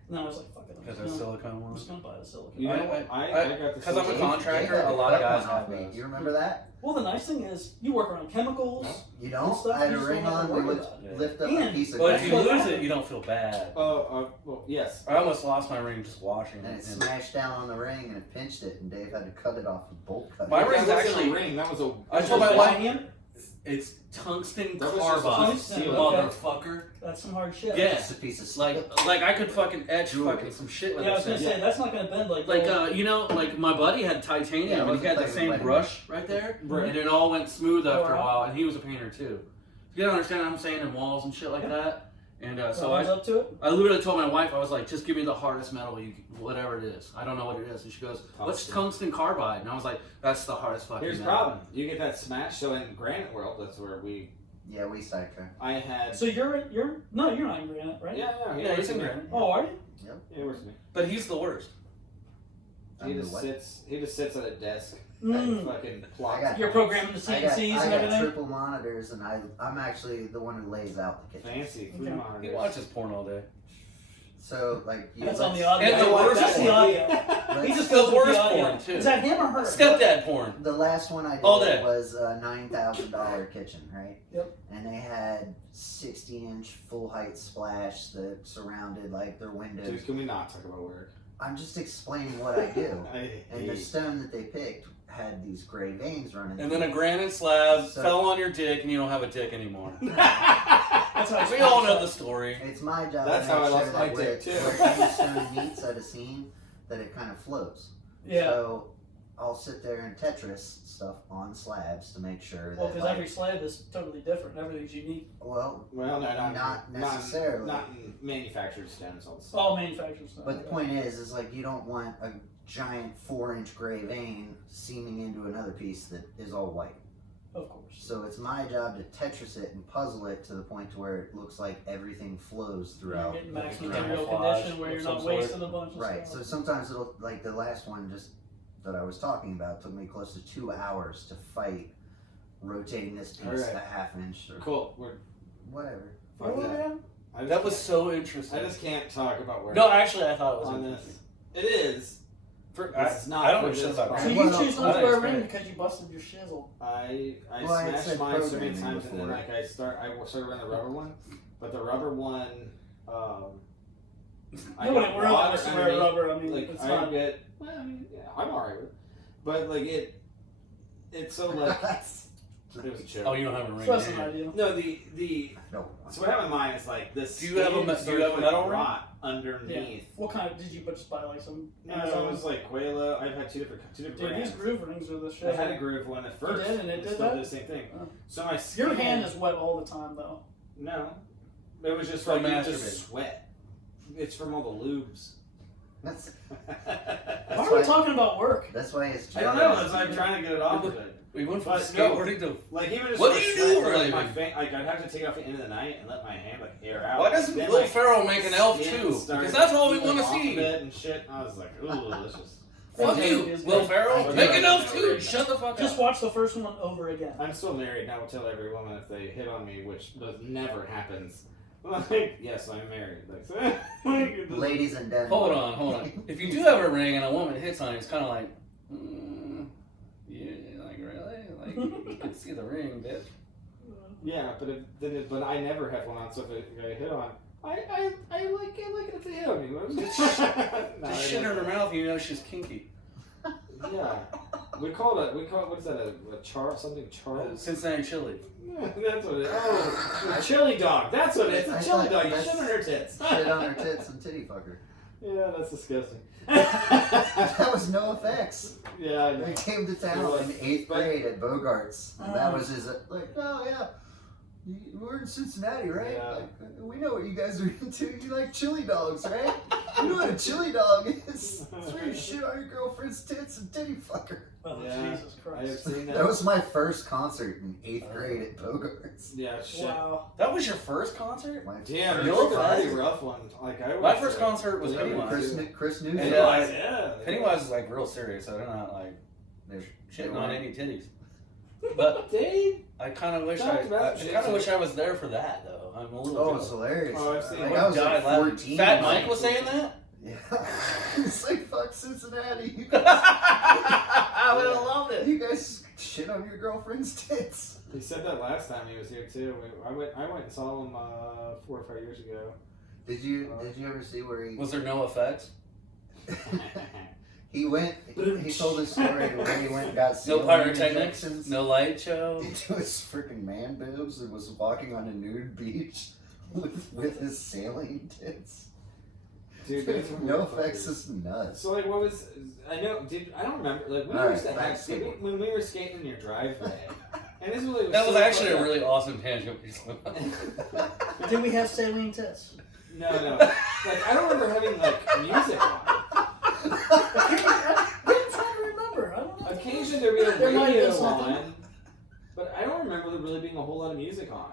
and then I was like, "Fuck it, Because I'm of just silicone gonna ones. buy the silicone." You know what? I got the Because I'm a silicone. contractor, Jake had a to lot of cut guys one off have me. those. Do you remember that? Well, the nice thing is, you work around chemicals. You don't? Stuff I had you a just ring don't have on, to we worry would about it. lift up And- a piece of But if glass you lose it, you don't feel bad. Well, yes. I almost lost my ring just washing and it it. smashed down on the ring and it pinched it and Dave had to cut it off with bolt cutter. My That ring's wasn't actually- a ring. That was a. I told my wife- Titanium? It's tungsten That was just carbide, tungsten, motherfucker. That's some hard shit. Yeah. It's a piece of slate. Like I could fucking etch fucking some shit with Yeah, I was this gonna thing. say that's not gonna bend like like my buddy had Yeah, it titanium and he wasn't had the like a same wedding brush right there, Right. and it all went smooth after a wow. while. And he was a painter too. You gotta understand what I'm saying, in walls and shit like that. And so so I was up to it. I literally told my wife, I was like, just give me the hardest metal, whatever it is. I don't know what it is. And she goes, what's tungsten carbide? And I was like, that's the hardest fucking Here's the metal. problem. You get that smash. So in Granite World, that's where Yeah, we sidetracked. I had. So you're not in Granite, right? Yeah, Yeah, he's in there. Granite. Oh, are you? Yeah, it works with me. But he's the worst. He just sits at a desk and fucking plots. You're programming the CNCs I and got everything? triple monitors, and I'm actually the one who lays out the kitchen. Fancy 3 monitors. He watches porn all day. So like, That's on the audio. And the worst That's the porn. audio. He just The goes with worst the audio. porn, too. Is that him or her? Stepdad porn. The last one I All day. did was a $9,000 kitchen, right? Yep. And they had 60-inch full height splash that surrounded like their windows. Dude, can we not talk about work? I'm just explaining what I do. I And the hate- stone that they picked had these gray veins running. And through then a it. granite slab So- fell on your dick and you don't have a dick anymore. That's how We all know the story. It's my job. That's to make how I sure lost my that dick, too. where the stone meets at a scene, that it kind of flows. Yeah. So I'll sit there and Tetris stuff on slabs to make sure Well, that. because every slab is totally different. Everything's unique. Well, Well, no, not necessarily. Not in manufactured stones. All the same. All manufactured stuff. But the point is like you don't want a giant 4-inch gray vein seaming into another piece that is all white. Of course. So it's my job to Tetris it and puzzle it to the point to where it looks like everything flows You're throughout. getting max Like material camouflage condition where of you're some not sort. wasting a bunch of Right. stuff. So sometimes it'll, like the last one just that I was talking about took me close to 2 hours to fight rotating this piece Alright. a half inch or Cool. We're whatever. fuck that. I just That was can't- so interesting. I just can't talk about work. No, actually, I thought it was on interesting. this. It is. I It's not don't for know shit this about So part. you Well, choose I not to wear a understand. ring because you busted your shizzle. I Well, I had smashed said mine so many programming times, and then before. like I started running the rubber one, but the rubber one, I Nobody got really water wants to wear underneath. rubber. I mean, Like it's I not. get, well, I mean, yeah, I'm alright with it, but like it's so like it was a joke. Oh, you don't have a ring. So that's do an you? idea. No, the No. so what happened in mine is like this. Do you have a skin me- do you started have a to metal ring? rot underneath. What kind of did you just buy? Like some No, Amazon? it was like Quelo. I've had two different Dude, brands. these groove rings are the I shit. had a groove one at first. did, and it did still that? did the same thing. Oh. So my skin, Your hand is wet all the time, though. no, it was just From like you masturbating. just sweat. It's from all the lubes. That's Why are we why- talking about work? that's why it's I don't know. That's why I'm trying to get it off of it. We went from But no. skateboarding to. Like even just What for do you sweat, do like, for a my living? like I'd have to take it off at the end of the night and let my hand like air out. Why doesn't Then, Will like, Ferrell make an elf skin too? started Because that's all we peeling want to off see. of it and shit. I was like, ooh, delicious. Fuck Dude, you, is Will good. Ferrell. I Make do. an elf too. Shut the fuck Just up. watch the first one over again. I'm still married, and I will tell every woman if they hit on me, which never happens. Like, yes, I'm married. Like, ladies and gentlemen. Hold on. If you do have a ring and a woman hits on it, it's kind of like, yeah, like really, like you can see the ring, bitch. Yeah, but I never have one on. So if I hit on, I like it if they hit on me. Just shit in her mouth, you know she's kinky. Yeah, we call it what is that? A char something char? Cincinnati chili. Yeah, that's what it is. Oh, a chili dog. That's what it is. I A chili thought dog. You that's- shit on her tits. Shit on her tits and titty fucker. Yeah, that's disgusting. That was no effects. Yeah, I know. He came to town You're in like, 8th but- grade at Bogart's. And that was his, like, oh yeah, we're in Cincinnati, right? Yeah. Like, we know what you guys are into. You like chili dogs, right? You know what a chili dog is. It's where you shit on your girlfriend's tits and titty fucker. Oh, Yeah, Jesus I have Christ. seen that. That was my first concert in 8th grade at Bogart's. Yeah, shit. Wow. That was your first concert? My Damn, first it was a Pennywise? pretty rough one. Like I My was, first concert was Pennywise. Chris Newsom. And, Yeah. Pennywise is like real serious, so they're not like They shitting on weren't. any titties. But They. I kind of wish Talked about shit. I was there for that though. I'm a little. Oh, jealous. it's hilarious. Oh, I've seen Like, it. I was Died like laughing. 14. Fat like, Mike was saying that. Yeah. It's like, fuck Cincinnati. You I would have loved it. You guys shit on your girlfriend's tits. He said that last time he was here too. I went and saw him 4 or 5 years ago. Did you ever see where he Was there no effects? he went? He told his story where he went and got No saline pyrotechnics. injections No light show. into his freaking man boobs and was walking on a nude beach with his saline tits. Dude, those were No weird effects fuckers. is nuts. So like, what was? I don't remember. Like we All used right, to back have to skateboarding. when we were skating in your driveway, and this really was That was so actually fucked a up. really awesome tangent. Did we have saline tests? No. Like I don't remember having like music on. I'm trying to remember. I don't know. Occasionally there'd be a There might be radio something. on, but I don't remember there really being a whole lot of music on.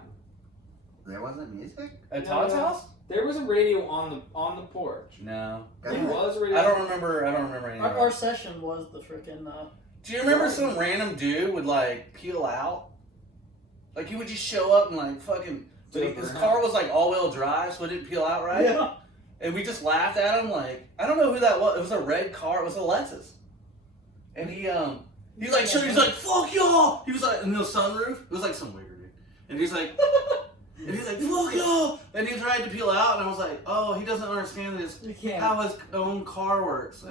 There wasn't music? At Todd's house? There was a radio on the porch. No. There was a radio. I don't remember any of Our it. session was the freaking. Do you remember some random dude would like peel out? Like he would just show up and like fucking. But his car was like all-wheel drive, so it didn't peel out right. Yeah. And we just laughed at him like, I don't know who that was. It was a red car. It was a Lexus. And he like showed. He's like, "Fuck y'all." He was like in the sunroof. It was like some weird dude. And he's like, "Fuck y'all." And he tried to peel out, and I was like, "Oh, he doesn't understand how his own car works."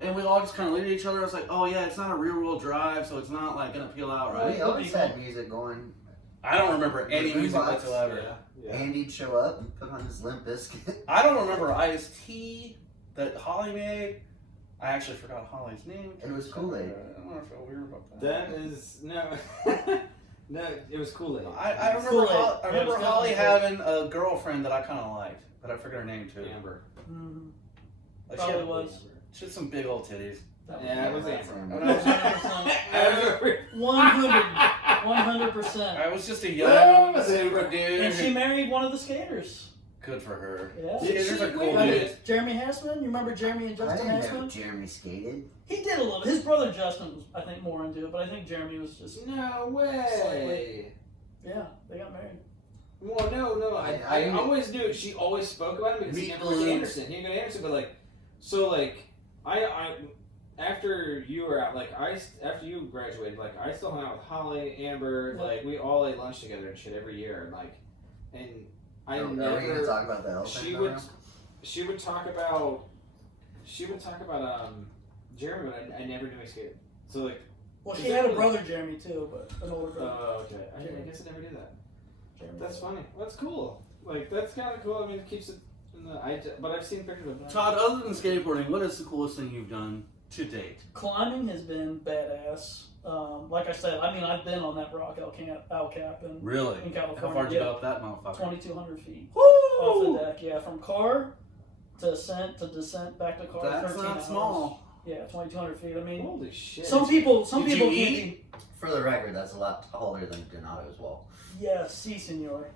And we all just kind of looked at each other. I was like, "Oh yeah, it's not a rear-wheel drive, so it's not like gonna peel out, right?" We always had music going. I don't remember any music whatsoever. Yeah. Andy'd show up and put on his Limp Bizkit. I don't remember Ice-T that Holly made. I actually forgot Holly's name. It was Kool-Aid. I don't want to feel weird about That is no. No, it was Kool-Aid. I remember, Kool-Aid. I remember Yeah, Holly Kool-Aid. having a girlfriend that I kind of liked, but I forget her name too. Amber. Mm, Like probably was. She had some big old titties. Yeah, it was That's Amber. Amber. 100%. I was just a Oh, young, super And dude. she married one of the skaters. Good for her. Yeah. Skaters are cool Wait, dudes. Jeremy Hassman. You remember Jeremy and I Justin didn't know Hassman? Jeremy skated. He did a little. His brother Justin was, I think, more into it, but I think Jeremy was just. No way. Yeah, they got married. Well, no. I always knew. She always spoke about him because he Meat never went to balloons. Anderson. He didn't go to Anderson, but like, so like, I after you were out, like after you graduated, like I still hung out with Holly, Amber, Yeah. like we all ate lunch together and shit every year, and like, and I Are we gonna never. talk about the elephant? She in the would. room? She would talk about. Jeremy, but I never knew he skated. So like. Well, Is she that had a really- brother Jeremy too, but an older brother. Oh, okay. I guess I never did that. That's funny. That's cool. Like that's kind of cool. I mean, it keeps it in the. But I've seen pictures of that. Todd, other than skateboarding, what is the coolest thing you've done to date? Climbing has been badass. Like I said, I mean, I've been on that rock Alcap in Really? In California. How far did you go up that motherfucker? 2,200 feet Woo! off the deck. Yeah, from car to descent back to car. That's 13 not hours. small. Yeah, 2,200 feet. I mean, Holy shit. some people Did you can't eat? be. For the record, that's a lot taller than Donato's wall. Yeah, si, senor.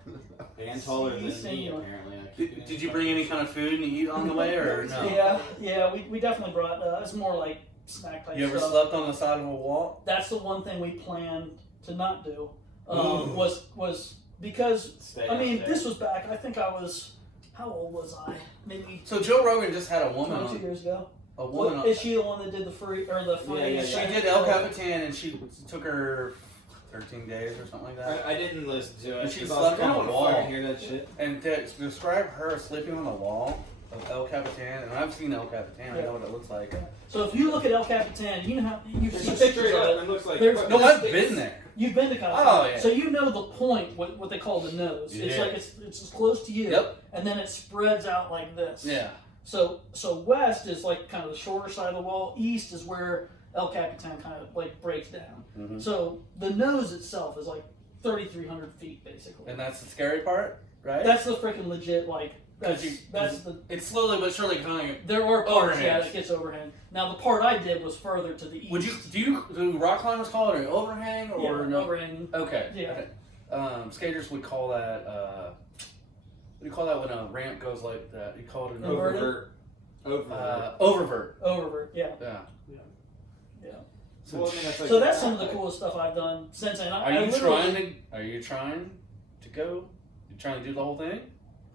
And taller than me, Senor. apparently. I keep Did you bring any kind of food and eat on the way, or no? Yeah, we definitely brought. It's more like snack type You ever stuff. slept on the side of a wall? That's the one thing we planned to not do. Ooh. Was because Stay I mean up this there. was back. I think I was. How old was I? Maybe So Joe Rogan just had a woman 22 on. years ago. A woman on. Is she the one that did the free or the free? Yeah. She did El Capitan, and she took her 13 days or something like that. I didn't listen to it. And she 'cause I was slept on like, a I wall. don't wanna hear that shit. And to describe her sleeping on the wall of El Capitan, and I've seen El Capitan, I know what it looks like. So if you look at El Capitan, you know how you've It's seen just pictures straight of up. it. It looks like. There's- No, I've been there. You've been to California, Oh, yeah. so you know the point. What they call the nose. It's Yeah. like it's as close to you, Yep. and then it spreads out like this. Yeah. So west is like kind of the shorter side of the wall. East is where El Capitan kind of like breaks down. Mhm. So the nose itself is like 3,300 feet basically. And that's the scary part, right? That's the freaking legit like. That's, 'Cause you- that's the. It's slowly but surely coming. There are parts overhang. that gets overhand. Now the part I did was further to the east. Do rock climbers call it an overhang or Yeah, no? overhanging. Okay. Yeah. Okay. Skaters would call that. What do you call that when a ramp goes like that? You call it an Inverted? oververt. Oververt. Yeah. Yeah. Yeah. Well, I mean, that's like So that's some of the coolest stuff I've done since then. Are you trying to go? You trying to do the whole thing?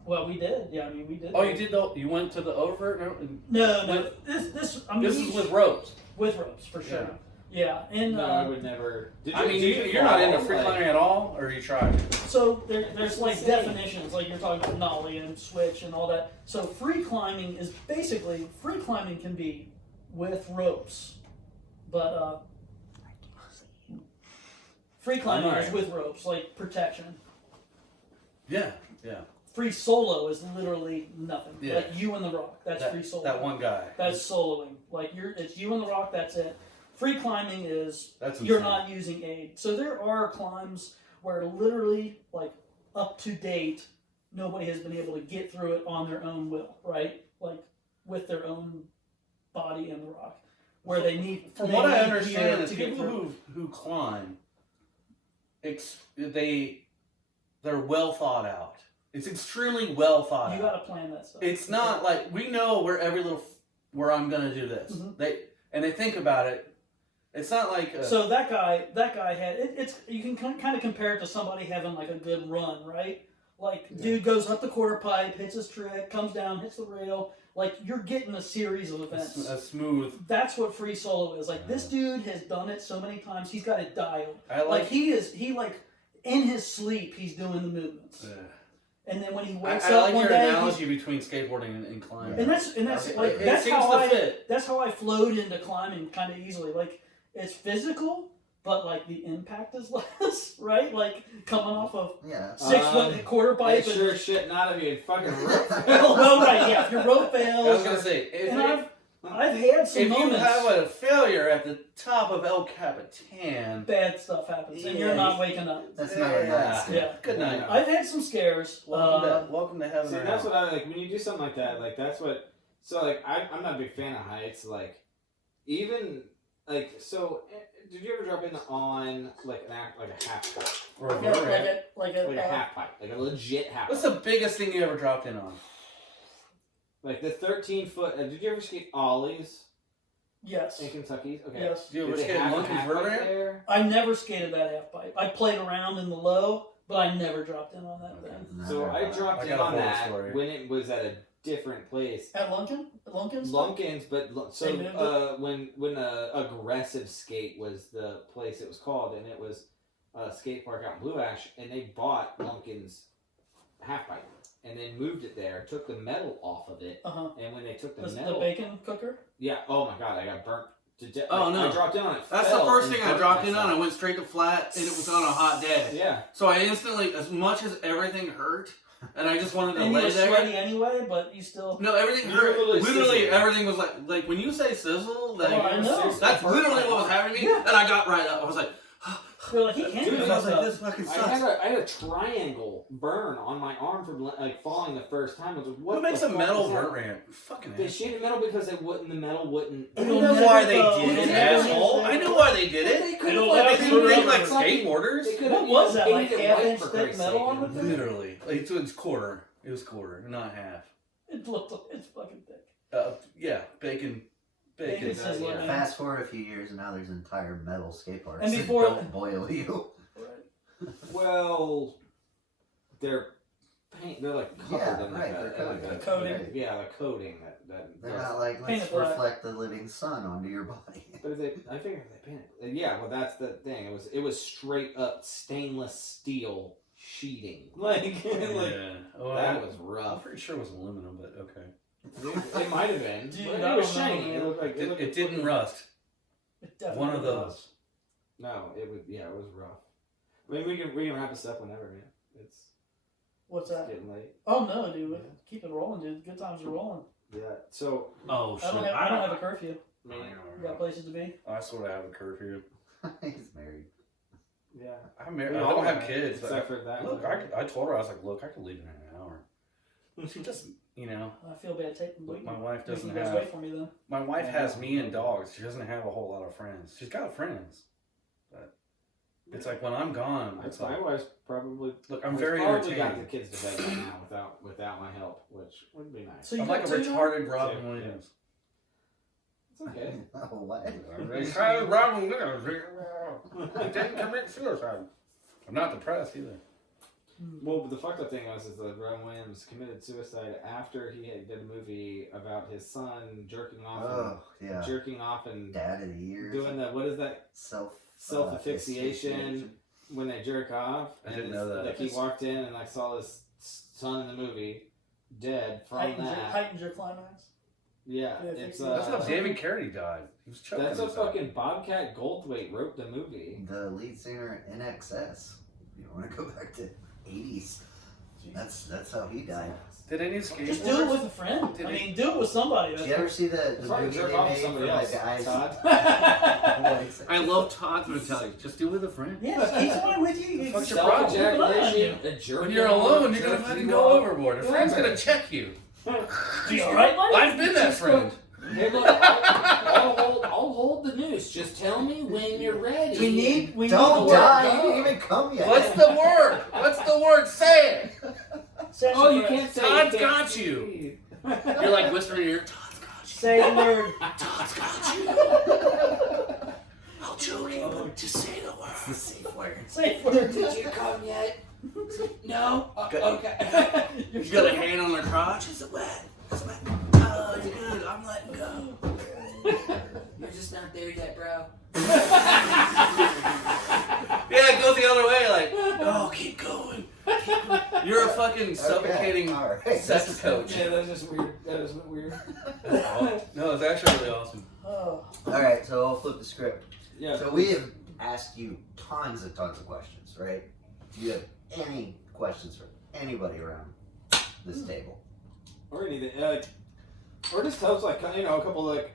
Well, we did. Yeah, I mean, we did. Oh, you did you went to the oververt? No. This. I mean, This is with ropes. with ropes for sure. Yeah, and No, I would never. I mean, you're not into free climbing at all, or you tried? so there's like definitions, like you're talking about nollie and switch and all that. So free climbing is basically free climbing can be with ropes, but free climbing is with ropes, like protection. Yeah. Free solo is literally nothing. Yeah. Like you and the rock. That's free solo. That one guy. That's soloing. Like it's you and the rock. That's it. Free climbing is That's you're insane. not using aid. So there are climbs where literally, like up to date, nobody has been able to get through it on their own will, right? Like with their own body in the rock, where they need. From they what I need understand, gear is to get people through. who climb, they're well thought out. It's extremely well thought You out. got to plan that stuff. It's not like we know where I'm gonna do this. They think about it. It's not like so that guy had it's you can kind of compare it to somebody having like a good run, right? Like dude goes up the quarter pipe, hits his trick, comes down, hits the rail. Like you're getting a series of events. a smooth. That's what free solo is. Like this dude has done it so many times. He's got it dialed. He like in his sleep he's doing the movements. And then when he wakes I up like one your day, analogy between skateboarding and climbing. and that's like it that's seems how to fit. that's how I flowed into climbing kind of easily. Like it's physical, but like the impact is less, right? Like coming off of 6 foot quarter pipe. It sure shit not of you fucking rope fails. Well, right, yeah. If your rope fails, I was gonna say I've had some if moments. you have a failure at the top of El Capitan, bad stuff happens, and you're not waking up. That's not a nice. Yeah. Good night. I've had some scares. Welcome to heaven. See, that's what I like when you do something like that. Like that's what. So like I'm not a big fan of heights. Like even like so. Did you ever drop in on like a half pipe? Or a like a half pipe, like a legit half. What's pipe. the biggest thing you ever dropped in on? Like the 13-foot. Did you ever skate ollies Yes. in Kentucky? Okay. Yes. Did you ever Did they skate have a Monkey's half River pipe Ramp? there? I never skated that half pipe. I played around in the low, but I never dropped in on that thing. So I dropped I in got a on horror that story. when it was at a different place. At Lunkin? At Lunkin's? Lunkins, but They moved it? when Aggressive Skate was the place it was called, and it was a skate park out in Blue Ash, and they bought Lunkins half pipe, and they moved it there, took the metal off of it, and when they took the metal, the bacon cooker? yeah, oh my god, I got burnt to death. Oh, no. I dropped in on it. That's the fell, first and thing I burnt dropped in on. I myself. went straight to flat, and it was on a hot day. Yeah. So I instantly, as much as everything hurt, and I just wanted to And you lay were there. sweaty anyway, but you still... No, everything You were hurt. literally Literally, sizzling. everything was like when you say sizzle, like, I know. that's literally what was happening to me. Yeah. And I got right up. I was like, You're like, he can't Dude, do I was that like, stuff. this fucking I sucks. had a triangle burn on my arm from like falling the first time. I was like, what What makes the a fuck metal is that? vert ramp? Fucking They ass. shaded metal because the metal wouldn't. I It'll know never why they go. did it, It'll never asshole. go. I know why they did They it. could've It'll like- never They didn't go. make like Fucking- skateboarders. They could've What was that, like painted it half white, inch for thick Christ's metal sake. on the thing? Literally. Like, it's quarter. It was quarter, not half. It looked like it's fucking thick. Yeah, bacon. Bacon sizzling. yeah. Yeah. Fast forward a few years, and now there's entire metal skate parks And that before- don't boil you. Right. Well, they're they're like covered Yeah, in right, like they're a, covered. like a Coating. yeah, the coating that They're does- not like, Paint let's it black. reflect the living sun onto your body. But if I figured if they painted. Yeah, well, that's the thing. It was straight up stainless steel sheeting. Like, Yeah. Oh, that was I'm rough. pretty sure it was aluminum, but okay. It might have been. Dude, But I it was don't know, shiny. It man. looked like It didn't rust. It definitely One of those. No, it was. Yeah, it was rough. I mean, we can wrap this up whenever, man. It's What's that? getting late. Oh no, dude. Keep it rolling, dude. Good times are rolling. Yeah. So, Oh, shit. I don't have a curfew. man, You got places to be. I sort of have a curfew. He's married. yeah. I'm married. We I all don't have have, kids. But except for that. look, one. I told her, I was like, look, I could leave in an hour. She just, I feel bad taking. look, my wife Making doesn't you guys have. wait for me then. My wife has me and dogs. She doesn't have a whole lot of friends. She's got friends, but it's like when I'm gone, it's My like, wife's probably. look, I'm has very probably got the entertained. kids to bed right now without my help, which would be nice. So you I'm got like a two now? retarded Robin Yeah. Williams. It's okay. Oh, what? Retarded Robin Williams. He didn't commit suicide. I'm not depressed either. Well, but the fucked up thing is that Robin Williams committed suicide after he did a movie about his son jerking off, Oh, yeah. jerking off and Dad of the year. doing the what is that self asphyxiation when they jerk off. I didn't know that. Like he walked in and I saw his son in the movie dead from that. Heightens your climax. Yeah, Yeah, it's That's how David Carradine died. He was choking that's a himself. fucking Bobcat Goldthwait wrote the movie. The lead singer in XS. You want to go back to 80s. That's how he died. Did any skateboarders? Just do it with a friend. Did I he- mean, do it with somebody. Did you ever see the It's hard to movie jerk they off with made somebody for else, the guys? Todd. I love Todd's mentality. Just do it with a friend. Yeah, just keep somebody with you. What's your problem? Self-ejaculation, a jerk. When you're alone, you're gonna fucking go overboard. A friend's gonna check you. You alright, buddy? I've been that friend. Hey, look, I'll hold the noose. Just tell me when you're ready. We need Don't the die! word You didn't even come yet. What's the word? What's the word? Say it. Say session. Oh, you friends. can't say Todd's you can't got say you. weed. You're like whispering in your ear, Todd's got you. Say the word. Todd's got you. I'm joking, but just say the word. It's the safe word. Say the word. Did you come yet? No? Okay. You got a hand on their crotch? Is it wet? It's wet. Oh, you're good. I'm letting go. You're just not there yet, bro. Yeah, it goes the other way. Like, oh, keep going. Keep going. You're a fucking suffocating all right. sex coach. Yeah, that's just weird. That is weird. No, it's actually really awesome. Oh. All right, so I'll flip the script. Yeah. So we have asked you tons of questions, right? Do you have any questions for anybody around this table? Or anything. Or just tell us, like, a couple, like,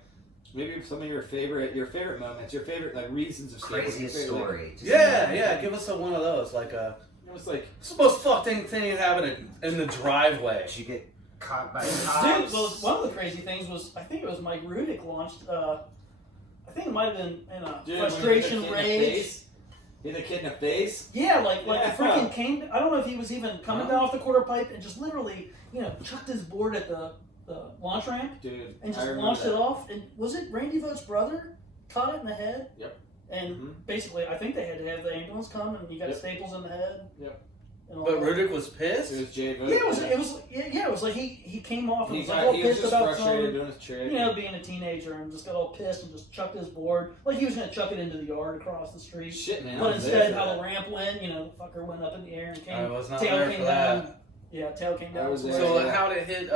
maybe some of your favorite moments, your favorite, like, reasons of skateboarding. Craziest story. Just Yeah. Give us one of those. Like, It was like, what's the most fucked thing that happened in the driveway? Did you get caught by Dude, cops? well, one of the crazy things was, I think it was Mike Rudick launched, I think it might have been in a frustration rage. Hit a kid in the face. Yeah, like Yeah. the freaking came. I don't know if he was even coming down off the quarter pipe and just literally, chucked his board at the launch ramp Dude, and I just remember launched that. it off. And was it Randy Vought's brother caught it in the head? Yep. And basically, I think they had to have the ambulance come, and you got staples in the head. Yep. And all But that. Rudick was pissed? It was Jay Vogt. Yeah, it was like he came off and He was like all was pissed just about frustrated something. doing his trick. Being a teenager and just got all pissed and just chucked his board like he was gonna chuck it into the yard across the street. Shit, man. I But was instead, there how for the ramp went, the fucker went up in the air and I came. was not Tail there came for down. that. Yeah, tail came I down. was there. So Yeah. how did it hit,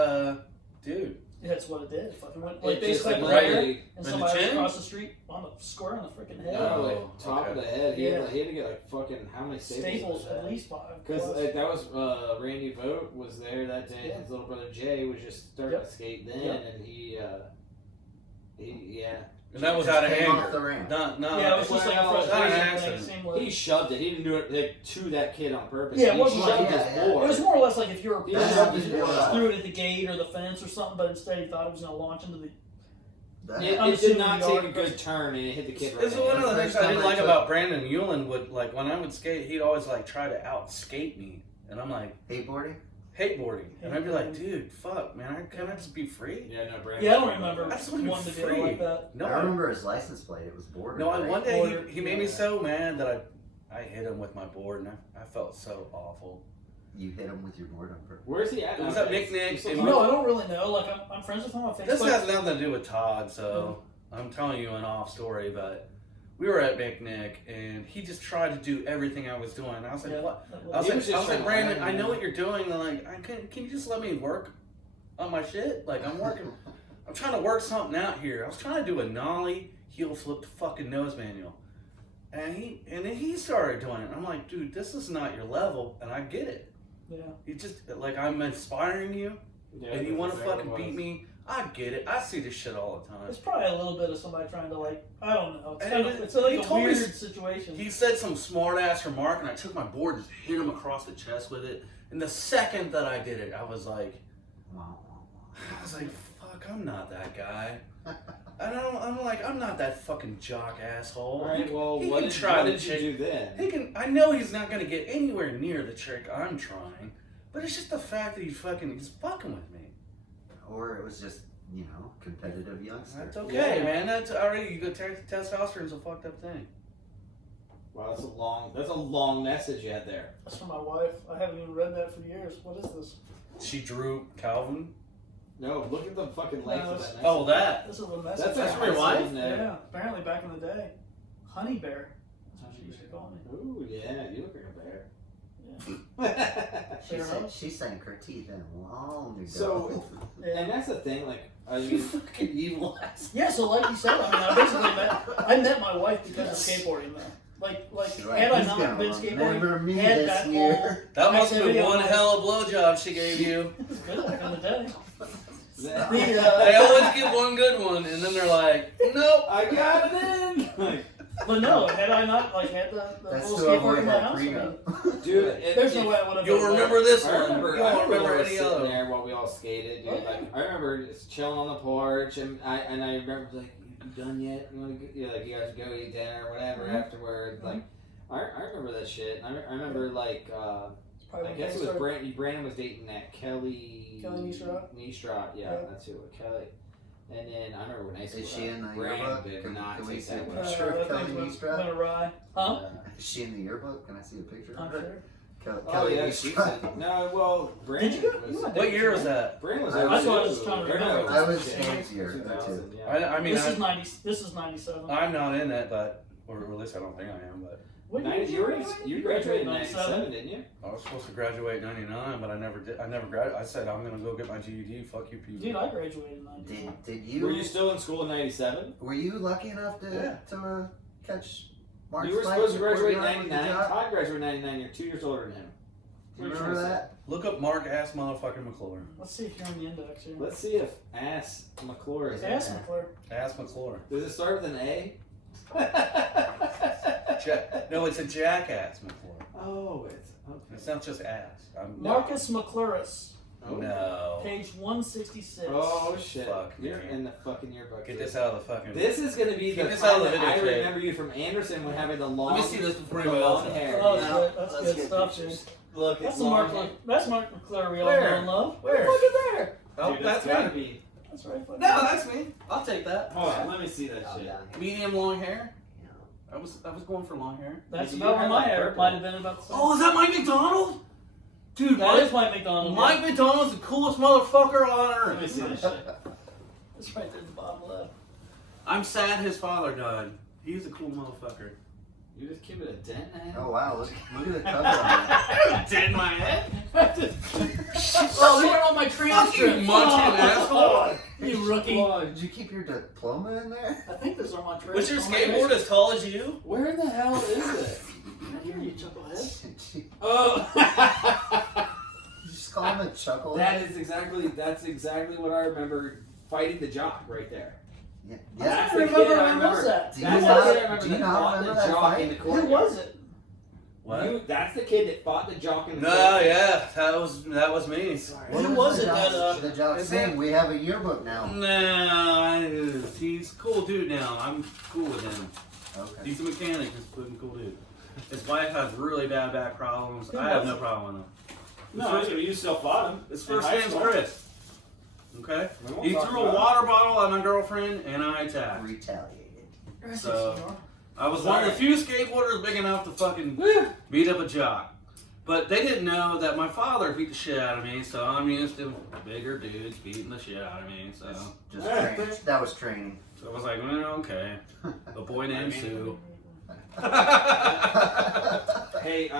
dude? That's what it did. It fucking went It like just, basically like, right right there, really- and the somebody chin? across the street on the square on the freaking head. No, Oh, like top okay. of the head. He, Yeah. had, he had to get like fucking how many Staples staples? at least 5. Because plus. that was Randy Vogt was there that day. Yeah. His little brother Jay was just starting Yep. to skate then, Yep. and he And that was out of Came off anger. the ramp. No, Yeah, it was just like a well, frustration not an thing. It accident. seemed like, he shoved it. He didn't do it like, to that kid on purpose. Yeah, it he wasn't shoved like- his Yeah, it board. was more or less like if you were He pissed shoved and his you board up. threw it at the gate or the fence or something, but instead he thought it was going to launch into the. It, I'm it did not assuming take the a good yard- turn, and it hit the kid right This is one of the The things first I didn't time I like took- about Brandon Euland. Would like when I would skate, he'd always like try to out skate me, and I'm like Skateboarding? hateboarding, and I'd be like, dude, fuck, man, can I just be free? Yeah, no, Brandon. Yeah, I don't remember I just want to be wanting to do it free. like that. No, I remember his license plate. It was border. no. right? One day Border, he made me yeah. so mad that I hit him with my board, and I felt so awful. You hit him with your board on purpose. Where's he at? It was now, at guys? Nick He's still Nick. talking? No, I don't really know. Like I'm friends with him on Facebook. This has nothing to do with Todd, so I'm telling you an off story, but we were at Nick, and he just tried to do everything I was doing. I was like, Yeah, what? that I was He like, was just trying to Brandon, learn, I know man. what you're doing. And like, can you just let me work on my shit? Like, I'm working. I'm trying to work something out here. I was trying to do a nollie heel flip to fucking nose manual, and then he started doing it. I'm like, dude, this is not your level, and I get it. Yeah. You just like I'm inspiring you, Yeah, and you that's want to exactly fucking what it beat was. me. I get it. I see this shit all the time. It's probably a little bit of somebody trying to like I don't know. It's And kind it- of it's like he a told me weird situation. He said some smart ass remark, and I took my board and just hit him across the chest with it. And the second that I did it, I was like, fuck, I'm not that guy. I'm not that fucking jock asshole. All right, well, he what can did, try what to did you check- do then? He can. I know he's not gonna get anywhere near the trick I'm trying, but it's just the fact that he's fucking with me. Or it was just, competitive youngster. That's okay, Yeah. man. That's already you go. Testosterone's a fucked up thing. Wow, that's a long message you had there. That's from my wife. I haven't even read that for years. What is this? She drew Calvin. No, look at the fucking length of that message. Oh, that. This is a message. That's That's a from your wife? Yeah, apparently back in the day. Honey bear. That's what she used to call me. Ooh, yeah, you look like a bear. Yeah. She, Fair sank, enough. she sank her teeth in long ago. So, Yeah. and that's the thing, like, I You mean, fucking evil ass. Yeah, so like you said, I basically I met my wife because of skateboarding though. Like Right, had I he's not gonna been remember skateboarding, me had this that year. whole That must have activity been of one my- hell of a blowjob she gave you. It was good back in the day. that- The, They always get one good one, and then they're like, nope. I got it in! Like, but no, had I not had the That's little to skateboard avoid in my that house, I mean, prenup. dude, there's no way I would have. You'll remember this I one. remember, You won't remember I was any sitting other. there while we all skated, dude. Oh, yeah. Like, I remember just chilling on the porch, and I remember like, you done yet? You want to go? Like, you guys go eat dinner or whatever Mhm. afterwards. Like, I remember that shit. I remember like, It's Probably I when guess they it was started- Brandon was dating that Kelly. Kelly Neestrot? Neestrot, yeah, Yeah. that's who. Kelly. And then I remember when I Is she in the Brandon yearbook? did Can not we take see that a well. picture of that Kelly thing Neestrot? went awry. Huh? Is she in the yearbook? Can I see a picture of I'm her? sure. Oh Kelly yeah, she's Neestrot. in, no. Well, Brandon Did you go? was. You went What there, year was right? that? Brandon was. That's there what I too. was trying to Or remember. no, I was yeah, James' year, 2000, too. yeah. I mean, This is 90. This is 97. I'm not in it, but or at least I don't think I am. But When You graduated in 97, didn't you? I was supposed to graduate in '99, but I never did. I never graduated. I said I'm gonna go get my GED. Fuck you, people. Dude, I graduated in 97. Did you? Were you still in school in 97? Were you lucky enough to Yeah. catch Mark's You were flight supposed to before graduate you in went with the 99. job? Todd graduated in 99. You're 2 years older than him. Do you remember that? Look up Mark ass motherfucking McClure. Let's see if you're on the index here. Let's see if Ass McClure is in Ask there. McClure. Ass McClure. Does it start with an A? No, it's a jackass McClure. Oh, it's okay. It's not just ass. Marcus McCluris, Oh. No. page 166. Oh shit! Fuck, You're man. in the fucking yearbook. Get this out of the fucking. This is gonna be Keep the this out time of the that I video tape. remember you from Anderson when having the long. Let me see this before the you long go. hair. Oh, Yeah. that's good, that's Let's good get stuff, pictures. dude. Look, That's it's the long. Mark. That's Mark McClure we all Where? know and love. Where? Look at there. Oh, Dude, that's gotta me. be. That's right. fucking- No, that's me. I'll take that. Hold on, let me see that Oh, shit. yeah. Medium long hair. I was going for long hair. That's You about had where my like hair purple. might have been about the same. Oh, is that Mike McDonald? Dude, That is Mike McDonald. Mike McDonald's the coolest motherfucker on Let me earth. see this shit. That's right there at the bottom left. I'm sad his father died. He's a cool motherfucker. You just give it a dent, man. Oh wow, look at the cover on that. Dead in my head. Oh, they went on my transcript. Fucking munchkin asshole. You rookie. Oh, did you keep your diploma in there? I think those are my transcripts. Was your skateboard as tall as you? Where the hell is it? I hear you, chucklehead. Did Oh. you just call him a chuckle? That's exactly what I remember fighting the jock right there. Yeah. I That's don't the remember kid I who was remember. that. Do you That's not- the kid I remember do you that not fought remember the that jock fight? in the Who courtyard. was it? What? That's the kid that fought the jock in the No, courtyard. yeah, that was me. Sorry. Who was it the that, jock- the jock is saying it- we have a yearbook now? Nah, he's a cool dude now. I'm cool with him. Okay. He's a mechanic. He's a fucking cool dude. His wife has really bad back problems. Who I have was no it? problem with him. No, you still fought him. His In first high name's school. Chris. Okay? We won't He talk threw a about it. water bottle at my girlfriend and I attacked. Retaliated. So- I was one of the few skateboarders big enough to fucking Woo. beat up a jock. But they didn't know that my father beat the shit out of me, so I'm used to bigger dudes beating the shit out of me. So, Just training. That was training. I was like, well, okay. A boy named Sue. Hey,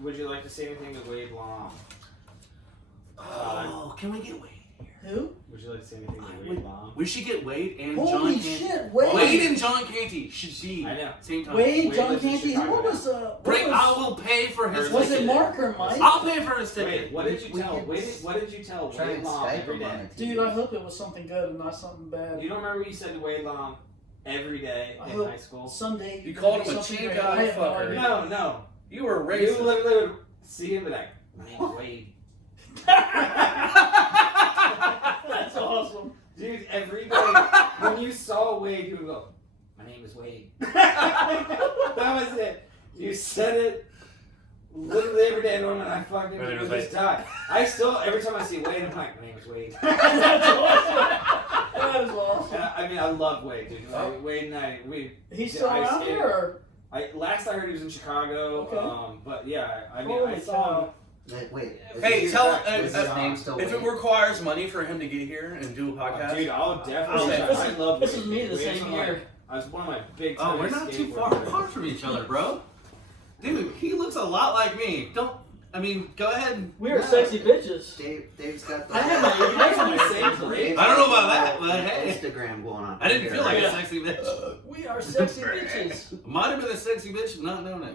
would you like to say anything to Wade Long? Oh, can we get Wade? Who? Would you like to say anything to Wade Long? We should get Wade and Holy John Canty. shit, Wade. Wade and John Canty should be I know. same time. Wade, Wade John lives in Canty. Chicago What was Bring, I was, will pay for his was ticket. it Mark or Mike? I'll pay for his ticket. Wait, what did you We tell? could What did you tell Try Wade and Long Skype every him on day? it. Dude, I hope it was something good and not something bad. You don't remember you said to Wade Long every day I in hope high school? Someday You called him a something chink great. eye I have no fucker. idea. No. You were You racist. literally would see him and be like, my name is Wade. That's awesome. Dude, every day when you saw Wade, you would go, my name is Wade. That was it. You said it literally every day, Norman. I fucking My name is would just die. I still, every time I see Wade, I'm like, my name is Wade. That's awesome. That is awesome. I mean, I love Wade, dude. Like, Wade and I, He's still I around skated. here? Or? last I heard he was in Chicago. Okay. But yeah, I mean, Holy I saw him. Wait. Hey, is tell his name still if it Wade? requires money for him to get here and do a podcast. Dude, I'll definitely. This I love This Wade. is me the Wade's same one of my- year. I was one of my big. Oh, time we're not too far skateboarders. apart from each other, bro. Dude, he looks a lot like me. Go ahead. We are Yeah. sexy bitches. Dave's got the. I have my- you guys are my same grade. I don't know about that, but hey. Instagram going on. I didn't feel like Yeah. a sexy bitch. We are sexy bitches. Might have been a sexy bitch and not known it.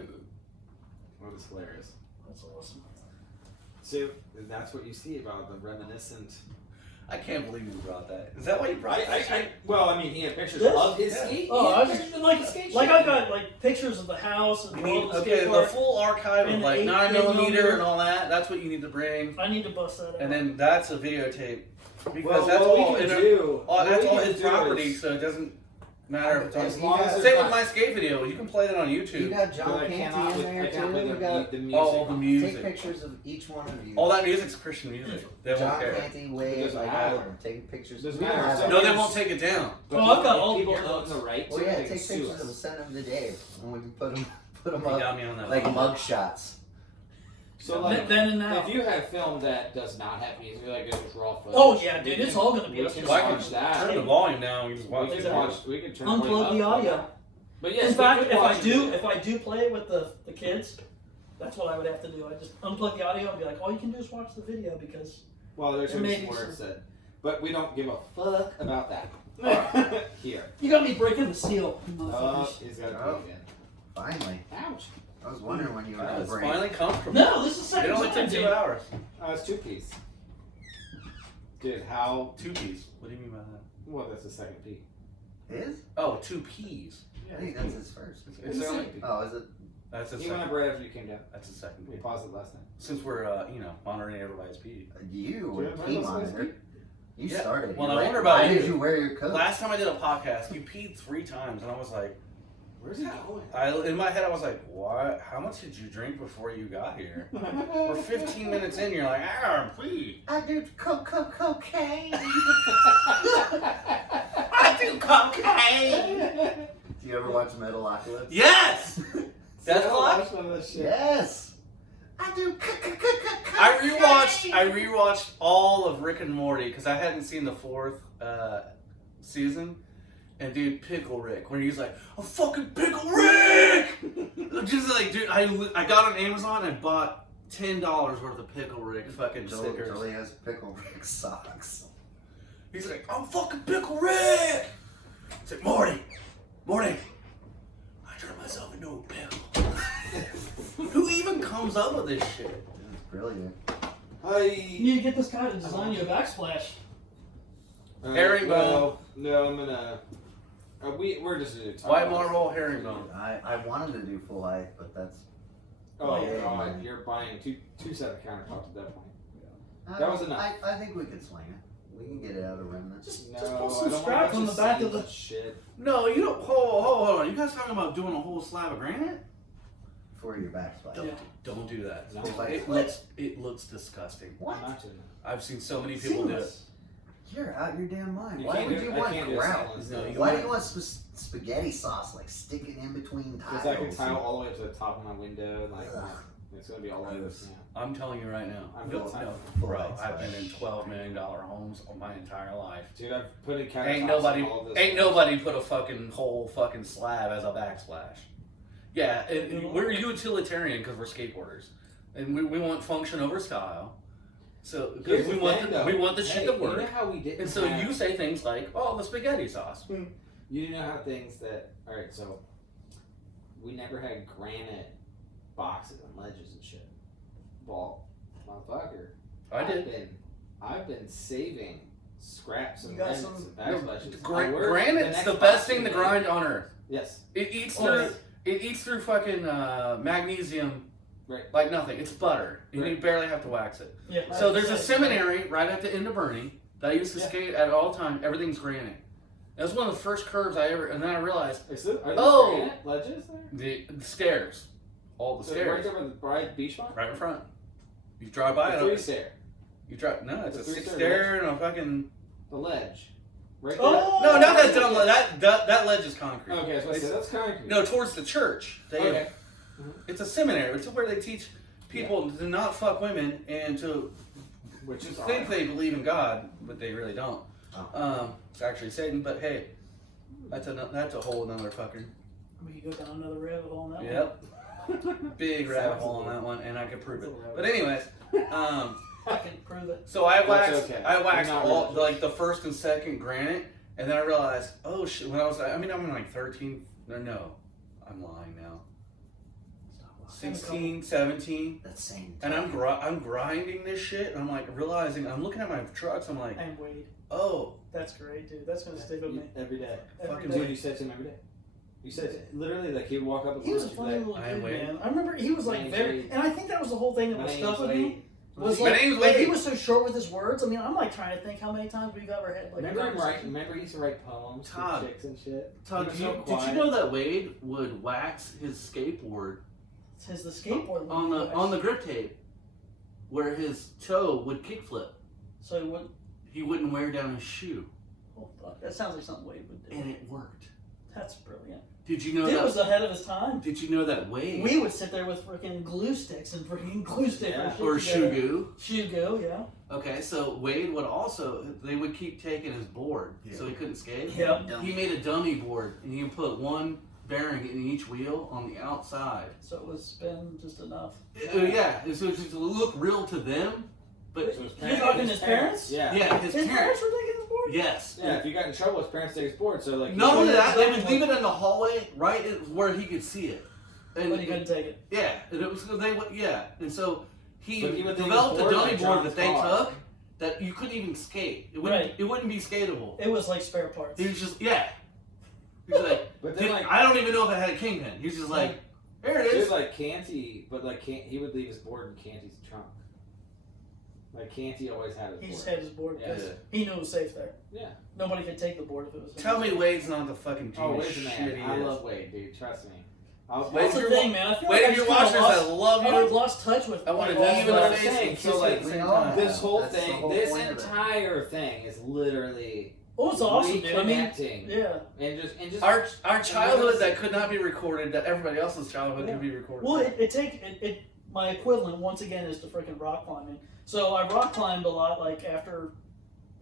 That was hilarious. That's awesome. So that's what you see about the reminiscent. I can't believe you brought that. Is that why you brought Well, I mean, he had pictures This? of his Yeah. skate. Oh, he I had was pictures just of like the skate I've shop. got like pictures of the house and I all mean, the okay, skate the park. full archive of And like 8 9mm millimeter. and all that, that's what you need to bring. I need to bust that out. And then that's a videotape. Because Well, that's what all we in can a- do. that's what we all can his do property, is- so it doesn't matter of time. As long as Same with my skate video. You can play that on YouTube. You got John But I Canty cannot in there I can't too. play You got the music. all the music. take pictures of each one of you. All that music's Christian music. They won't John care. Canty, Wade, doesn't like matter. all of them. Taking pictures. Doesn't We don't matter. have So- that. No, they won't take it down. But Oh, I've got if all people of own those. the right to Well, it, yeah, they take can sue pictures of them, us. send them to Dave, and we can put them You up got me on that. like one. mug shots. So like, Then and now. If you have film that does not have music, like it was raw footage. Oh yeah, dude, it's all gonna be We up can to Well, I watch that. Turn the volume down. You just watch We it. can watch. We can turn Unplug the audio. But yes, In fact, we could if watch I do play it with the kids, that's what I would have to do. I just unplug the audio and be like, all you can do is watch the video because well, there's There gonna may be be some words some- said, but we don't give a fuck about that here. you got me breaking the seal, you Oh, motherfuckers. he's got Oh. to again. Finally, Ouch. I was wondering when you were gonna It's bring. finally comfortable. No, this is the It second only time, took 2 dude. hours. Oh, it's 2-piece. Dude, how? 2 P's. What do you mean by that? Well, that's the second P. His? Oh, 2 P's. I think that's his first. It's It's the only, second P. Oh, is it? that's the He went second. up right after you came down. That's the second We P. paused it last time. Since we're monitoring everybody's P. You were Do you the have P one of those monitor. You Yeah. started. Well, You're I like, wonder about why you. did you wear your coat? Last time I did a podcast, you peed 3 times, and I was like, Where's he going? in my head, I was like, what? How much did you drink before you got here? We're 15 minutes in, you're like, pee. I do cocaine. I do cocaine. Do you ever watch Metalocalypse? Yes. That's Still why. watch one of those shit. Yes. I do I rewatched all of Rick and Morty because I hadn't seen the 4th season. And dude, Pickle Rick, when he's like, "I'm fucking Pickle Rick," just like, dude, I got on Amazon and bought $10 worth of Pickle Rick fucking stickers. Jolie has Pickle Rick socks. He's like, "I'm fucking Pickle Rick." It's like, Morty, I turned myself into a pickle. Who even comes up with this shit? That's brilliant. You need to get this guy to design you a backsplash. Herringbone. Well, no, I'm gonna. We're just gonna do White marble herringbone. I wanted to do full height, but that's. Oh Yeah. god, you're buying two set of countertops at that point. That was enough. I think we can swing it. We can get it out of remnants. Just No, pull I some don't straps want on the back of the. shit. No, you don't. Hold on. You guys talking about doing a whole slab of granite? For your backsplash. Yeah. Don't do that. No, It looks disgusting. What? I'm not doing I've seen so many people do it. Seamless. You're out your damn mind. You Why can't would do- you I want can't do grout? seamless. No, you Why do want- you want spaghetti sauce like sticking in between tiles? Because I can tile all the way to the top of my window, and like Ugh. it's gonna be all over. Gross. Yeah. I'm telling you right now. I'm No, full-time. no, bro, I've been in $12 million homes all my entire life. Dude, I've put in countertops. Ain't on all of this ain't nobody put a fucking whole fucking slab as a backsplash. Yeah, we're utilitarian because we're skateboarders, and we want function over style. So Here's because we the want thing, the, though. we want the shit to work. You know how we didn't And so have- you say things like, "Oh, the spaghetti sauce." You know how things that. All right, so we never had granite boxes and ledges and shit. Well, motherfucker, I did. I've been saving scraps and You got remnants some- and backsplashes. Granite's the best thing to grind on earth. Yes. It eats Oh, through. yes. It eats through fucking magnesium Right. like nothing. It's butter. And Right. you barely have to wax it. Yeah. So there's a seminary right at the end of Bernie that I used to Yeah. skate at all time. Everything's granite. That was one of the first curves I ever. And then I realized Are those Oh! granite ledges there? the stairs, all the So stairs, right over the Bride Beach one? right in front. You drive by The it. 3-stair. You drive. No, it's The a three-stair 6-stair and a fucking. The ledge. Right there. Oh! No, not that dumb. That ledge is concrete. Okay, so I said that's concrete. No, towards the church. They Okay. It's a seminary. It's where they teach people to not fuck women and to Which is think alright. they believe in God, but they really don't. Oh. It's actually Satan. But hey, that's a whole nother fucking We could go down another rabbit hole on that one. big rabbit hole on that one, and I could prove it. But anyways, I can prove it. so I That's waxed okay. I waxed You're not all religious. like the first and second granite, and then I realized, oh shit. When I'm in like 13. No, I'm lying now. 16, 17. That same. And I'm grinding this shit, and I'm like realizing, I'm looking at my trucks, I'm like, And Wade. oh, That's great, dude. That's gonna stick with me. Every day. Every fucking day. Dude, you said to him every day. You said literally like he would walk up and He was a lunch, funny you'd be little I am dude, Wade. man. I remember he was like My name's very, Wade. and I think that was the whole thing that My was name's stuck with Wade. me. Was My name's Wade. he was so short with his words. I mean, I'm like trying to think how many times we've ever had like. Remember he used to write poems Todd. for chicks and shit. Todd, He was did so you quiet. know that Wade would wax his skateboard Says the skateboard on the grip tape, where his toe would kickflip? So what? He wouldn't wear down his shoe, Oh, fuck. That sounds like something Wade would do. and it worked. That's brilliant. Did you know Dude that? was ahead of his time. Did you know that Wade We would sit there with freaking glue sticks and freaking glue stickers. or Shugu? Shugu, yeah. Okay, so Wade would also, they would keep taking his board, so he couldn't skate. Yep. He made a dummy board, and he would put one bearing in each wheel on the outside. So it was spin just enough. Yeah, so it just look real to them, but So his You're talking his parents? Yeah. yeah, his His parents. parents were taking his board? Yes. Yeah, if you got in trouble, his parents take his board. So like. Not only that, they would Like- leave it in the hallway, right where he could see it. And But he couldn't take it. yeah, and it was they would and so he But he would take his developed a board dummy like board John's that they car. took that you couldn't even skate. It Right. wouldn't be skatable. It was like spare parts. He was just He was like, But then like. I don't even know if it had a kingpin. He was just like, there it Dude, is. like Canty, but like he would leave his board in Canty's trunk. Like Canty always had his He board. just had his board because Yeah. he knew it was safe there. Yeah. Nobody could take the board if it was. Tell me Wade's not the fucking Oh, genius Wade's a shit man. he I is. love Wade, dude. Trust me. Wade, That's if the you're thing, man. I feel Wade, like if you're I just watching kinda this, I love I've you. lost touch with. I wanna like, knee all you in the- the I'm face saying, and so kiss like you at the we same all time. have. this whole That's the thing, whole this point of it. entire thing is literally Oh, it's awesome, dude. I mean, reconnecting yeah. and just Our childhood that could not be recorded, that everybody else's childhood Yeah. could be recorded. Well, it my equivalent once again is to freaking rock climbing. So I rock climbed a lot, like after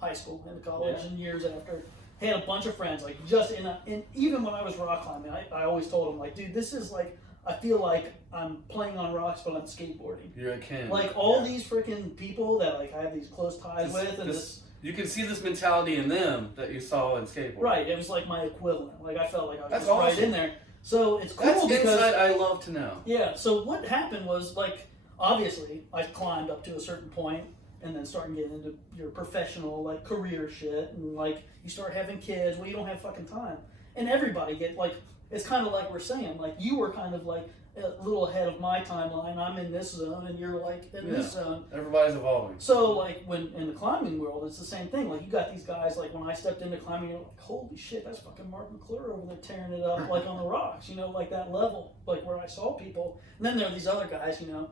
high school, into college, Yeah. and years after. Had a bunch of friends, like just and even when I was rock climbing, I always told them like, dude, this is like I feel like I'm playing on rocks, but I'm skateboarding. You're a king. Like all these freaking people that like I have these close ties with, and this You can see this mentality in them that you saw in skateboarding. right, it was like my equivalent. Like I felt like I was That's just right awesome. in there. So it's cool That's because insight I love to know. yeah. So what happened was like obviously I climbed up to a certain point, and then starting getting into your professional like career shit, and like you start having kids. Well, you don't have fucking time, and everybody get like it's kind of like we're saying like you were kind of like a little ahead of my timeline. I'm in this zone, and you're like in this zone. Everybody's evolving. So like when in the climbing world, it's the same thing. Like you got these guys. Like when I stepped into climbing, you're like, holy shit, that's fucking Mark McClure over there tearing it up like on the rocks. You know, like that level, like where I saw people. And then there are these other guys. You know,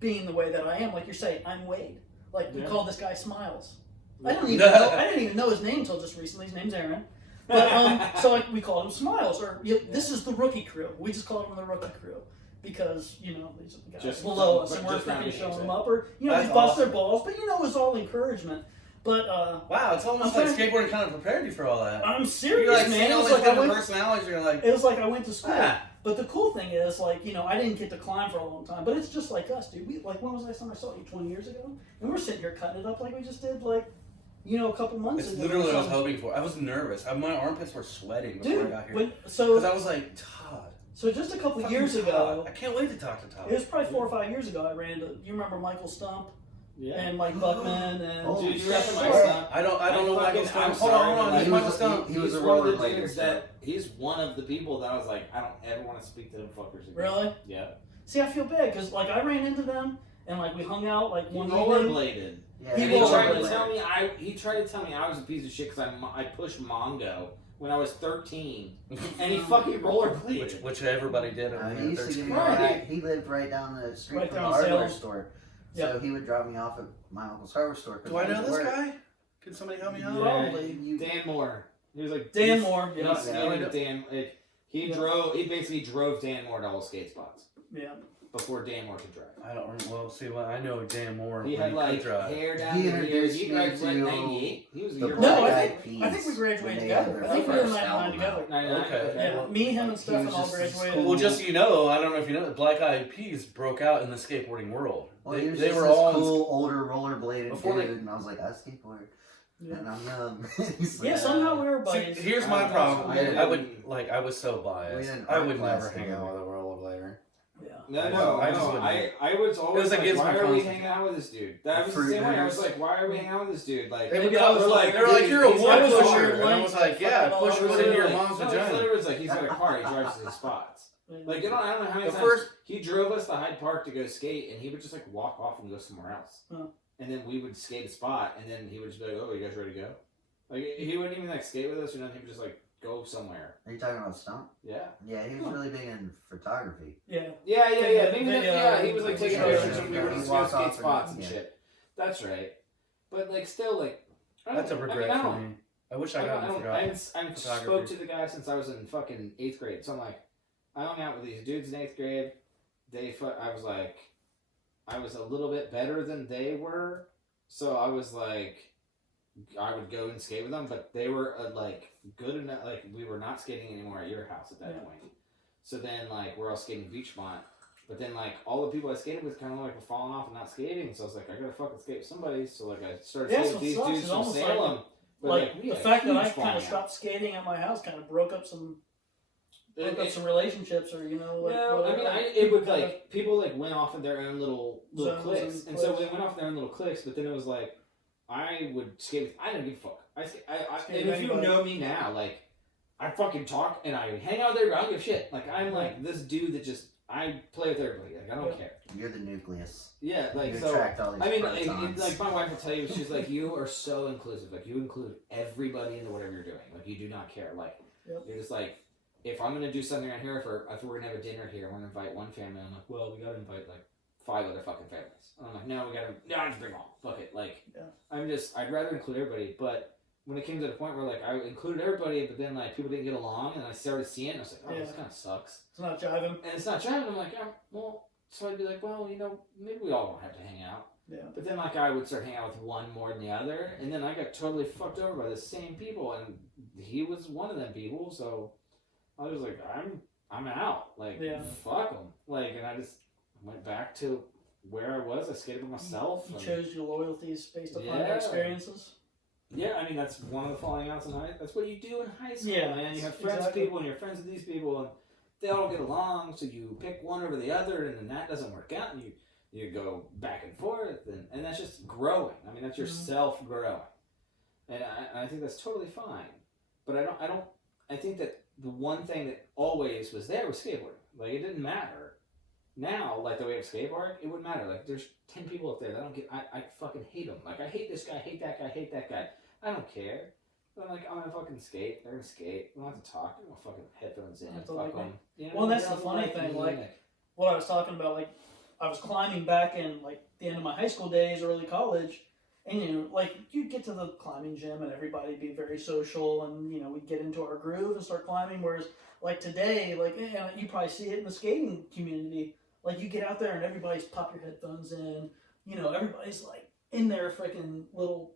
being the way that I am, like you're saying, I'm Wade. Like we call this guy Smiles. I didn't even know his name until just recently. His name's Aaron. But so like we called him Smiles, or this is the rookie crew. We just called him the rookie crew because you know these are the guys Just- below us, and but we're just freaking not showing me, them up, or you know That's we bust their awesome. balls. But you know it was all encouragement. But Wow, it's almost I'm like trying- skateboarding kind of prepared you for all that. I'm You're serious, like man. seeing It all was these like I different went. personalities, you're like, It was like I went to school. ah. But the cool thing is, like, you know, I didn't get to climb for a long time. But it's just like us, dude. We like when was the last time I saw you? 20 years ago, and we're sitting here cutting it up like we just did, like, you know, a couple months It's ago. literally what I was So- hoping for. I was nervous. My armpits were sweating before I Dude, got here. Because so I was like, Todd. just a couple fucking years Todd. ago, I can't wait to talk to Todd. it was probably 4 or 5 years ago. I ran into. You remember Michael Stump yeah. and Mike Buckman and Oh, Dude, you Steph got my Shore? stuff. I don't know Michael I'm Stump. sorry, Hold on. but Who's he Michael was- Stump? he was He's a one of the rollerblader, dudes so- that he's one of the people that I was like, I don't ever want to speak to them fuckers again. Really? Yeah. See, I feel bad because like I ran into them and like we hung out like He one evening. rollerbladed. Yeah, He And will he tried rollerblade. to tell me I was a piece of shit because I pushed Mongo when I was 13, and he fucking rollerbladed. Which everybody did. He used to give me a Right. ride. He lived right down the street Right from there the on hardware Salem. store. Yep. So he would drop me off at my uncle's hardware store. 'cause Do I know was at this work. guy? Can somebody help me out? Probably. You- Dan Moore. He was like Dan he's- Moore, He's yeah. skating with Dan. Like, he Yeah. basically drove Dan Moore to all skate spots Yeah. before Dan Moore could drive. I don't remember. Well, see, I know Dan Moore. He when had could like drive. hair down He to here. introduced He me graduated in to '98. He was a the year No, Black older. I Eyed think Peas we graduated when they together. had I their think we were in first 99 album together. out. 99, Okay. Yeah, me, him, and He Stefan was all just as graduated. cool. Well, just so you know, I don't know if you know, Black Eyed Peas broke out in the skateboarding world. Well, he was they just were this all cool, older rollerbladed Before dude, they- and I was like, I skateboard, Yeah. and I'm young. He's like, Yeah, somehow we were See, buddies. here's my problem. I didn't- I was so We biased. didn't I art would never class hang out together. with a rollerblader. Yeah. I just wouldn't. I was always was like, against why my are we conscience. hanging out with this dude? That was the Fruit same way. I was bears. like, why are we hanging out with this dude? Like, Maybe They I was were like, they're like, dude, you're a he's wood got a pusher, car, and I was like, yeah, fucking all push over wood the into your like, mom's no, vagina. he literally was like, he's got a car. He drives to his spots. Like, I don't know how many times he drove us to Hyde Park to go skate, and he would just like walk off and go somewhere else. Huh. And then we would skate a spot, and then he would just be like, "Oh, you guys ready to go?" Like, he wouldn't even like skate with us or nothing. He would just like go somewhere. Are you talking about Stump? Yeah. Yeah, he was really big in photography. Yeah. Yeah. Maybe Video, he was like taking video, pictures and we would just go walk skate off spots and- and yeah. shit. That's right. But like, still, like, I don't That's a know. regret I mean, for me. I wish I got I haven't spoke to the guy since I was in fucking 8th grade. So I'm like, I hung out with these dudes in 8th grade. I was like, I was a little bit better than they were. So I was like, I would go and skate with them, but they were like good enough. Like, we were not skating anymore at your house at that point. So then, like, we're all skating Beachmont. But then, like, all the people I skated with kind of like were falling off and not skating. So I was like, I gotta fucking skate with somebody. So like, I started skating with these dudes from Salem. Like the fact that I kind of stopped skating at my house kind of broke up some relationships, or like, no, I mean, it would like people like went off in their own little cliques, and so we went off in their own little cliques. But then it was like I would skate. I didn't give a fuck. And if you know me now, like I fucking talk and I hang out there. I don't give a shit. Like I'm like this dude that just I play with everybody. Like I don't care. You're the nucleus. Yeah, like you so. attract all these I mean, protons. like my wife will tell you, she's like, you are so inclusive. Like you include everybody into whatever you're doing. Like you do not care. Like you're just like, if I'm gonna do something around here, if we're gonna have a dinner here, we're gonna invite one family. I'm like, well, we gotta invite like 5 other fucking families. And I'm like, no, I just bring them all. Fuck it. Like, I'd rather include everybody. But when it came to the point where like I included everybody, but then like people didn't get along, and I started seeing it, and I was like, oh, this kind of sucks. It's not jiving. And it's not jiving. I'm like, yeah, well. So I'd be like, well, maybe we all won't have to hang out. Yeah. But then, like, I would start hanging out with one more than the other, and then I got totally fucked over by the same people, and he was one of them people. So I was like, I'm out. Like, fuck them. Like, and I just went back to where I was. I skated by myself. You chose your loyalties based upon your experiences. Yeah, I mean that's one of the falling outs in high. That's what you do in high school, man. You have friends with people, and you're friends with these people, and they all get along, so you pick one over the other, and then that doesn't work out, and you go back and forth, and that's just growing. I mean, that's yourself growing, and I think that's totally fine. But I think that the one thing that always was there was skateboarding. Like it didn't matter. Now, like the way of skatepark, it wouldn't matter. Like there's 10 people up there that I don't get. I fucking hate them. Like I hate this guy, hate that guy, hate that guy. I don't care. But I'm like, I'm gonna fucking skate. They're gonna skate. We don't have to talk. I'm gonna fucking headphones in. Fuck them. You know, well, that's the funny thing. Like what I was talking about. Like I was climbing back in like the end of my high school days, early college, and like you'd get to the climbing gym and everybody'd be very social, and we'd get into our groove and start climbing. Whereas like today, like you probably see it in the skating community. Like you get out there and everybody's pop your headphones in. Everybody's like in their freaking little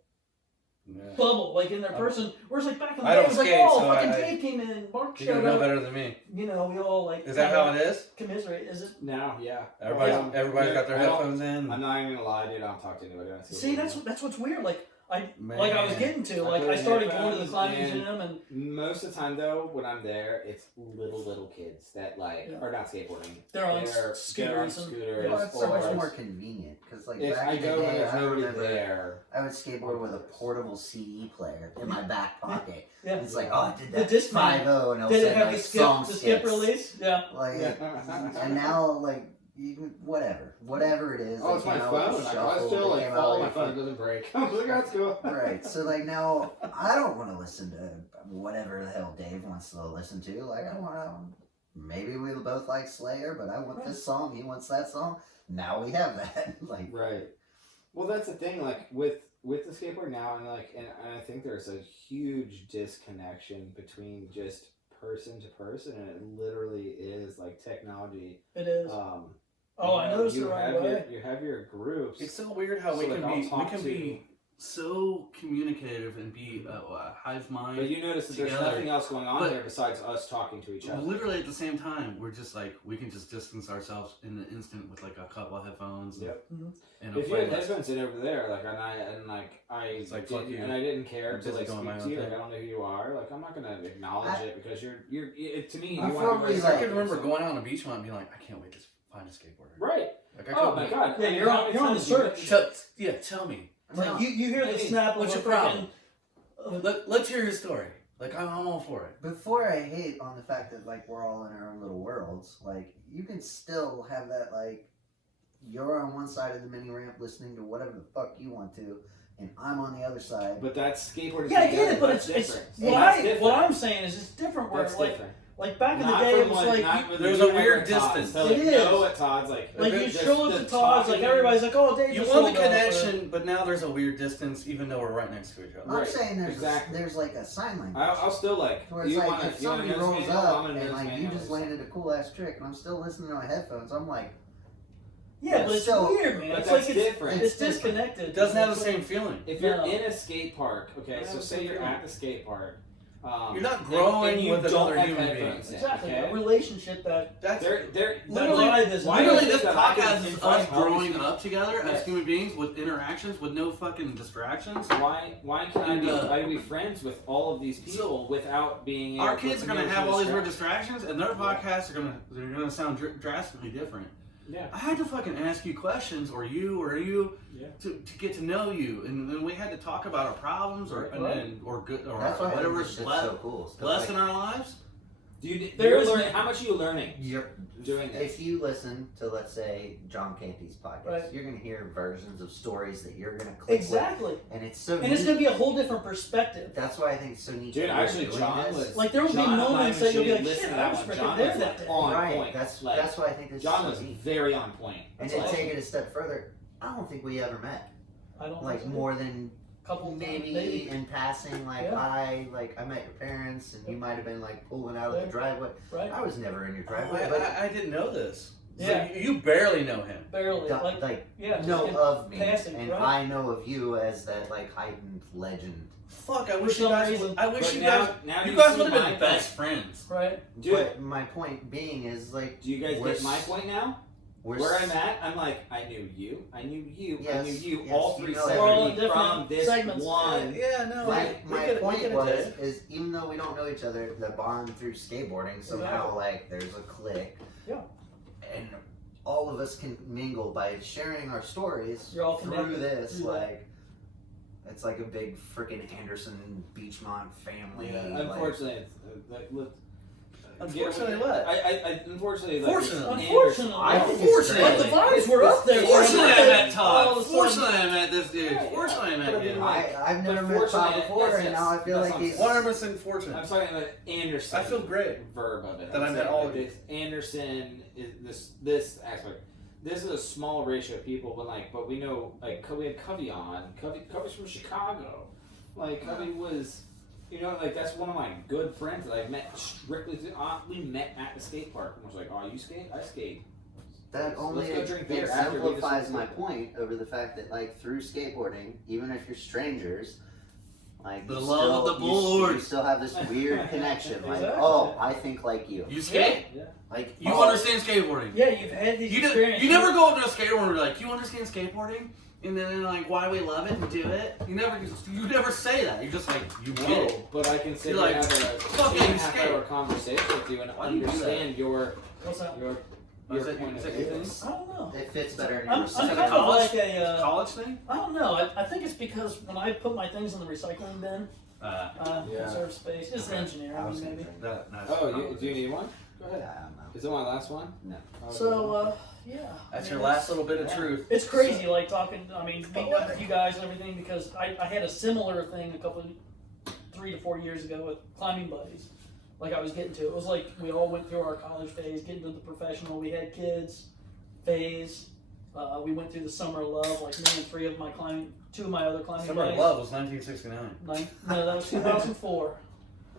bubble, like in their person. Whereas like back in the day, it was like, fucking Dave came in, Mark showed up. You know better than me. We all like. Is that how it is? Commiserate, is it? Now, yeah. Everybody's got their headphones in. I'm not even gonna lie, dude. I don't talk to anybody. See, that's what's weird. Like I was getting to. Like I started going to the climbing gym, and most of the time though, when I'm there, it's little kids that like are not skateboarding. They're on scooters. Well, it's so much more convenient because like if back I in go the when day, there's I nobody remember there. I would skateboard with a portable CD player in my back pocket. Yeah. It's like, oh, I did that. The disc 5.0 and did it have like the skip release? Yeah. Like, and now like. Whatever it is. Oh, it's my phone. I still like follow my phone. It doesn't break. I'm like, that's cool. Right. So like now, I don't want to listen to whatever the hell Dave wants to listen to. Like I want to. Maybe we both like Slayer, but I want this song. He wants that song. Now we have that. Like right. Well, that's the thing. Like with the skateboard now, and I think there's a huge disconnection between just person to person, and it literally is like technology. It is. I noticed it right away. You have your groups. It's so weird how we can be so communicative and be a hive mind. But you notice that there's nothing else going on there besides us talking to each other. Literally at the same time, we're just like we can just distance ourselves in an instant with like a couple of headphones. Yep. And if you had headphones in over there, like I didn't care to like speak to you. Like I don't know who you are. Like I'm not gonna acknowledge it because you're to me. I can remember going out on a beach and being like, I can't wait to find a skateboarder. Right. Like, oh my god. Yeah, you're on the search. Tell me. Like, you hear the snap of what's your problem? Let's hear his story. Like I'm all for it. Before I hate on the fact that like we're all in our own little worlds, like you can still have that like you're on one side of the mini ramp listening to whatever the fuck you want to, and I'm on the other side. But that's skateboarding. Yeah, I get it, but That's it's different. what I'm saying is it's different. Where That's like different. like back in the Not day, from it was what- like not with There's you a weird ever Todd. distance. So, It like, is. know what Todd's like. you just show up the to Todd's, like talking- everybody's like, oh, Dave, You just want the hold on, connection, but now there's a weird distance, even though we're right next to each other. I'm Right, saying exactly. there's like a sign language. I'll still like. Where it's You like want if somebody rolls up and like you just landed a cool ass trick, and I'm still listening to my headphones, I'm like, Yeah, but it's So- weird, man. But It's that's like different. it's disconnected. It doesn't have the It's same feeling. If you're No. in a skate park, okay, Yeah, so it's say you're different. at the skate park. You're not and growing you with don't another have human headphones being. in, exactly okay? a relationship that That's They're that Literally- vibe is why literally is this it that I can podcast is invite us all these growing people- up together as Yes. human beings with interactions with no fucking distractions. Why can And, I be friends with all of these people without being able Our to kids are gonna manage have all these weird distractions? distractions, and their podcasts are gonna sound drastically different. Yeah. I had to fucking ask you questions, or you, Yeah. to get to know you, and then we had to talk about our problems, or and Right. then or good or that's why I think whatever's this shit's left so cool. Stuff less like- in our lives. There You're is learning, no- how much are you learning You're doing this? If you listen to, let's say, John Canty's podcast, Right. you're gonna hear versions of stories that you're gonna click exactly, with, and it's so and it's neat. gonna be a whole different perspective. That's why I think it's so neat. Dude, that we're actually, doing John this. was Like, there will be John moments that you'll be like, listen shit, to I that was one. freaking John there was that like day. on right. point. That's Like, why I think this John is was so neat. very on point. And That's to awesome. take it a step further, I don't think we ever met. I don't Like think so. more than couple maybe in passing. Like Yeah. I met your parents, and you might have been like pulling out of Yeah. the driveway. right? I was never in your Oh, driveway, but I didn't know this. So Yeah. you barely know him. Barely, like, like yeah, know in of me, passing, and right? I know of you as that like heightened legend. Fuck! I For wish you some guys. reason. I wish But you now- guys. now You you guys see would have my been best friends. right? Dude, But my point being is like, do you guys we're get my s- point now? we're Where s- I'm at, I'm like, I knew you, I knew you, I Yes, knew you, yes, all you three know We're all in separately different from this segments. one. Yeah, no. My we get point it, was Dave. is even though we don't know each other, the bond through skateboarding somehow like there's a click. Yeah. And all of us can mingle by sharing our stories You're all through connected this. through that. Like it's like a big freaking Anderson Beachmont family. Yeah, like- unfortunately, it's, look, Unfortunately, what? I unfortunately, like, Fortunately. Unfortunately, I think it's Unfortunately. but the vibes were up there. Fortunately, I met All Todd. of a sudden- Fortunately, I met this dude. Yeah, Fortunately, I met But I him. mean, I've never But met Todd fortunately, before, yes, and now I feel that's like what I'm he's. 100% fortunate. I'm talking about Anderson. I feel great. Verb of it. That I'm I met saying, all like, of you. this Anderson is this aspect. This is a small ratio of people, but we know like we had Covey on. Covey's from Chicago. Like Covey was, like that's one of my good friends that I met strictly. We met at the skate park and was like, "Oh, you skate? I skate." That only Let's go drink beer after we just exemplifies my skate. point over the fact that, like, through skateboarding, even if you're strangers, like The you love of the you board. still have this weird connection. Like, Exactly. oh, I think like you. You skate? Yeah. Like, You oh, understand skateboarding? Yeah, you've had these You experiences. you never go up to a skateboarder and be like, you understand skateboarding? And then like, why we love it and do it? You never say that. You're just like, you get it. No, but I can sit You're here and like, have a fucking 2.5-hour conversation with you and Why do you do that? understand your What's that? Is it- point is of it view. your thing? I don't know. it fits better in I'm your Is kind it of a college, like a. college thing? I don't know. I think it's because when I put my things in the recycling bin, Yeah. conserve space. Just engineer. I mean, maybe. Oh, do you need one? Go ahead. Yeah, I don't know. Is it my last one? No. Oh, So, yeah. That's I your mean, last little bit of yeah. truth. It's crazy, like talking. I mean, meeting up with you guys and everything because I had a similar thing 3 to 4 years ago with climbing buddies. Like I was getting to. It was like we all went through our college phase, getting to the professional. We had kids phase. We went through the summer of love. Like me and 2 of my other climbing Summer of buddies. Love was 1969. No, that was 2004.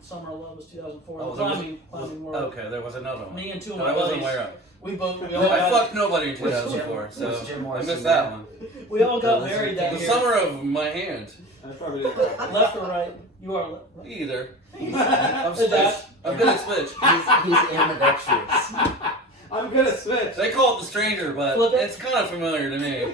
Summer of Love was 2004. Oh, The there was- climbing world. Okay, there was another one. Me and 2 of No, my I wasn't buddies. aware of. We all I got, fucked nobody in 2004, Was so Jim I Morrison missed there? that one. we all got The married Lizard that The year. summer of my hand. I probably did. Left or right? You are left. Right? Either. I'm Adapt. switch. I'm good at switch. He's ambidextrous. I'm gonna switch. They call it the stranger, but Flip it. it's kind of familiar to me.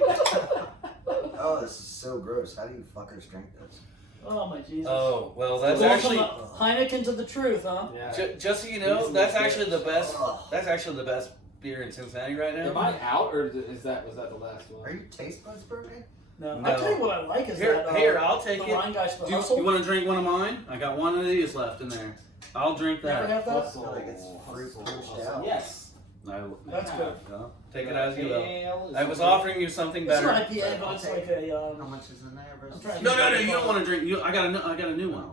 Oh, this is so gross. How do you fuckers drink this? Oh my Jesus. Oh, well, that's Going actually, from the Heineken to the truth, huh? Yeah. just so you know, that's actually the best. Ugh. That's actually the best beer in Cincinnati right Am now. I out or was that the last Are one? your taste buds broken? No. No. I'll tell you what I like is Here, that I'll take the it. line guys for Do you hustle. want to drink one of mine? I got one of these left in there. I'll drink Never that. have that? I feel like it's fruit punched out. Yes. No, That's good. no. Take it as you will. Ale is I was good. offering you something It's better. an IPA, but it's like a. How much is in there versus? I'm trying to No, you don't want to drink. I got a new one.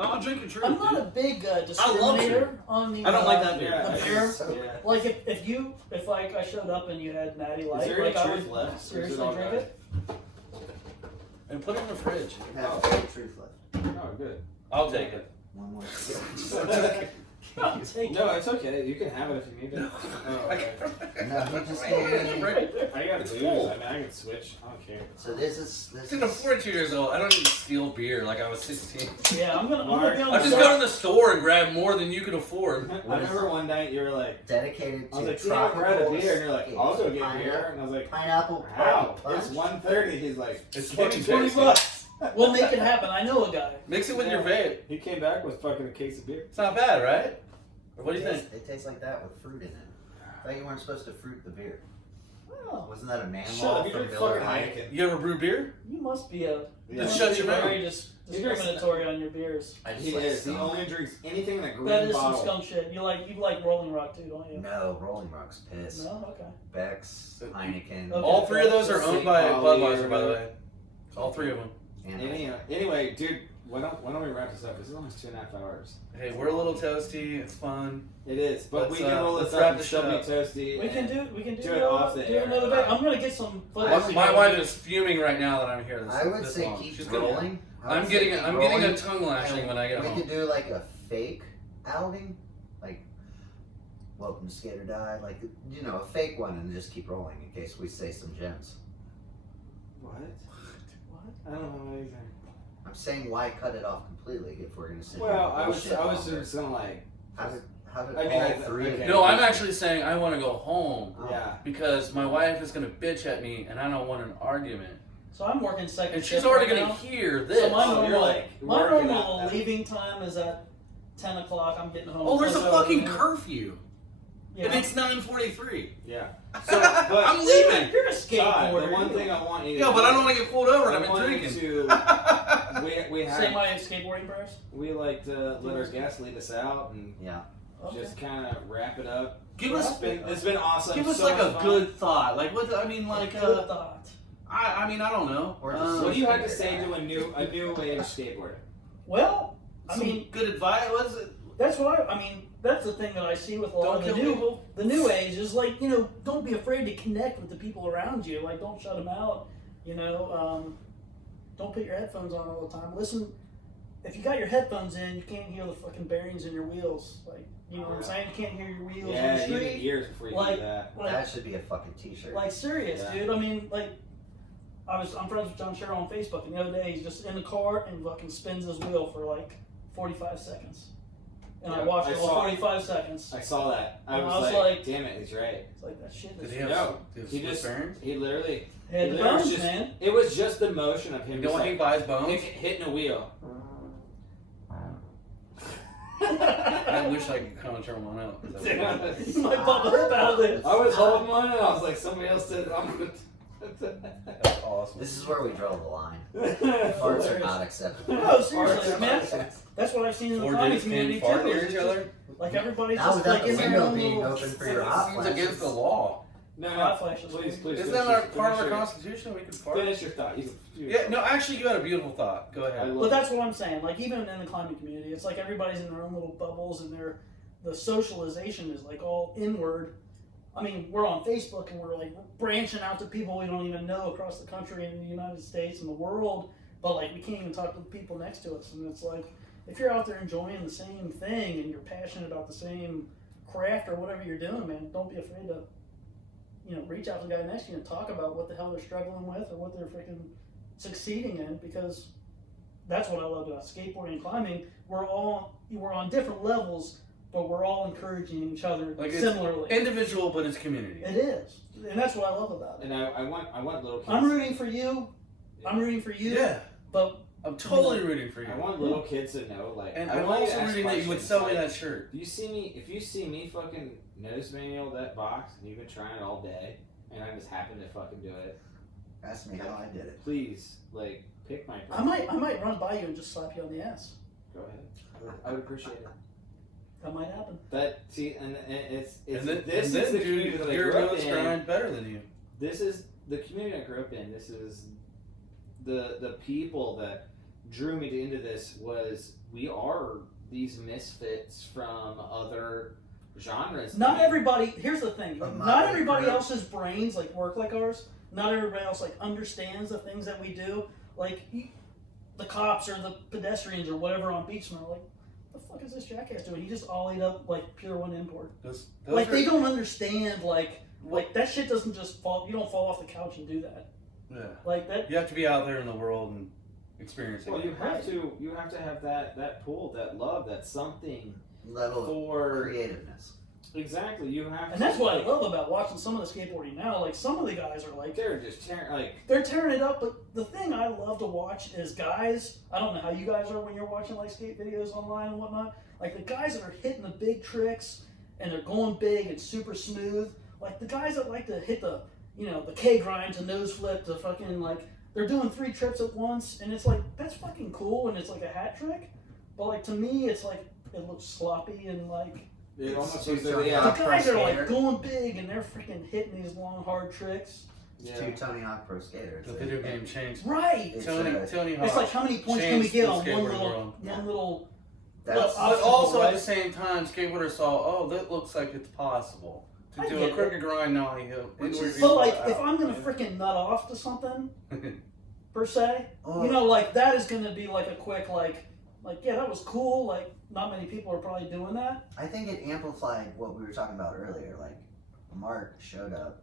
Oh, I'll drink your truth. I'm not dude. a big love discriminator on the. I don't like that beer. Yeah, The I beer? just- yeah. Like if like I showed up and you had Natty Is Light, there like any I truth would left? Or is it seriously all drink gone? it. And put it in the fridge. Have a truth left. Oh, good. I'll take it. One more. I'll take No, it. it's okay. You can have it if you need it. Oh, okay. No, he just gave me. I got It's booze. full. I mean, I can switch. I don't care. So this is. I'm 42 years old. I don't even steal beer like I was 16. Yeah, I'm gonna be on I just the go to the store and grab more than you can afford. I remember one night you were like, dedicated I to was like, yeah, we're at a beer, and you're like, escapes. I'll go get beer, and I was like, Pineapple how? party It's punch. 1:30. He's like, It's give me fucking 20 tasty. bucks. We'll make it happen. I know a guy. Mix it with your vape. He came back with fucking a case of beer. It's not bad, right? What do you It think? tastes- It tastes like that with fruit in it. I thought you weren't supposed to fruit the beer. Oh, Wasn't that a man Shut law up, you from drink Miller fucking High? Heineken. You ever brew beer? you must be a. Yeah. Just you shut must your be mouth. very He drinks- discriminatory on your beers. I just He like is. He skunk. only drinks anything in a green That is some bottle. scum shit. You like Rolling Rock too, don't you? No, Rolling Rock's piss. No, okay. Beck's, Heineken, Okay. All three of those are owned by St. Pauli Budweiser, or by the whatever. way. All three of them. and Anyway, dude, why don't we wrap this up? This is almost 2.5 hours. Hey, we're a little toasty. It's fun. It is, but Let's, we can roll let's this up wrap and this still shit be up. toasty. We can and do it off the air. another day. I'm gonna get some footage. My wife is fuming right now that I'm here. This, I would this say long. keep She's gonna- rolling. I would I'm say getting keep I'm getting a rolling. tongue lashing when I get We home. could do like a fake outing, like Welcome to Skate or Die, like a fake one, and just keep rolling in case we say some gems. What? What? I don't know anything. I'm saying why cut it off completely if we're gonna sit. Well, here I and was bullshit just gonna like. How did I mean, all I- three of okay. you? No, I'm actually saying I want to go home Oh. Yeah. because my wife is gonna bitch at me and I don't want an argument. So I'm working second And she's shift already right gonna now. hear this. So my Oh, you're normal, like my working normal at- leaving time is at 10 o'clock. I'm getting home. Oh, there's a So, fucking yeah. curfew. Yeah. And it's 9:43. Yeah. So, but I'm leaving. You're a Todd, skateboarder. the one thing I want you to Yeah, but I don't want to get pulled over and I I've been want you drinking. to- we Say have my skateboarding prayers. we like to let our guests lead us out and Yeah. Okay. just kind of wrap it up. Give us It's been awesome. give us so like much a fun. good thought. Like what I mean like Good thought. I mean I don't know. Or just What do you have to say to a new age skateboarder? Well, I some mean, good advice. What is it? that's what I mean. That's the thing that I see with a lot Don't of the kill new people. the new age is like, don't be afraid to connect with the people around you. Like, don't shut them out. Don't put your headphones on all the time. Listen, if you got your headphones in, you can't hear the fucking bearings in your wheels. Like, you know what I'm saying? You can't hear your wheels on Yeah, the you need street. years before you Like- do that. Like, That should be a fucking t-shirt. like serious, Yeah. dude. I mean, like, I'm friends with John Sherrill on Facebook, and the other day he's just in the car and fucking spins his wheel for like 45 seconds. And I Yeah, watched I it all saw- 45 seconds. I saw that. I And was, like, damn it, he's right. It's like that shit Did is he have No, he split just bearings? he literally had the There was bones, just- man. it was just the motion of him You just know when he like buys bones? hitting a wheel. I wish I could come turn one out. You might pop a hip out of this. I was holding one and I was like, somebody else did it. I'm gonna. That's awesome. This is where we draw the line. Farts are not acceptable. No, seriously, Farts. man. That's what I've seen in the Four comedy dudes community can't fart too. near It's each just- other? Like everybody's Now just without like the in their window own being little. open for your It hot seems flashes. against the law. No, Hot flashes. please. Isn't finish that your- part of our finish your- constitution? We can fart. Finish your thought. You can, Yeah, no, actually, you had a beautiful thought. Go I ahead. love But that's what I'm saying. Like even in the climbing community, it's like everybody's in their own little bubbles, and the socialization is like all inward. I mean, we're on Facebook and we're like branching out to people we don't even know across the country and the United States and the world, but like we can't even talk to the people next to us. And it's like if you're out there enjoying the same thing and you're passionate about the same craft or whatever you're doing, man, don't be afraid to reach out to the guy next to you and talk about what the hell they're struggling with or what they're freaking succeeding in, because that's what I love about skateboarding and climbing. We're on different levels, but we're all encouraging each other Like it's similarly. individual, but it's community. It is, and that's what I love about it. And I want little kids. I'm rooting for you. I'm rooting for you. Yeah, But I'm totally rooting for you. I want little kids to know, like, And I I'm want also to ask rooting that you would questions, sell me like, that shirt. If you see me fucking nose manual that box and you've been trying it all day and I just happen to fucking do it, Ask me how I did it. Please, like, pick my I might run by you and just slap you on the ass. Go ahead. I would appreciate it. That might happen. That see, and it's And then, this and is then the community dude, that I you're grew up doing in. grind better than you. This is the community I grew up in. This is the people that drew me into this. Was we are these misfits from other genres. Not everybody. Here's the thing. But Not my everybody group- else's brains like work like ours. Not everybody else like understands the things that we do. Like the cops or the pedestrians or whatever on Beachman are like, the fuck is this jackass doing? He just ollied up like Pier 1 import. Those Like are- they don't understand like that shit doesn't just fall. You don't fall off the couch and do that. Yeah. Like that. You have to be out there in the world and experiencing Well, it. you have to have that pull, that love, that something Level of for creativeness. exactly. You have, And to, that's what I like, love about watching some of the skateboarding now. Like some of the guys are like They're just tearing like. they're tearing it up, but the thing I love to watch is guys. I don't know how you guys are when you're watching like skate videos online and whatnot. Like the guys that are hitting the big tricks and they're going big and super smooth. Like the guys that like to hit the the K grind to nose flip to fucking like they're doing 3 trips at once and it's like that's fucking cool and it's like a hat trick. But like to me it's like it looks sloppy and like It almost It's looks too like the Pro guys are skater. like going big and they're freaking hitting these long hard tricks. It's yeah. two Tony Hawk Pro skaters. The video game changed. Right. It's, Tony Hawk. It's like how many points can we changed get the on one skateboarding little world. one little That's, But also right? at the same time, skateboarders saw, oh, that looks like it's possible to I do get a crooked grind nollie hill. Which is- But like, if I'm gonna freaking nut off to something, per se, Oh. like that is gonna be like a quick like yeah, that was cool. Like, not many people are probably doing that. I think it amplified what we were talking about earlier. Like, Mark showed up,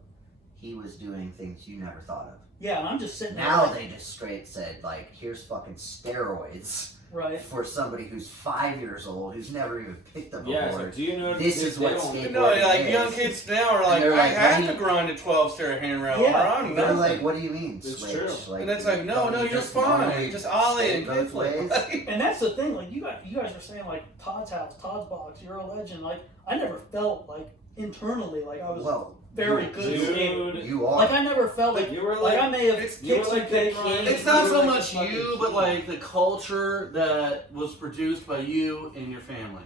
he was doing things you never thought of. Yeah, and I'm just sitting there. Now like, they just straight said, like, here's fucking steroids right. for somebody who's 5 years old, who's never even picked up a Yeah, so board. do you know This is they what don't- skate- No, like Yes. young kids now are like, they're I like, have what to do you- grind a 12-stair handrail Yeah. or I'm They're nothing. like, what do you mean, It's switch? true. And it's like, no, don't you you're just fine. normally Just ollie skate and both ways? kickflip. And that's the thing. Like, you guys are saying like Todd's house, Todd's box. You're a legend. Like, I never felt like internally like I was Well, very you- good skater. Dude, You are. Like I never felt like you were like I may have it's- you were kicked some like the big king. grind. It's not You so were like much the fucking you, but king. like the culture that was produced by you and your family.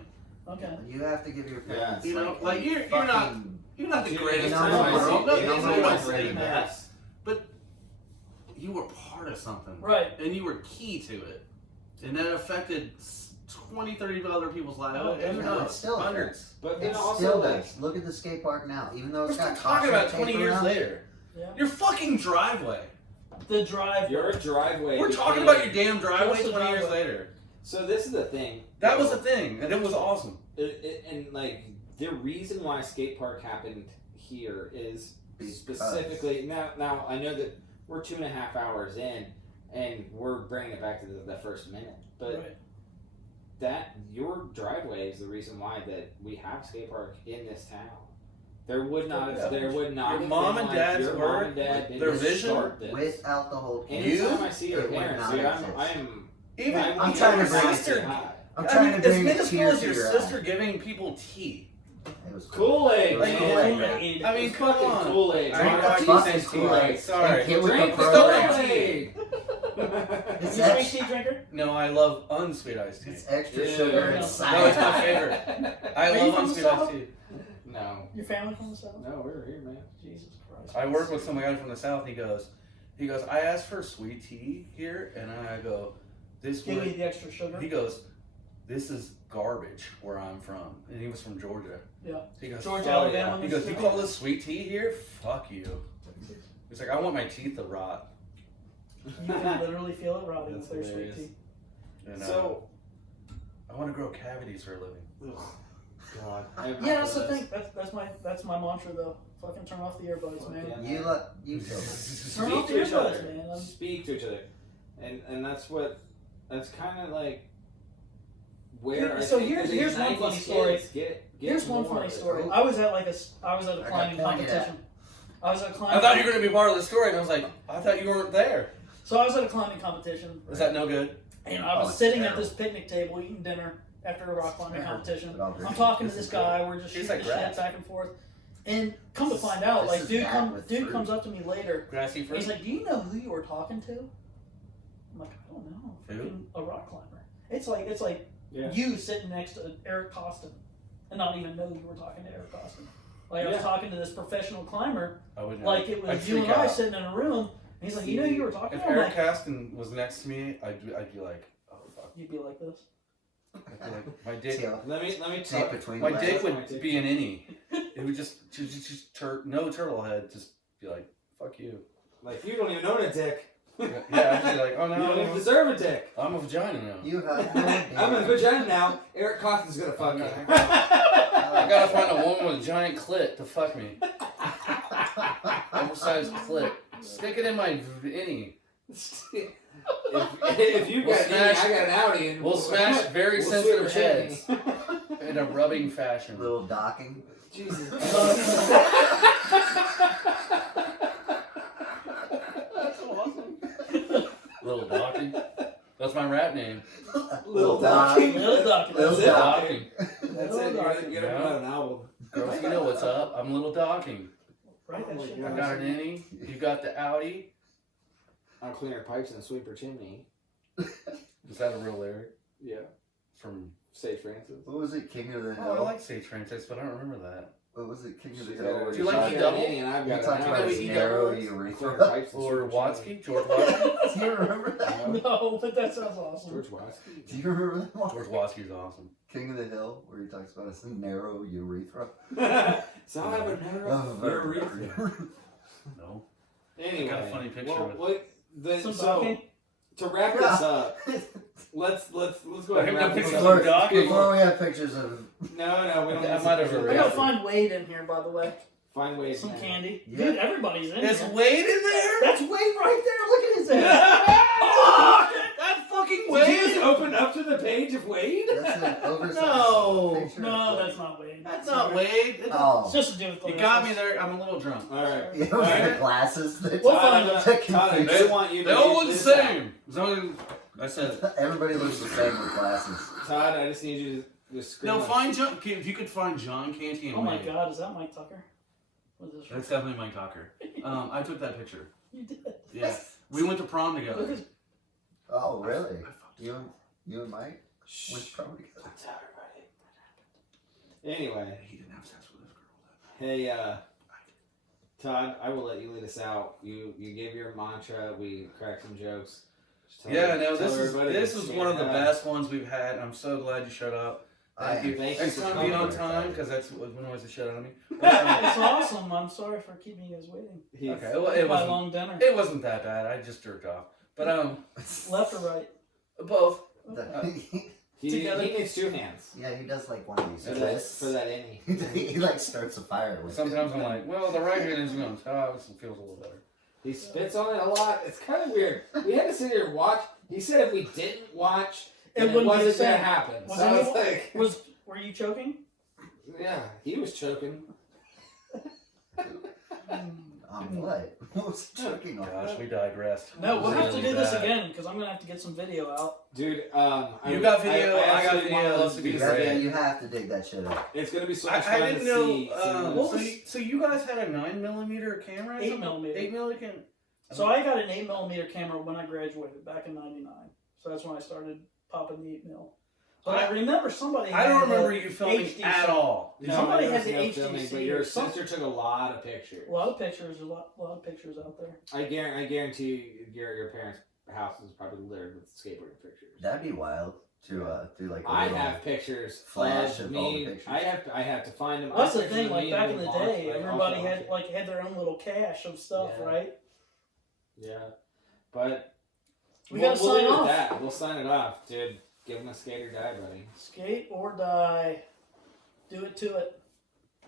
Okay. You have to give your parents, You know, like, like, a you're not- fucking- You're not the Dude, greatest you in know, the I world. see- No, you know, it's I not see saying that. Yes. But you were part of something. Right. And you were key to it. And that affected 20, 30 other people's lives. Oh, And yeah, no, it still hundreds. But It then also still like, does. Look at the skate park now. Even though We're it's got still talking about caution 20 tape years around, later. Yeah. Your fucking driveway. The drive. your driveway. We're talking became- about your damn driveway Just the 20 years driveway. later. So this is the thing. That was the thing, and it was awesome. And like the reason why skate park happened here is Because- specifically now I know that we're 2.5 hours in and we're bringing it back to the first minute, but Right. that your driveway is the reason why that we have skate park in this town. There would not have. There would not. Your have mom been and like dad's your work, mom and dad didn't their vision, start this. Without the whole Anytime I see your it would parents, not dude, exist. I'm Even I'm trying your to bring it sister. I'm I trying mean, to bring as a minuscule tear as to your your sister eye. giving people tea. It was cool. Kool-Aid, Like, man. Kool-Aid. I mean, come on. Kool-Aid. I mean, Drink I the keep fucking saying Kool-Aid. Kool-Aid. Sorry. And get with Drink the the program. Kool-Aid. It's You a sweet extra, tea drinker? No, I love unsweet iced tea. it's extra Ew. sugar and No, cider. it's my favorite. I Are you love from the unsweet South? iced tea. No, Your family from the south? no, we're here, man. Jesus Christ. I work with some guy from the south. He goes, I asked for sweet tea here, and I go, this Give me would. the extra sugar. He goes, this is garbage where I'm from, and he was from Georgia. Yeah. He goes, Georgia, "Fuck Alabama, yeah." He goes, you Mississippi. call this sweet tea here? Fuck you. He's like, I want my teeth to rot. You can literally feel it rotting That's with their sweet hilarious. tea. And, So, I want to grow cavities for a living. God. Yeah, that's the thing. That's my mantra though. Fucking turn off the earbuds, Fuck man. yeah. You killed it. Turn off Speak the to each other. earbuds, man. Speak to each other, and that's kind of like where. I So think here's- that these here's one 90s funny story. kids Get Here's one more funny of it. story. I was at a climbing got pointed at. competition. I was at a climbing. I thought you were going to be part of the story, and I was like, I thought you weren't there. So I was at a climbing competition, Is that no good? and I was it's sitting at terrible. this picnic table eating dinner after a rock climbing competition. But I'll drink I'm it. talking to This this is guy. We're just Tastes shooting like the shit grass. back and forth. And come to find out, This like is dude bad with fruit. comes up to me later. Grassy And fruit. he's like, "Do you know who you were talking to?" I'm like, "I don't know. Who? Freaking a rock climber." It's like Yeah. you sitting next to Eric Costin and not even know you were talking to Eric Costin. Like I was Yeah. talking to this professional climber, I wouldn't. like it I'd was you freak and I out. sitting in a room. And he's like, "You know who you were talking If to?" I'm Eric like, Caston was next to me, I'd be like, oh fuck. "You'd be like this." I'd be like, my dick. Tail. Let me Tape talk. between My your dick legs. would be an innie. It would just no turtle head. Just be like, fuck you. Like you don't even own a dick. Yeah, I'd be like, oh You don't even no, deserve a dick. I'm a vagina now. You have no idea. I'm in a vagina now. Eric Costin's gonna fuck you. I gotta find a woman with a giant clit to fuck me. Oversized clit. Stick it in my innie. if you We'll got smash- I got an Audi, and We'll smash very we'll sensitive sweep a heads chimney. in a rubbing fashion. Little docking. Jesus. That's awesome. Little Docking. That's my rap name. Little docking. Little Doc. Little Little Doc. Docking. That's it. You're gonna put out an album. Girls, you know what's up. I'm Little Docking. Right, that Oh my shit. I God. got an innie. You got the Audi. I'll clean her pipes and sweep her chimney. Is that a real lyric? Yeah. From. Sage Francis. What was it? King of the Oh, I Hill? like Sage Francis, but I don't remember that. What was it? King of the She's Hill? got where Do you he like talked- E got an double? innie and I've He got talked an about Audi. his E narrow double? Clean her urethra. pipes and Or sweep her Watsky? George Watsky? Do you remember that? chimney. No, but that sounds awesome. George Watsky. Do you remember that one? George Watsky's awesome. King of the Hill, where he talks about his narrow urethra. So I have a narrow urethra. No. Anyway, Got a funny picture well, with- Some so docking. to wrap this up, let's go ahead and wrap this Pictures up. of docking. Before we have pictures of No, we don't. I need might have pictures. I Yeah. gotta find Wade in here, by the way. Find ways. Some man. candy. Yeah. Dude, everybody's in Is here. Wade in there? That's Wade right there. Look at his head. Fuck! That's fucking Did you just Wade! open up to the page of Wade? that's an oversized No. picture. No, that's not Wade. That's not Wade. It's Oh, just to do with the You got me there. I'm a little drunk. All right. you know, Alright. the glasses that We'll find out. Todd, they want you to They all get look the this out. same. So I said, everybody looks the same with glasses. Todd, I just need you to just scream. no, like- find John. If you could find John Canty and Oh my Wade. God, is that Mike Tucker? What is this? That's definitely Mike Tucker. I took that picture. You did. Yeah. We went to prom Look together. at Oh, really? You and Mike Shh. went probably together. Don't tell everybody. Anyway, He didn't have sex with his girl. hey, Todd, I will let you lead us out. You gave your mantra. We cracked some jokes. Just tell Yeah, every- no, tell this everybody is to one of the stand up. best ones we've had. I'm so glad you showed up. Thank you. Thank you Next for time coming. be on time because that's what annoys the shit out of me. It's awesome. I'm sorry for keeping you guys waiting. He's- Okay, well, it My wasn't. long dinner. It wasn't that bad. I just jerked off. But Left or right? both. He Together. needs two hands yeah, he does like one of these for twists. that innie. he like starts a fire with Sometimes I'm like, well, the right hand is going to top. It feels a little better. He spits on it a lot. It's kind of weird. We had to sit here and watch. He said if we didn't watch, It then it wouldn't be wasn't the gonna same. happen. Was So it's anyone- like, Were you choking? yeah, he was choking. on what? What was he choking on? Gosh, we digressed. No, we'll have to Really do this bad. again because I'm gonna have to get some video out. Dude, You got video, I got absolutely video, wanna this would be do You this have, great. again. you have to dig that shit up. It's gonna be so I much fun didn't to know. see. So you guys had a 9mm camera? or 8 something? millimeter. 8mm. So I got an 8mm camera when I graduated back in '99. So that's when I started popping the 8mm. But I remember somebody. I had don't the remember you filming HD at shot. all. No, Somebody there had was the no HTC filming, but your or some- sister took a lot of pictures. A lot of pictures, a lot of pictures out there. I guarantee your parents' house is probably littered with skateboarding pictures. That'd be wild to do like a I little have pictures flash of of all the me. pictures. I have to find them. Well, that's I the have thing. pictures of Like me back and in the launch, day, like, everybody off had launch. had their own little cache of stuff, Yeah. right? Yeah, but We gotta we'll sign leave it at off. that. We'll sign it off, dude. Give him a skate or die, buddy. Skate or die. Do it to it.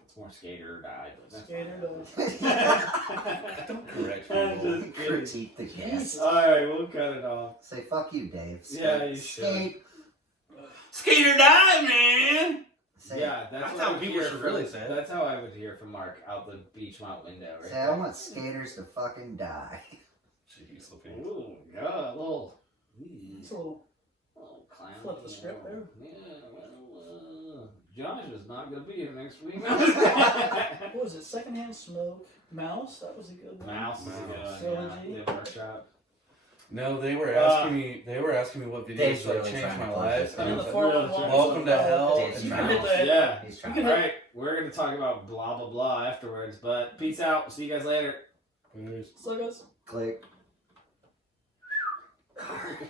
It's more skate or die. But that's Skate or fine. die. Don't correct I'm people. just kidding. critique the guest. All right, we'll cut it off. Say fuck you, Dave. Yeah, you should. Skate. Skate or die, man! Say, Yeah, that's That's what I how would people hear should from- really say it. That's how I would hear from Mark out the Beachmont window, right? say I want skaters to fucking die. Jeez, Louise. Ooh, yeah, a little. It's a little Clown. Flip the script there. Yeah, well, Josh is not going to be here next week. What was it? Secondhand Smoke? Mouse? That was a good one. Mouse is a good one. Trilogy. Yeah, workshop. No, they were asking me. They were asking me what videos Dave's like really changed trying to my push life. this And I And was the like, four really welcome to hell. Dave's You trying can to- hit that. Yeah. He's You trying can to- Alright, we're going to talk about blah, blah, blah afterwards, but peace out. See you guys later. So guys. Click.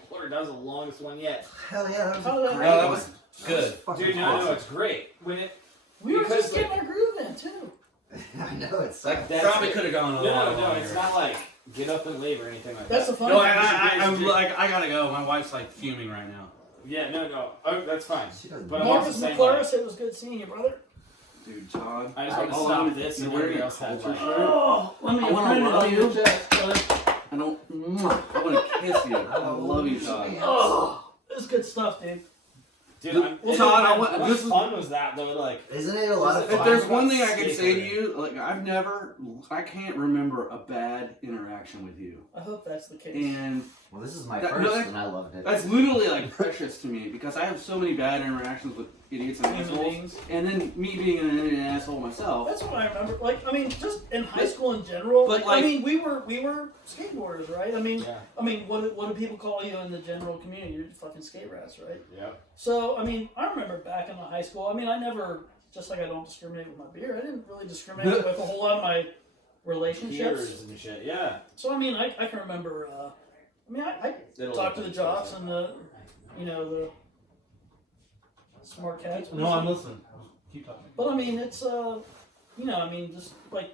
Florida, that was the longest one yet. Hell yeah, that was Oh, a that- great No, that one. was good. Fucking Dude, no, awesome. it's great. When it, We were Because, just getting our groove in too. I know it's That That's probably it. could have gone a no, lot no, longer. it's not like get up and leave or anything like That's the that. funny No, thing. I'm like, I gotta go. My wife's like fuming right now. Yeah, no. Oh, that's fine. She doesn't But know. I'm also Marcus saying, McClure, it was good seeing you, brother. Dude, Todd. I just want to all stop I'm- this you're and wearing everybody a else has culture like, shirt. Oh, let me I wanna print it love on you. your chest, brother. I don't. I want to kiss you. I love you, Todd. Oh, this is good stuff, dude. dude, Well, Todd, I want- what this is- fun was that though? Like, Isn't it a lot of If If fun? there's one thing I can Skateboarding. say to you, like I can't remember a bad interaction with you, I hope that's the case. and Well, this is my That- first, no, that- and I loved it. that's literally like precious to me because I have so many bad interactions with idiots and Human assholes, beings. and then me being an asshole myself. That's what I remember. Like, I mean, just in high school in general. But, I like- mean, we were skateboarders, right? yeah, I mean, what do people call you in the general community? You're fucking skate rats, right? yep. So, I mean, I remember back in the high school. I mean, I never, just like I don't discriminate with my beer, I didn't really discriminate with a whole lot of my relationships. Peers and shit. Yeah. So, I mean, I can remember. I It'll talked to look the like jocks and the smart cats. No, I'm listening. Keep talking. But I mean, it's just like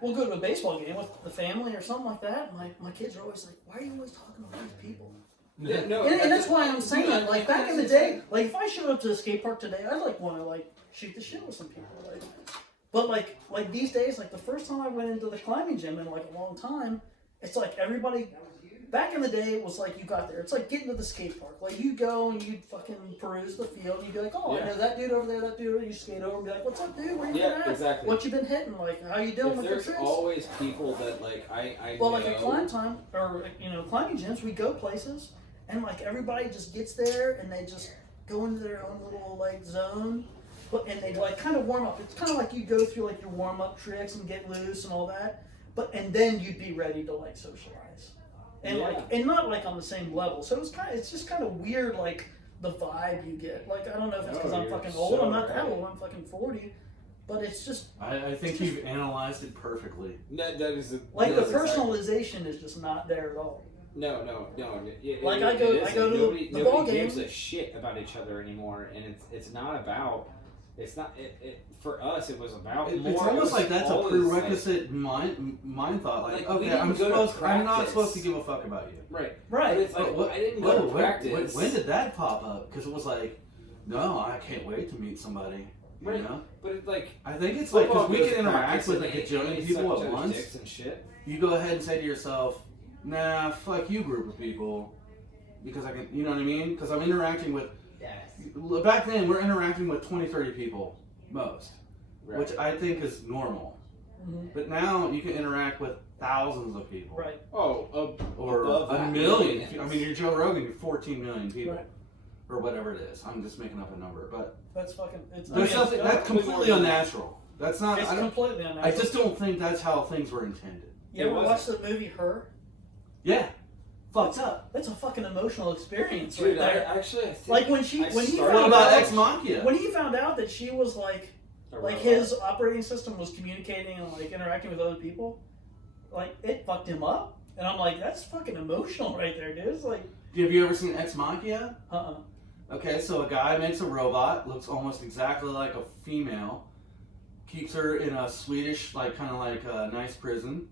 we'll go to a baseball game with the family or something like that. And my kids are always like, "Why are you always talking about these people?" Yeah, no, And that's why I'm saying that. Like back in the day, like if I showed up to a skate park today, I'd like want to like shoot the shit with some people. Like, but like these days, like the first time I went into the climbing gym in like a long time, it's like everybody. Back in the day, it was like you got there. It's like getting to the skate park. Like you go and you'd fucking peruse the field. And you'd be like, oh, I know that dude over there, that dude. You skate over and be like, what's up, dude? Where you been at? exactly. What you been hitting? Like, how you doing If with your there's tricks? always people that like I Well, know. like at climb time or climbing gyms, we go places and like everybody just gets there and they just go into their own little like zone, and they like kind of warm up. It's kind of like you go through like your warm up tricks and get loose and all that, and then you'd be ready to like socialize. And and not like on the same level. So it's just kind of weird, like the vibe you get. Like I don't know if it's because I'm you're fucking old. so I'm not that right. old. I'm fucking 40. But it's just I think you've analyzed it perfectly. That is like the that's exactly- personalization is just not there at all. No. Like, I go to nobody, the ball nobody gives game. a shit about each other anymore, and it's not about. It's not it for us. It was about more. It's it almost was like that's a always, prerequisite mind thought. Like, Like, we okay, didn't I'm go to not practice. supposed to give a fuck about you. Right. Right. But it's like, What- I didn't go to when- practice. When did that pop up? Because it was like, no, I can't wait to meet somebody. You Right. know? But it's like I think it's like because we football can goes to interact practice with and like a they jillion suck people each at other's once. dicks and shit. You go ahead and say to yourself, nah, fuck you, group of people, because I can, you know what I mean? Because I'm interacting with. Back then, we're interacting with 20, 30 people most, Right. which I think is normal. Mm-hmm. But now you can interact with thousands of people. Right. Oh, Or above a that, million. millions. I mean, you're Joe Rogan, you're 14 million people. Right. Or whatever it is. I'm just making up a number. But That's fucking. It's, there's something it's that's completely unnatural. That's not. It's I, don't, completely unnatural. I just don't think that's how things were intended. You It ever wasn't. watch the movie Her? Yeah. Fucked up. That's a fucking emotional experience dude, right I there. actually I think Like when I he started- What found about out, Ex Machina? when he found out that she was like his operating system was communicating and like interacting with other people, like it fucked him up. And I'm like, that's fucking emotional right there, dude. It's like, Have you ever seen Ex Machina? uh-uh. Okay, so a guy makes a robot, looks almost exactly like a female, keeps her in a Swedish, like kind of like a nice prison,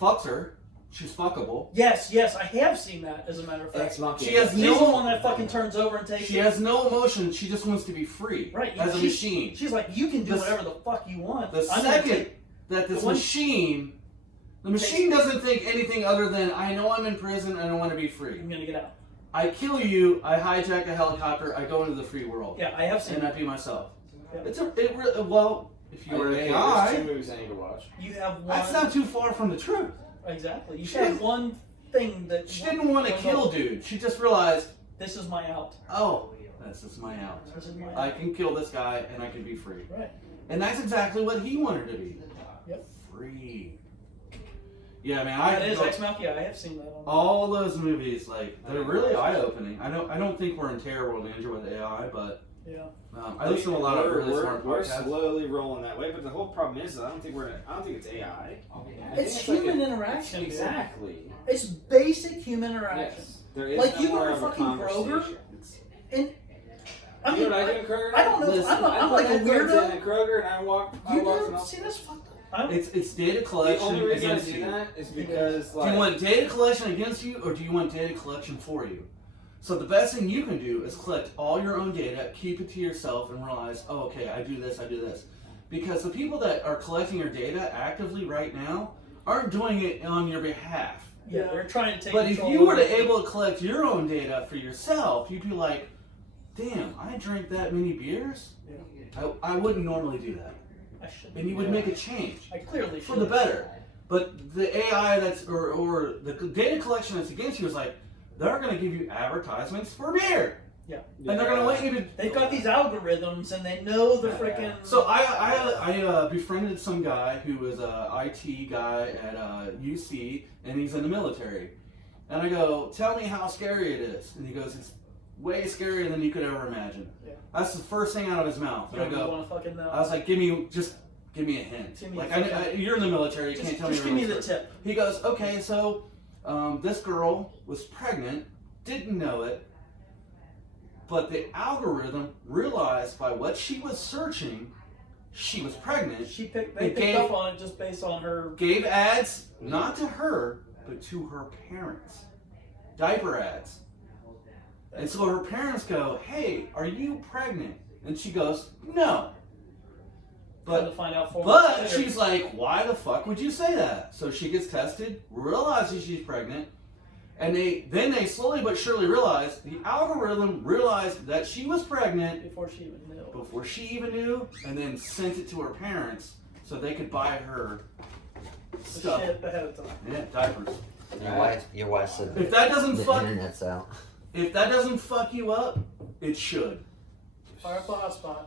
fucks her, she's fuckable. Yes, I have seen that. As a matter of fact, Ex Machina. She has she's no- the one that fucking turns over and takes She it. has no emotion, she just wants to be free. Right, As a she's- machine. She's like, you can do The- whatever the fuck you want. The I'm gonna second take- that this the one- machine, the machine doesn't think anything other than, I know I'm in prison and I want to be free. I'm gonna get out. I kill you, I hijack a helicopter, I go into the free world. Yeah, I have seen And I that. be myself. Yeah. Well, if you were an There's AI, 2 movies I need to watch. You have one. that's not too far from the truth. Exactly. You She have didn't- one thing that She didn't want to kill dude. She just realized, This is my out. oh, This is my out. This is my I can kill this guy and I can be free. Right. And that's exactly what he wanted to be. Yep. Free. Yeah, man. That is Ex Machina. I have seen that. All those movies, like, they're really eye-opening. I don't think we're in terrible danger with AI, but Yeah. I listen to a lot of really smart We're podcasts. slowly rolling that way, but the whole problem is I don't think it's AI. I It's think human like interaction. dude. Exactly. It's basic human interaction. Yes. There is Like, no you more go to of a fucking Kroger, conversation. And I You mean, know what I do in Kroger? I don't know. Listen, I'm put like a headphones weirdo. in at Kroger and I walk. You walk do? off. See, that's fucked up. It's data The collection only reason I against do you. that is because Do like you want data collection against you, or do you want data collection for you? So the best thing you can do is collect all your own data, keep it to yourself, and realize, oh, okay, I do this. Because the people that are collecting your data actively right now aren't doing it on your behalf. Yeah, they're trying to take But if control you were of to it. able to collect your own data for yourself, you'd be like, damn, I drank that many beers? I wouldn't normally do that. I should. And you would make a change I clearly for should. the better. But the AI or the data collection that's against you is like, they're going to give you advertisements for beer. Yeah. And they're going to let you to... They've got these algorithms, and they know the freaking. So I befriended some guy who was a IT guy at UC, and he's in the military. And I go, tell me how scary it is. And he goes, it's way scarier than you could ever imagine. Yeah. That's the first thing out of his mouth. And I You go, want to fucking know? I was like, give me a hint. Give me Like, a you're in the military, you just, can't tell me just give me the everyone's tip. He goes, okay, so this girl was pregnant, didn't know it, but the algorithm realized by what she was searching, she was pregnant. They picked gave- up on it just based on her. Gave ads, not to her, but to her parents. Diaper ads. And so her parents go, hey, are you pregnant? And she goes, no. Trying to find out 4 But months later. she's like, why the fuck would you say that? So she gets tested, realizes she's pregnant, and then they slowly but surely realize, the algorithm realized that she was pregnant before she even knew. and then sent it to her parents so they could buy her The stuff. shit ahead of time. Yeah, diapers. Your wife said If that doesn't the fuck internet's out. if that doesn't fuck you up, it should. Fire up the hotspot.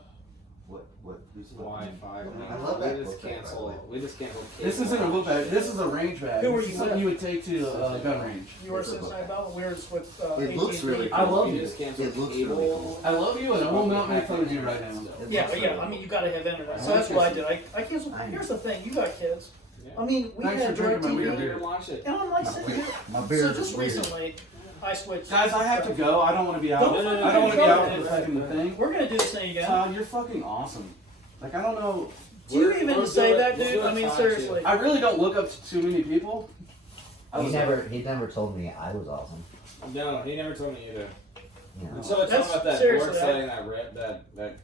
Who's Wi-Fi. I love that We just book bag, by the canceled. way. We just canceled. This isn't a book bag. This is a range bag. Who are This you is something with? you would take to a gun range. You were Cincinnati about where's with It looks AT&T. really I love We you. just canceled It looks cable. really cool. I love you, and I will not make fun of you right now. It Yeah, looks but yeah, really I mean, cool. you gotta have internet. So I that's like what I it. did. I canceled. I know. Here's the thing, you got kids. Yeah. I mean, we Thanks had for drinking my DirecTV, weird beer. Watch it. and I'm like sitting here. My beard So is just weird. recently, I switched. Guys, I have to go. I don't want to be out. Don't I don't want to be fucking out go. for fucking the thing. We're gonna do this thing again. Todd, you're fucking awesome. Like, I don't know. Do you we're- even we're say doing- that, we're dude? doing I mean, time, seriously. I really don't look up to too many people. He never told me I was awesome. No, he never told me either. You know. So it's That's- talking about that seriously, board setting, that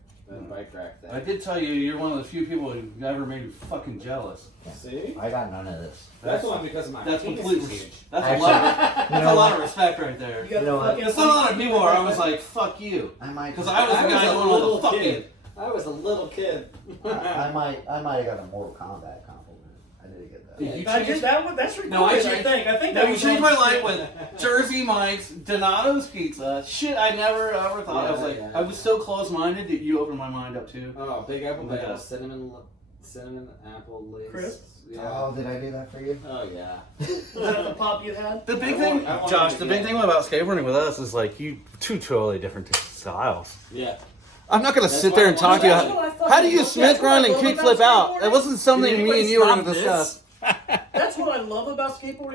bike rack thing. I did tell you, you're one of the few people who never made me fucking jealous. See? I got none of this. That's only because of my That's penis completely. is huge. That's a Actually, lot. You That's know a lot what? of respect right there. You got You know what? fucking- There's not a lot of people where I was like, "Fuck you," I might. because I was the I was guy a going all little the fucking. kid. I was a little kid. I might have got a Mortal Kombat compliment. I did get that. Did you I change- did that one. That's recorded. No, I I changed- think. I think No, that you was changed on- my life with Jersey Mike's, Donato's Pizza. Shit, I never ever thought. I was like, Yeah. I was so close-minded that you opened my mind up too. Oh, Big Apple Oh my Bagel, God. cinnamon apple lace. Crisp? Yeah. Oh, did I do that for you? Oh yeah. Was that the pop you had? The big I thing, want- I want Josh, it the again. big thing about skateboarding with us is like two totally different styles. Yeah. I'm not gonna That's sit why there I and want talk to you. That's what I fucking How do you love- Smith that's what I run and love kick about flip out? skateboarding. That wasn't something Did me and anybody you were stop gonna this? discuss. That's what I love about skateboarding.